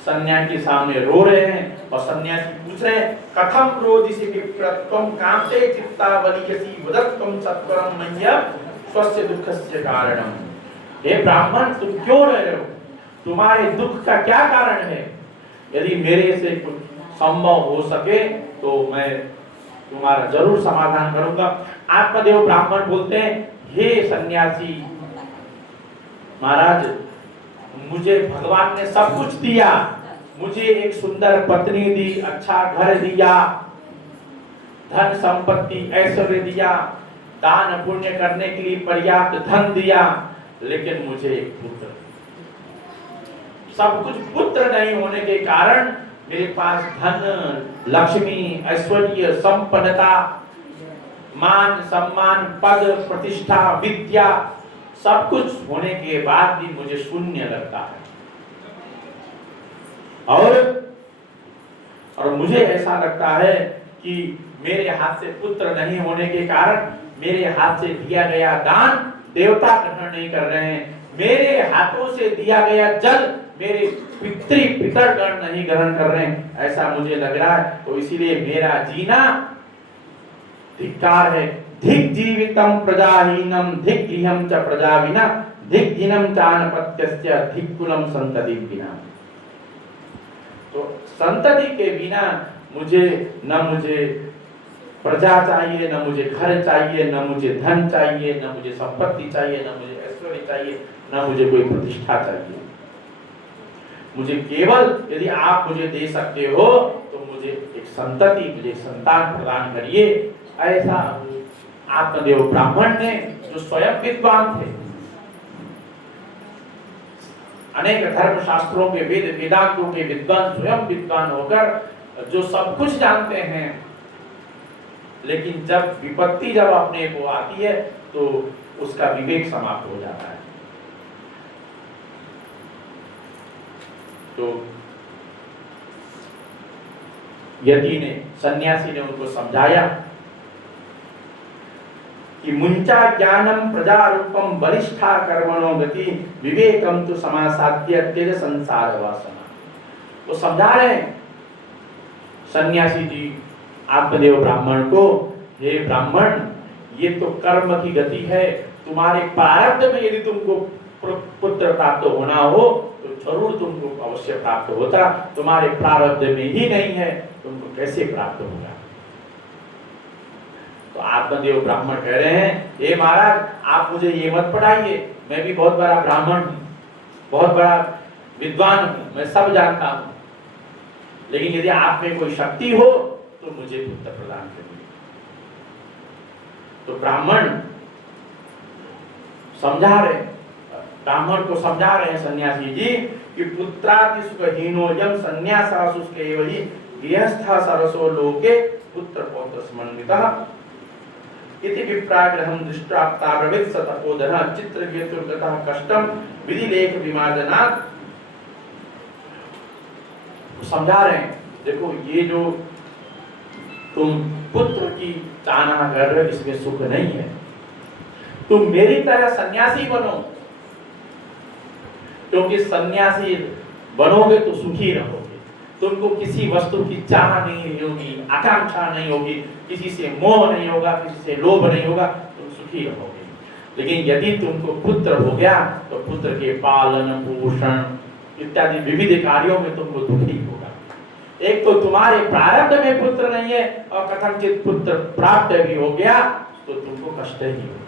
सन्यासी के सामने रो रहे हैं और सन्यासी पूछ रहे हैं, कथम क्रोधिसि विप्रत्वं कांते चित्तावलियसि वदत्वं सत्वरं मह्य स्वस्य दुःखस्य कारणम। हे ब्राह्मण, तुम क्यों रो रहे हो? तुम्हारे दुख का क्या कारण है? यदि मेरे से कुछ संभव हो सके तो मैं तुम्हारा जरूर समाधान करूंगा। आत्मदेव ब्राह्मण बोलते हैं, हे सन्यासी महाराज, मुझे भगवान ने सब कुछ दिया, मुझे एक सुंदर पत्नी दी, अच्छा घर दिया, धन संपत्ति ऐश्वर्य दिया, दान पुण्य करने के लिए पर्याप्त धन दिया, लेकिन मुझे एक पुत्र, सब कुछ पुत्र नहीं होने के कारण मेरे पास धन, लक्ष्मी, ऐश्वर्य, संपन्नता, मान सम्मान, पद प्रतिष्ठा, विद्या, सब कुछ होने के बाद भी मुझे शून्य लगता है। और मुझे ऐसा लगता है कि मेरे हाथ से पुत्र नहीं होने के कारण मेरे हाथ से दिया गया दान देवता ग्रहण नहीं कर रहे हैं, मेरे हाथों से दिया गया जल मेरे पितरगण नहीं ग्रहण कर रहे हैं, ऐसा मुझे लग रहा है। तो इसीलिए मेरा जीना धिक्कार है। धिक जीवितम प्रजाहीनम धिक गृहम च प्रजाविना धिक दिनम चानपत्यस्य धिक कुलम संतति बिना। तो संतति के बिना मुझे प्रजा चाहिए, न मुझे घर चाहिए, न मुझे धन चाहिए, न मुझे संपत्ति चाहिए, न मुझे ऐश्वर्य चाहिए, न मुझे कोई प्रतिष्ठा चाहिए। मुझे केवल यदि आप मुझे दे सकते हो तो मुझे एक संतति, मुझे संतान प्रदान करिए। ऐसा आत्मदेव ब्राह्मण ने, जो स्वयं विद्वान थे, अनेक धर्म शास्त्रों के वेदांतों के विद्वान, स्वयं विद्वान होकर जो सब कुछ जानते हैं, लेकिन जब विपत्ति जब अपने को आती है तो उसका विवेक समाप्त हो जाता है। तो यति ने, सन्यासी ने उनको समझाया कि मुंचा ज्ञानम प्रजारूपम वरिष्ठा कर्मणो गति विवेकम तो समासाद्य तेज संसार वासना। वो समझा रहे हैं सन्यासी जी आत्मदेव ब्राह्मण को, हे ब्राह्मण, ये तो कर्म की गति है, तुम्हारे प्रारब्ध में यदि तुमको पुत्र प्राप्त होना हो तो जरूर तुमको अवश्य प्राप्त होता, तुम्हारे प्रारब्ध में ही नहीं है, तुमको कैसे प्राप्त होगा। तो आत्मदेव ब्राह्मण कह रहे हैं, हे महाराज, आप मुझे ये मत पढ़ाइए, मैं भी बहुत बड़ा ब्राह्मण हूँ, बहुत बड़ा विद्वान हूँ, मैं सब जानता हूँ, लेकिन यदि आप में कोई शक्ति हो तो मुझे पुत्र प्रदान करिए। तो ब्राह्मण समझा रहे, ब्राह्मण को समझा रहे हैं सन्यासी जी कि पुत्राति सुखहीनोयम सन्यासा शुष्कैवहि गृहस्थः सरसो लोके पुत्र पौत्र समन्वितः इति विप्राग्रहं दृष्ट्वा ताब्रवीत तपोधनः चित्रकेतुर्गतः कष्टम विधिलेख विमार्जनात्। समझा रहे हैं, देखो ये जो तुम पुत्र की चाहना कर रहे हो इसमें सुख नहीं है, तुम मेरी तरह सन्यासी बनो, क्योंकि सन्यासी बनोगे तो सुखी रहोगे, तुमको किसी वस्तु की चाह नहीं होगी, आकांक्षा नहीं होगी, किसी से मोह नहीं होगा, किसी से लोभ नहीं होगा, तुम सुखी रहोगे। लेकिन यदि तुमको पुत्र हो गया तो पुत्र के पालन पोषण इत्यादि विविध कार्यों में तुमको दुखी होगा। एक तो तुम्हारे प्रारब्ध में पुत्र नहीं है और कथनचित पुत्र प्राप्त भी हो गया तो तुमको कष्ट ही होगा।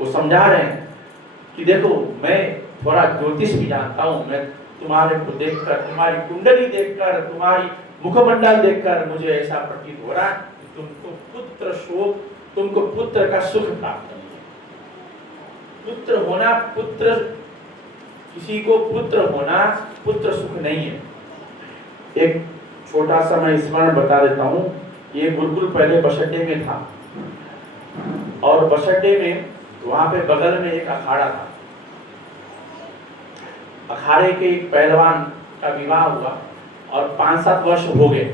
वो समझा रहे हैं कि देखो, मैं थोड़ा ज्योतिष भी जानता हूं, मैं तुम्हारे को देखकर, तुम्हारी कुंडली देखकर, तुम्हारी मुखमंडल देखकर मुझे ऐसा प्रतीत हो रहा है कि तुमको पुत्र शोक, तुमको पुत्र का सुख प्राप्त नहीं है। पुत्र होना, पुत्र, किसी को पुत्र होना, पुत्र सुख नहीं है। एक छोटा सा मैं स्मरण बता देता हूँ। ये गुरुकुल पहले बसड्डे में था और बसड्डे में वहां पे बगल में एक अखाड़ा था। अखाड़े के एक पहलवान का विवाह हुआ और 5-7 वर्ष हो गए,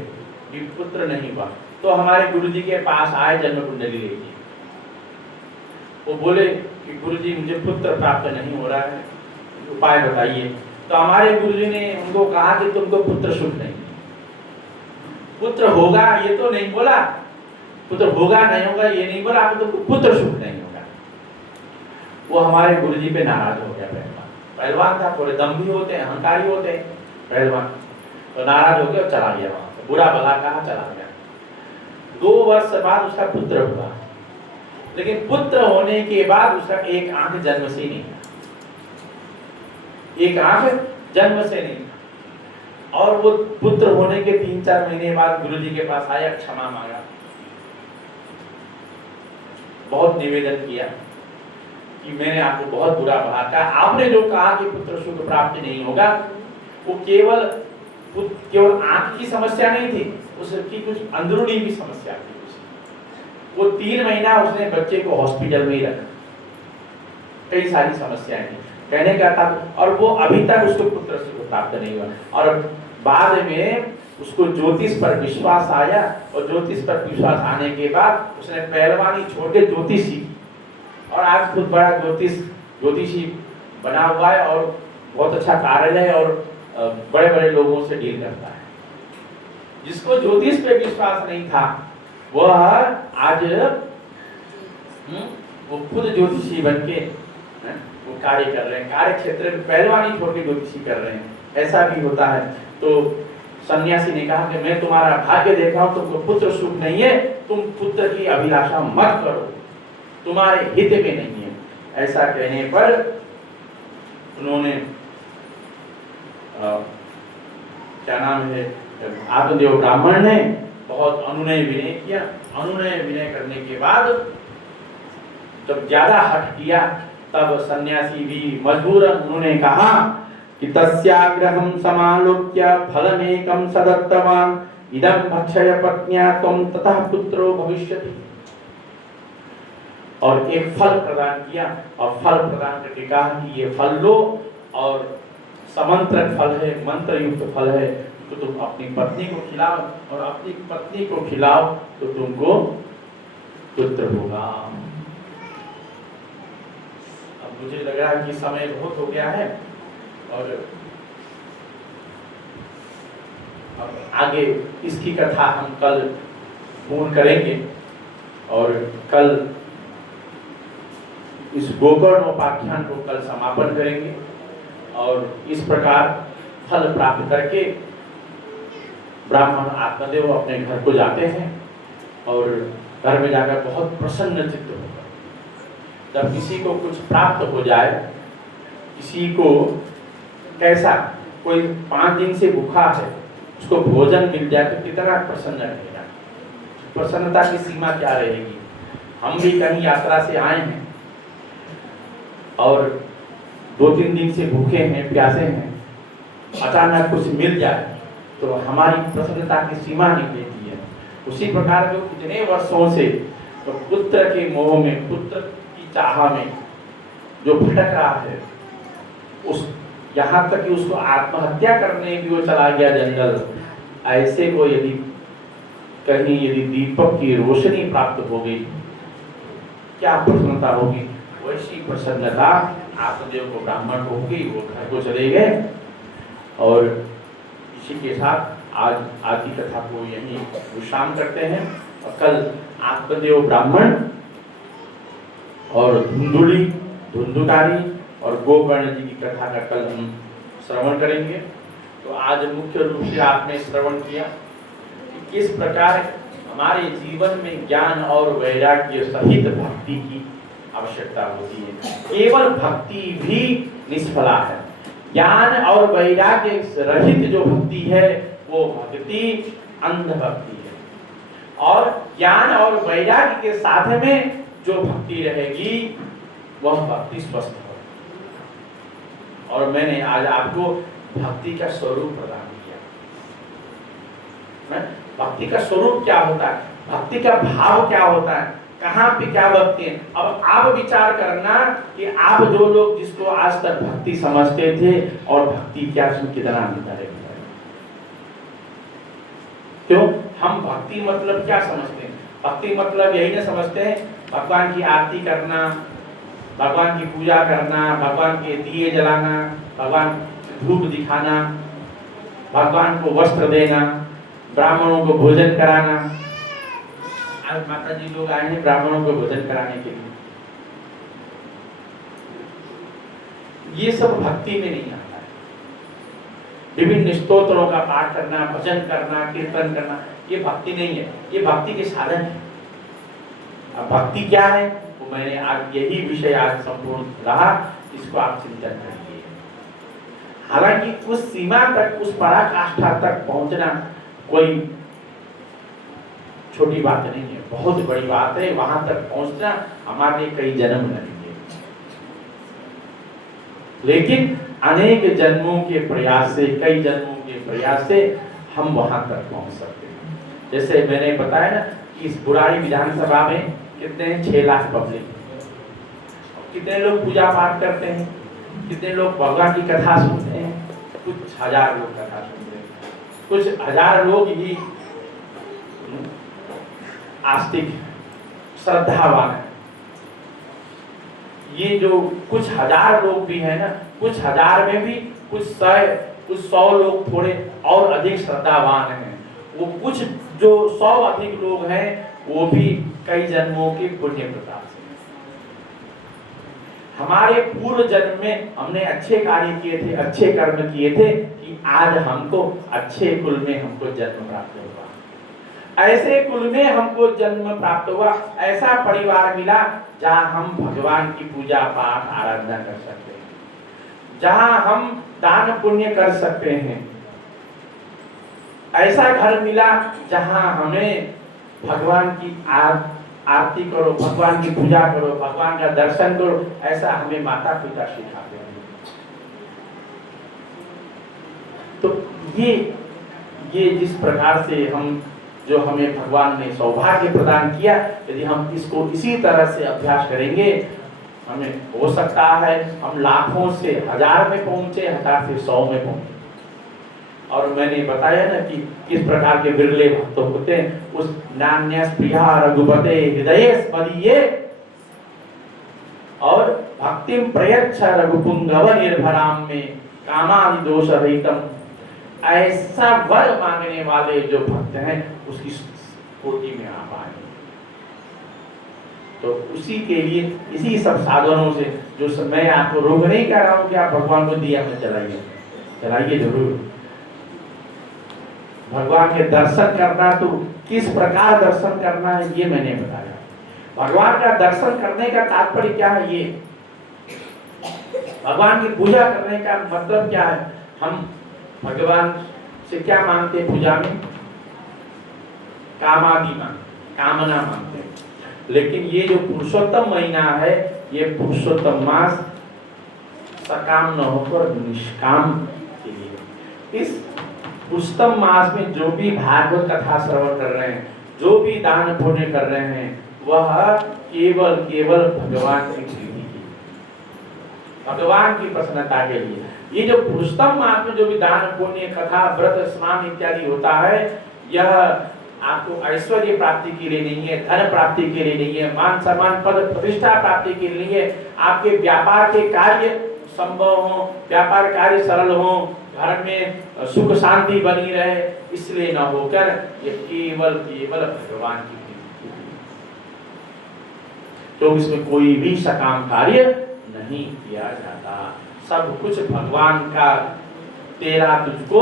पुत्र नहीं हुआ। तो हमारे गुरुजी के पास आए जन्म कुंडली लेके। वो बोले कि गुरुजी मुझे पुत्र प्राप्त नहीं हो रहा है, उपाय बताइए। तो हमारे गुरुजी ने उनको कहा कि तुमको पुत्र सुख नहीं, पुत्र होगा ये तो नहीं बोला, पुत्र होगा नहीं होगा ये नहीं बोला, तुमको पुत्र सुख नहीं होगा। वो हमारे गुरुजी पे नाराज हो गया। पहलवान था, थोड़े दम्भी होते हैं, अहंकारी होते हैं पहलवान, तो नाराज हो गया, चला गया वहां से, बुरा भला कहा, चला गया। 2 वर्ष बाद उसका पुत्र हुआ, लेकिन पुत्र होने के बाद उसका एक आंख जन्म से नहीं था, एक आंख जन्म से नहीं था। और वो पुत्र होने के 3-4 महीने बाद गुरुजी के पास आया, क्षमा मांगा, बहुत निवेदन किया कि मैंने आपको बहुत बुरा भला कहा, आपने जो कहा कि पुत्र सुख प्राप्ति नहीं होगा, वो केवल आंख की समस्या नहीं थी, उसकी कुछ अंदरूनी भी समस्या थी। वो 3 महीना उसने बच्चे को हॉस्पिटल में ही रखा, कई सारी समस्याएं थी, कहने का था। और वो अभी तक उसको पुत्र सुख प्राप्त नहीं हुआ। और बाद में उसको ज्योतिष पर विश्वास आया, और ज्योतिष पर विश्वास आने के बाद उसने पहलवानी छोड़ के ज्योतिष सीखी, और आज खुद बड़ा ज्योतिषी बना हुआ है और बहुत अच्छा कार्यालय और बड़े बड़े लोगों से डील करता है। जिसको ज्योतिष पे विश्वास नहीं था वह आज वो खुद ज्योतिषी बनके वो कार्य कर रहे हैं, कार्य क्षेत्र में पहलवानी छोड़ के ज्योतिषी कर रहे हैं, ऐसा भी होता है। तो सन्यासी ने कहा कि मैं तुम्हारा भाग्य देखा हूं, तुमको पुत्र सुख नहीं है, तुम पुत्र की अभिलाषा मत करो, तुम्हारे हित में नहीं है। ऐसा कहने पर उन्होंने क्या नाम है, आत्मदेव ब्राह्मण ने बहुत अनुनय विनय किया। अनुनय विनय करने के बाद जब ज्यादा हट किया तब सन्यासी भी मजबूर उन्होंने कहा कि तस्याग्रहं समालोक्य फलमेकं सदत्तवान् इदं भक्षय पत्न्या त्वं ततः पुत्रो भविष्यति। और एक फल प्रदान किया और फल प्रदान करके कहा कि ये फल लो और समंत्रक फल है, मंत्र युक्त फल है, तो तुम अपनी पत्नी को खिलाओ और अपनी पत्नी को खिलाओ तो तुमको पुत्र होगा। अब मुझे लग रहा है कि समय बहुत हो गया है और अब आगे इसकी कथा हम कल पूर्ण करेंगे और कल इस गोकर्ण उपाख्यान को कल समापन करेंगे और इस प्रकार फल प्राप्त करके ब्राह्मण आत्मदेव अपने घर को जाते हैं और घर में जाकर बहुत प्रसन्न चित्त होगा। जब किसी को कुछ प्राप्त हो जाए, किसी को कैसा कोई 5 दिन से भूखा है, उसको भोजन मिल जाए तो कितना प्रसन्न रहेगा। प्रसन्नता की सीमा क्या रहेगी। हम भी कहीं यात्रा से आए हैं और 2-3 दिन से भूखे हैं, प्यासे हैं, अचानक कुछ मिल जाए तो हमारी प्रसन्नता की सीमा नहीं रहती है। उसी प्रकार जो कितने वर्षों से तो पुत्र के मोह में, पुत्र की चाह में जो भटक रहा है, उस यहाँ तक कि उसको आत्महत्या करने भी वो चला गया जंगल, ऐसे को यदि कहीं यदि दीपक की रोशनी प्राप्त हो गई क्या प्रसन्नता होगी। वैसी प्रसन्नता आत्मदेव को ब्राह्मण को होगी। वो घर को चले गए और इसी के साथ आज की कथा को यहीं विश्राम करते हैं और कल आत्मदेव ब्राह्मण और धुंधुकारी और गोकर्ण जी की कथा का कल हम श्रवण करेंगे। तो आज मुख्य रूप से आपने श्रवण किया कि किस प्रकार हमारे जीवन में ज्ञान और वैराग्य सहित भक्ति की आवश्यकता होती है। केवल भक्ति भी निष्फला है। ज्ञान और वैराग्य रहित जो भक्ति है वो भक्ति अंध भक्ति है और ज्ञान और वैराग्य के साथ में जो भक्ति रहेगी वह भक्ति स्वस्थ हो। और मैंने आज आपको भक्ति का स्वरूप प्रदान किया। भक्ति का स्वरूप क्या होता है, भक्ति का भाव क्या होता है, कहाँ पे क्या भक्ति है। अब आप विचार करना कि आप जो लोग जिसको आज तक भक्ति समझते थे और भक्ति क्या कितना अंतर है। क्यों हम भक्ति मतलब क्या समझते हैं? भक्ति मतलब यही ना समझते हैं भगवान की आरती करना, भगवान की पूजा करना, भगवान के दिए जलाना, भगवान धूप दिखाना, भगवान को वस्त्र देना, ब्राह्मणों को भोजन कराना। आज माता जी लोग आए हैं ब्राह्मणों को भोजन कराने के लिए। ये सब भक्ति में नहीं आता है। विभिन्न स्तोत्रों का पाठ करना, भजन करना, कीर्तन करना, ये भक्ति नहीं है, ये भक्ति के साधन है। अब भक्ति क्या है वो मैंने आज यही विषय आज संपूर्ण रहा, इसको आप चिंतन करिए। हालांकि उस सीमा तक, उस पराकाष्ठा तक पहुंचना कोई छोटी बात नहीं है, बहुत बड़ी बात है। वहां तक पहुंचना हमारे कई जन्म लगेंगे, लेकिन अनेक जन्मों के प्रयास से, कई जन्मों के प्रयास से हम वहां तक पहुंच सकते हैं। जैसे मैंने बताया ना कि इस बुराड़ी विधानसभा में कितने 6 लाख पब्लिक, कितने लोग पूजा पाठ करते हैं, कितने लोग भगवान की कथा सुनते हैं। कुछ हजार लोग कथा सुनते हैं, कुछ हजार लोग ही आस्तिक श्रद्धावान है। ये जो कुछ हजार लोग भी है ना, कुछ हजार में भी कुछ 100 लोग थोड़े और अधिक श्रद्धावान हैं। वो कुछ जो 100 अधिक लोग हैं वो भी कई जन्मों के पुण्य प्रताप से। हमारे पूर्व जन्म में हमने अच्छे कार्य किए थे, अच्छे कर्म किए थे कि आज हमको अच्छे कुल में हमको जन्म प्राप्त हुआ, ऐसे कुल में हमको जन्म प्राप्त हुआ, ऐसा परिवार मिला जहाँ हम भगवान की पूजा पाठ आराधना कर सकते हैं। जहां हम दान पुण्य कर सकते हैं। ऐसा घर मिला जहां हमें भगवान की आरती करो, भगवान की पूजा करो, भगवान का दर्शन करो, ऐसा हमें माता पिता सिखाते हैं। तो ये जिस प्रकार से हम जो हमें भगवान ने सौभाग्य प्रदान किया, यदि हम इसको इसी तरह से अभ्यास करेंगे, हमें हो सकता है हम लाखों से 1000 में पहुंचे, 1000 से 100 में पहुंचे। और मैंने बताया ना कि किस प्रकार के विरले भक्त होते हैं। उस नान्य प्रिया रघुपते हृदय स्मरिये और भक्तिम प्रयच्छ रघुपुंगव निर्भराम में कामादि दोष रहितम, ऐसा वर मांगने वाले जो भक्त हैं उसकी कोटि में आप आए। तो उसी के लिए इसी सब साधनों से, जो मैं आपको रोक नहीं कर रहा हूं कि आप भगवान को दिया में चलाइए जरूर। भगवान के दर्शन करना, तो किस प्रकार दर्शन करना है ये मैंने बताया। भगवान का दर्शन करने का तात्पर्य क्या है, ये भगवान की पूजा करने का मतलब क्या है। हम भगवान से क्या मांगते हैं पूजा में? कामादि कामना मांगते हैं। लेकिन ये जो पुरुषोत्तम महीना है, ये पुरुषोत्तम मास सकाम न होकर निष्काम के लिए, इस पुरुषोत्तम मास में जो भी भागवत कथा श्रवण कर रहे हैं, जो भी दान पुण्य कर रहे हैं, वह केवल भगवान की प्रीति के, भगवान की प्रसन्नता के लिए। ये जो पुरुषोत्तम मास में जो भी दान पुण्य कथा व्रत स्नान इत्यादि होता है, यह आपको ऐश्वर्य प्राप्ति के लिए नहीं है, धन प्राप्ति के लिए नहीं है, मान सम्मान पद प्रतिष्ठा प्राप्ति के लिए नहीं है। आपके व्यापार के कार्य संभव हो, व्यापार कार्य सरल हो, घर में सुख शांति बनी रहे, इसलिए न होकर ये केवल भगवान की प्रीति। तो इसमें कोई भी सकाम कार्य नहीं किया जाता, सब कुछ भगवान का तेरा तुझको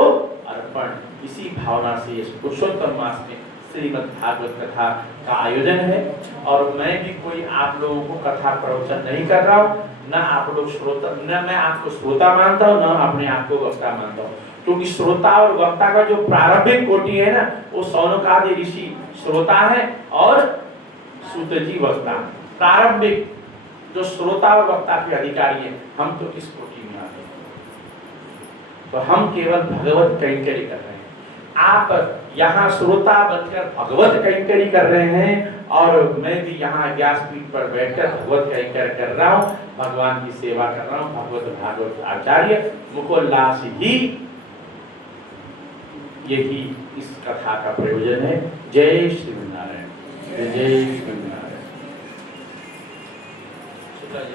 अर्पण, इसी भावना से इस पुरुषोत्तम मास में श्रीमद् भागवत कथा का आयोजन है। और मैं भी कोई आप लोगों को कथा प्रवचन नहीं कर रहा हूँ, न आप लोग श्रोता, न मैं आपको श्रोता मानता हूँ, न अपने आप को वक्ता मानता हूँ। क्योंकि श्रोता और वक्ता का जो प्रारंभिक कोटि है ना, वो सौनकादि ऋषि श्रोता है और सूत जी वक्ता। प्रारंभिक जो श्रोता और वक्ता के अधिकारी है, हम तो किस कोटि में आते हैं? तो हम केवल भगवत कैंकरी कर रहे हैं। आप यहाँ श्रोता बनकर भगवत कैंकरी कर रहे हैं, और मैं भी यहाँ व्यासपीठ पर बैठकर भगवत कैंकर कर रहा हूँ, भगवान की सेवा कर रहा हूँ। भगवत भागवत आचार्य मुकुलदास ही यही इस कथा का प्रयोजन है। जय श्री नारायण, जय श्री नारायण। शुक्ला जी